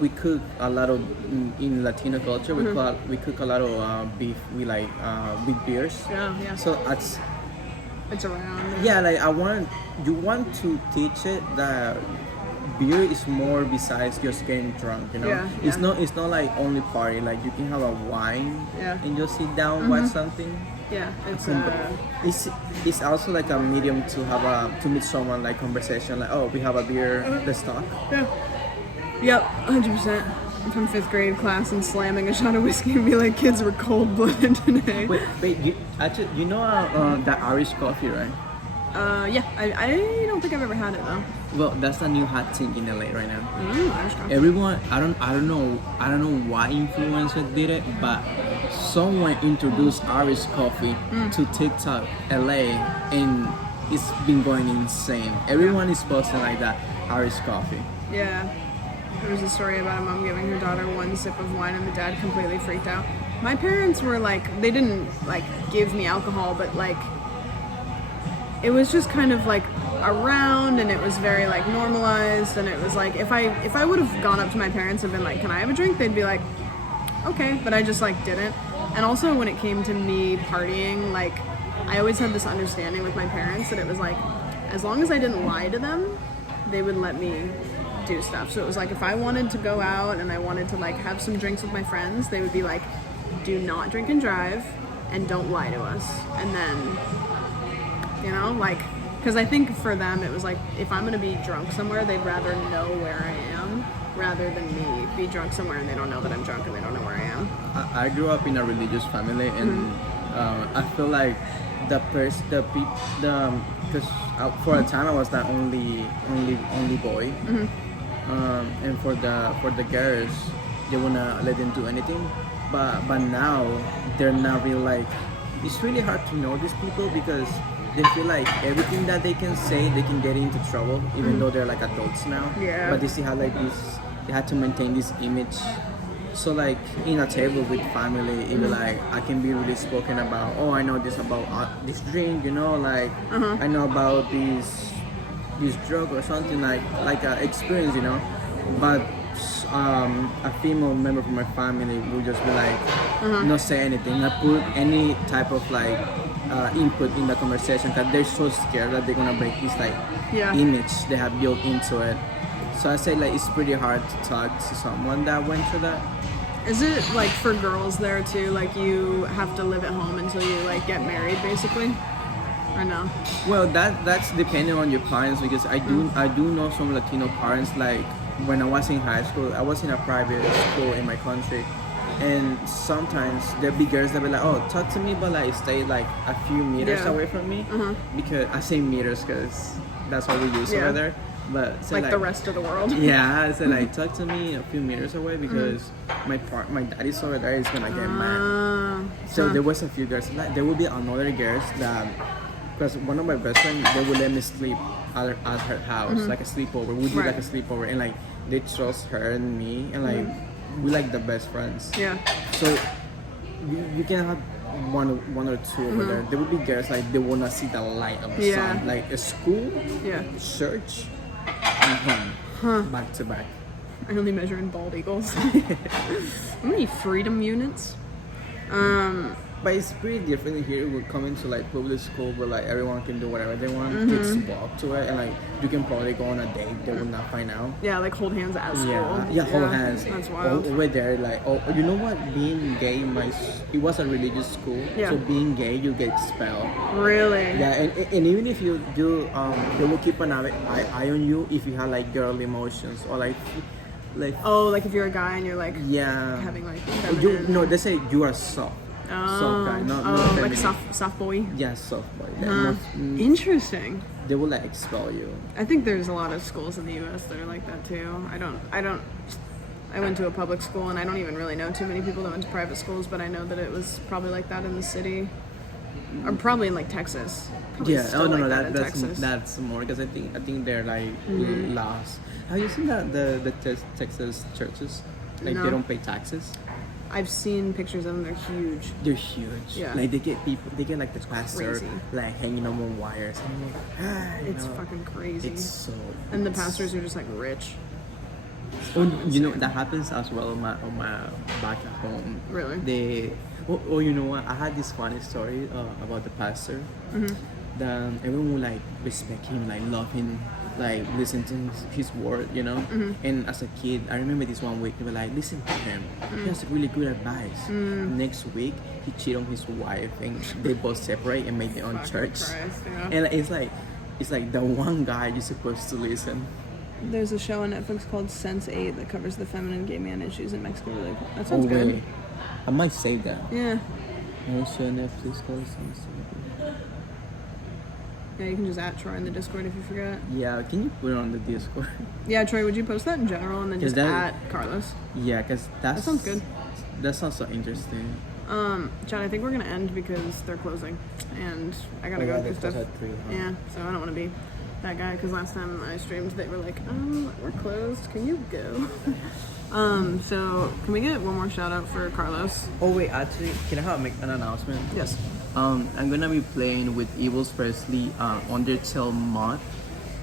we cook a lot of in Latino culture. We cook a lot of beef. We like with beers. Yeah. So It's around. yeah, like you want to teach it that beer is more besides just getting drunk, you know. Yeah, It's yeah. not like only party. Like you can have a wine and just sit down, watch something. Yeah, It's also like a medium to have to meet someone, like conversation, like, oh, we have a beer, let's talk. Yep, 100%. From 5th grade class and slamming a shot of whiskey and be like, kids were cold-blooded today. Wait, you know that Irish coffee, right? Yeah, I don't think I've ever had it though. Well, that's a new hot thing in LA right now. Irish coffee. Everyone, I don't know why influencer did it, but someone introduced Irish coffee to TikTok LA, and it's been going insane. Everyone is posting like that Irish coffee. Yeah. There was a story about a mom giving her daughter one sip of wine and the dad completely freaked out. My parents were like, they didn't like give me alcohol, but like it was just kind of like around, and it was very like normalized, and it was like if I would have gone up to my parents and been like, can I have a drink, they'd be like, okay, but I just like didn't. And also when it came to me partying, like I always had this understanding with my parents that it was like as long as I didn't lie to them, they would let me do stuff. So it was like if I wanted to go out and I wanted to like have some drinks with my friends, they would be like, do not drink and drive and don't lie to us. And then, you know, like, because I think for them it was like if I'm gonna be drunk somewhere, they'd rather know where I am rather than me be drunk somewhere and they don't know that I'm drunk and they don't know where I am. I grew up in a religious family, and I feel like because for a time I was the only boy, and for the girls they wanna let them do anything, but now they're not really like. It's really hard to know these people because they feel like everything that they can say they can get into trouble, even though they're like adults now. Yeah. But they still have like this. They had to maintain this image. So like in a table with family, it be like I can be really spoken about. Oh, I know this about this drink, you know, like I know about this drug or something like experience, you know. But a female member from my family would just be like, not say anything, not put any type of like input in the conversation because they're so scared that they're gonna break this like image they have built into it. So I say like it's pretty hard to talk to someone that went through that. Is it like for girls there too, like you have to live at home until you like get married basically? Or no? Well, that's depending on your parents because I do know some Latino parents. Like when I was in high school, I was in a private school in my country, and sometimes there'll be girls that be like, oh, talk to me, but like stay like a few meters away from me, because I say meters because that's what we use over there. But so, Like the rest of the world. Yeah, I said like talk to me a few meters away because my daddy's over there is gonna get mad. So there was a few girls. Like, there will be another girls that because one of my best friends they would let me sleep at her house like a sleepover. We do like a sleepover and like they trust her and me and like we like the best friends. Yeah. So you can have one or two over there. There will be girls like they will not see the light of the sun. Like a school, church, and home, back to back. I only measure in bald eagles. How many freedom units? But it's pretty different here. We're coming to like public school where like everyone can do whatever they want. Kids walk to it and like you can probably go on a date. They will not find out. Yeah, like hold hands at school. Yeah, hold hands. That's wild. Over there, like you know what? Being gay, it was a religious school. Yeah. So being gay, you get expelled. Really? Yeah, and even if you do, they will keep an eye on you if you have like girl emotions or like. Oh, like if you're a guy and you're like having like feminine. they say you are soft. Soft guy, not like feminine. soft boy. Yeah, soft boy. Interesting. They will like expel you. I think there's a lot of schools in the U.S. that are like that too. I went to a public school and I don't even really know too many people that went to private schools, but I know that it was probably like that in the city, or probably in like Texas. Probably still like that in Texas. That's more because I think they're like laws. Have you seen the Texas churches? Like No. they don't pay taxes. I've seen pictures of them. They're huge. They're huge. Yeah. Like they get like the pastor crazy. like hanging on wires. I'm like, It's fucking crazy. It's so. And the pastors are just like rich. Oh, you know that happens as well on my back at home. Really? You know what? I had this funny story about the pastor. That everyone would like respect him, like love him, like listen to his word, you know. And as a kid, I remember this one week they were like, listen to him. He has really good advice. Next week, he cheated on his wife, and they both separate and make their own church. Christ, yeah. And it's like the one guy you're supposed to listen. There's a show on Netflix called Sense8 that covers the feminine gay man issues in Mexico. Really, that sounds good. Really? I might save that. Yeah. Also, Netflix called something. Yeah, you can just at Troy in the Discord if you forget. Yeah, can you put it on the Discord? Yeah, Troy, would you post that in general and then just at Carlos? Yeah, because That sounds good. That sounds so interesting. John, I think we're gonna end because they're closing, and I gotta go do stuff. Yeah, so I don't want to be that guy because last time I streamed, they were like, we're closed. Can you go? So can we get one more shout out for Carlos? Oh wait, actually, can I make an announcement? Yes. I'm gonna be playing with Evils Presley Undertale mod.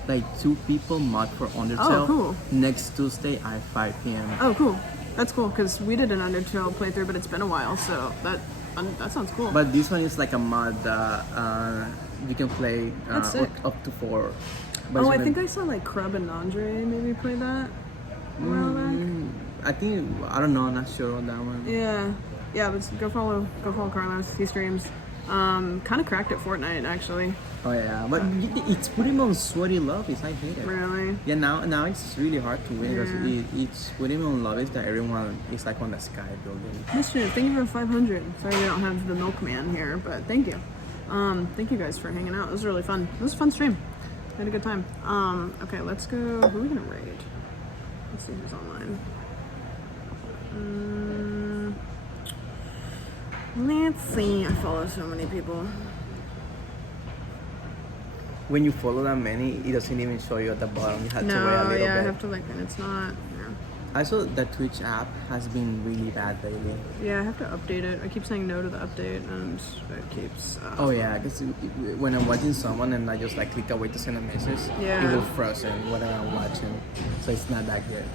Like 2 people mod for Undertale. Oh, cool. Next Tuesday at 5 p.m. Oh, cool. That's cool because we did an Undertale playthrough, but it's been a while, so that sounds cool. But this one is like a mod that you can play That's sick. up to 4. But Oh, I think I saw like Crub and Andre maybe play that a while back. I don't know, I'm not sure on that one. Yeah, but go follow Carlos. He streams. Kind of cracked at Fortnite actually. Oh yeah, but it's putting on sweaty lobbies. I hate it. Really? Yeah, now it's really hard to win because it's putting on lobbies that everyone is like on the sky building. Mischief, thank you for 500. Sorry we don't have the milkman here, but thank you. Thank you guys for hanging out. It was really fun. It was a fun stream. I had a good time. Okay, let's go. Who are we gonna raid? Let's see who's online. Let's see. I follow so many people. When you follow that many, it doesn't even show you at the bottom. You have to wait a little bit. I have to and it's not. I saw the Twitch app has been really bad lately. Yeah, I have to update it. I keep saying no to the update, and it keeps. Oh yeah, because when I'm watching someone and I just like click away to send a message, it will frozen whatever I'm watching, so it's not that good.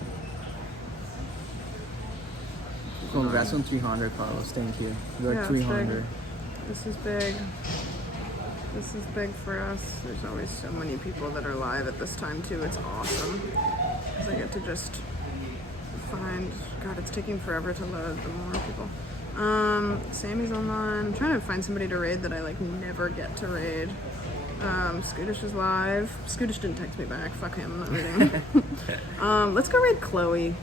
Congrats on 300, Carlos. Thank you. You're 300. This is big. This is big for us. There's always so many people that are live at this time too. It's awesome. Because I get to just find. God, it's taking forever to load. The more people. Sammy's online. I'm trying to find somebody to raid that I like never get to raid. Scootish is live. Scootish didn't text me back. Fuck him. I'm not raiding him. Let's go raid Chloe.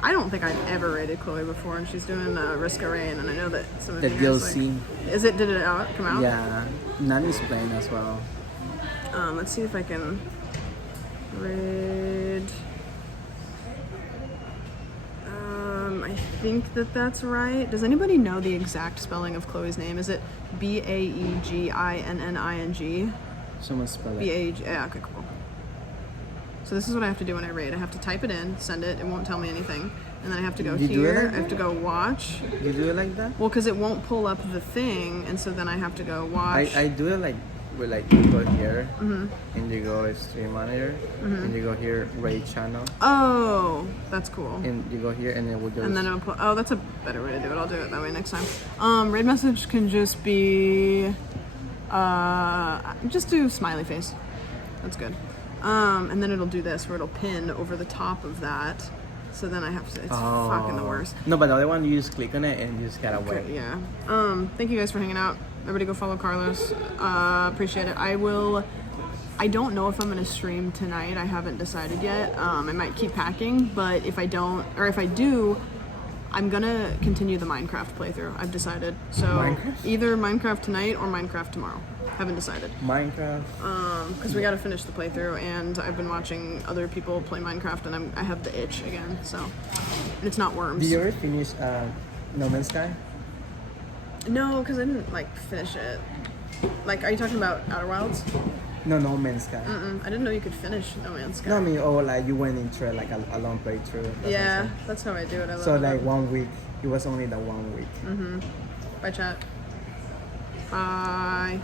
I don't think I've ever raided Chloe before, and she's doing Risk of Rain, and I know that some of the you guys DLC. Like, did it come out? Yeah, Nani's playing as well. Let's see if I can Raid. I think that's right. Does anybody know the exact spelling of Chloe's name? Is it Baeginning? Someone spell it. B-A-G. Yeah, okay, cool. So this is what I have to do when I raid. I have to type it in, send it. It won't tell me anything. And then I have to go You do it here. like I have to that? go watch. You do it like that? Well, because it won't pull up the thing, and so then I have to go watch. I do it like with like you go here and you go stream monitor and you go here raid channel Oh, that's cool. and you go here and it will just And then it'll put. Oh, that's a better way to do it. I'll do it that way next time. Raid message can just be. Just do smiley face. That's good. And then it'll do this where it'll pin over the top of that. So then I have to. It's fucking the worst. No, but the other one you just click on it and you just gotta wait. Okay, yeah. Thank you guys for hanging out. Everybody go follow Carlos. Appreciate it. I don't know if I'm gonna stream tonight. I haven't decided yet. I might keep packing, but if I don't, or if I do, I'm gonna continue the Minecraft playthrough. I've decided. So Minecraft? either Minecraft tonight or Minecraft tomorrow. Haven't decided. Minecraft. Because we gotta finish the playthrough, and I've been watching other people play Minecraft, and I have the itch again. So it's not worms. Did you ever finish No Man's Sky? No, because I didn't like finish it. Like, are you talking about Outer Wilds? No, No Man's Sky. I didn't know you could finish No Man's Sky. No, I mean, like you went into it like a long playthrough. That's what Yeah, I'm saying. that's how I do it. I love So it. like 1 week. It was only the 1 week. Bye, chat. Bye.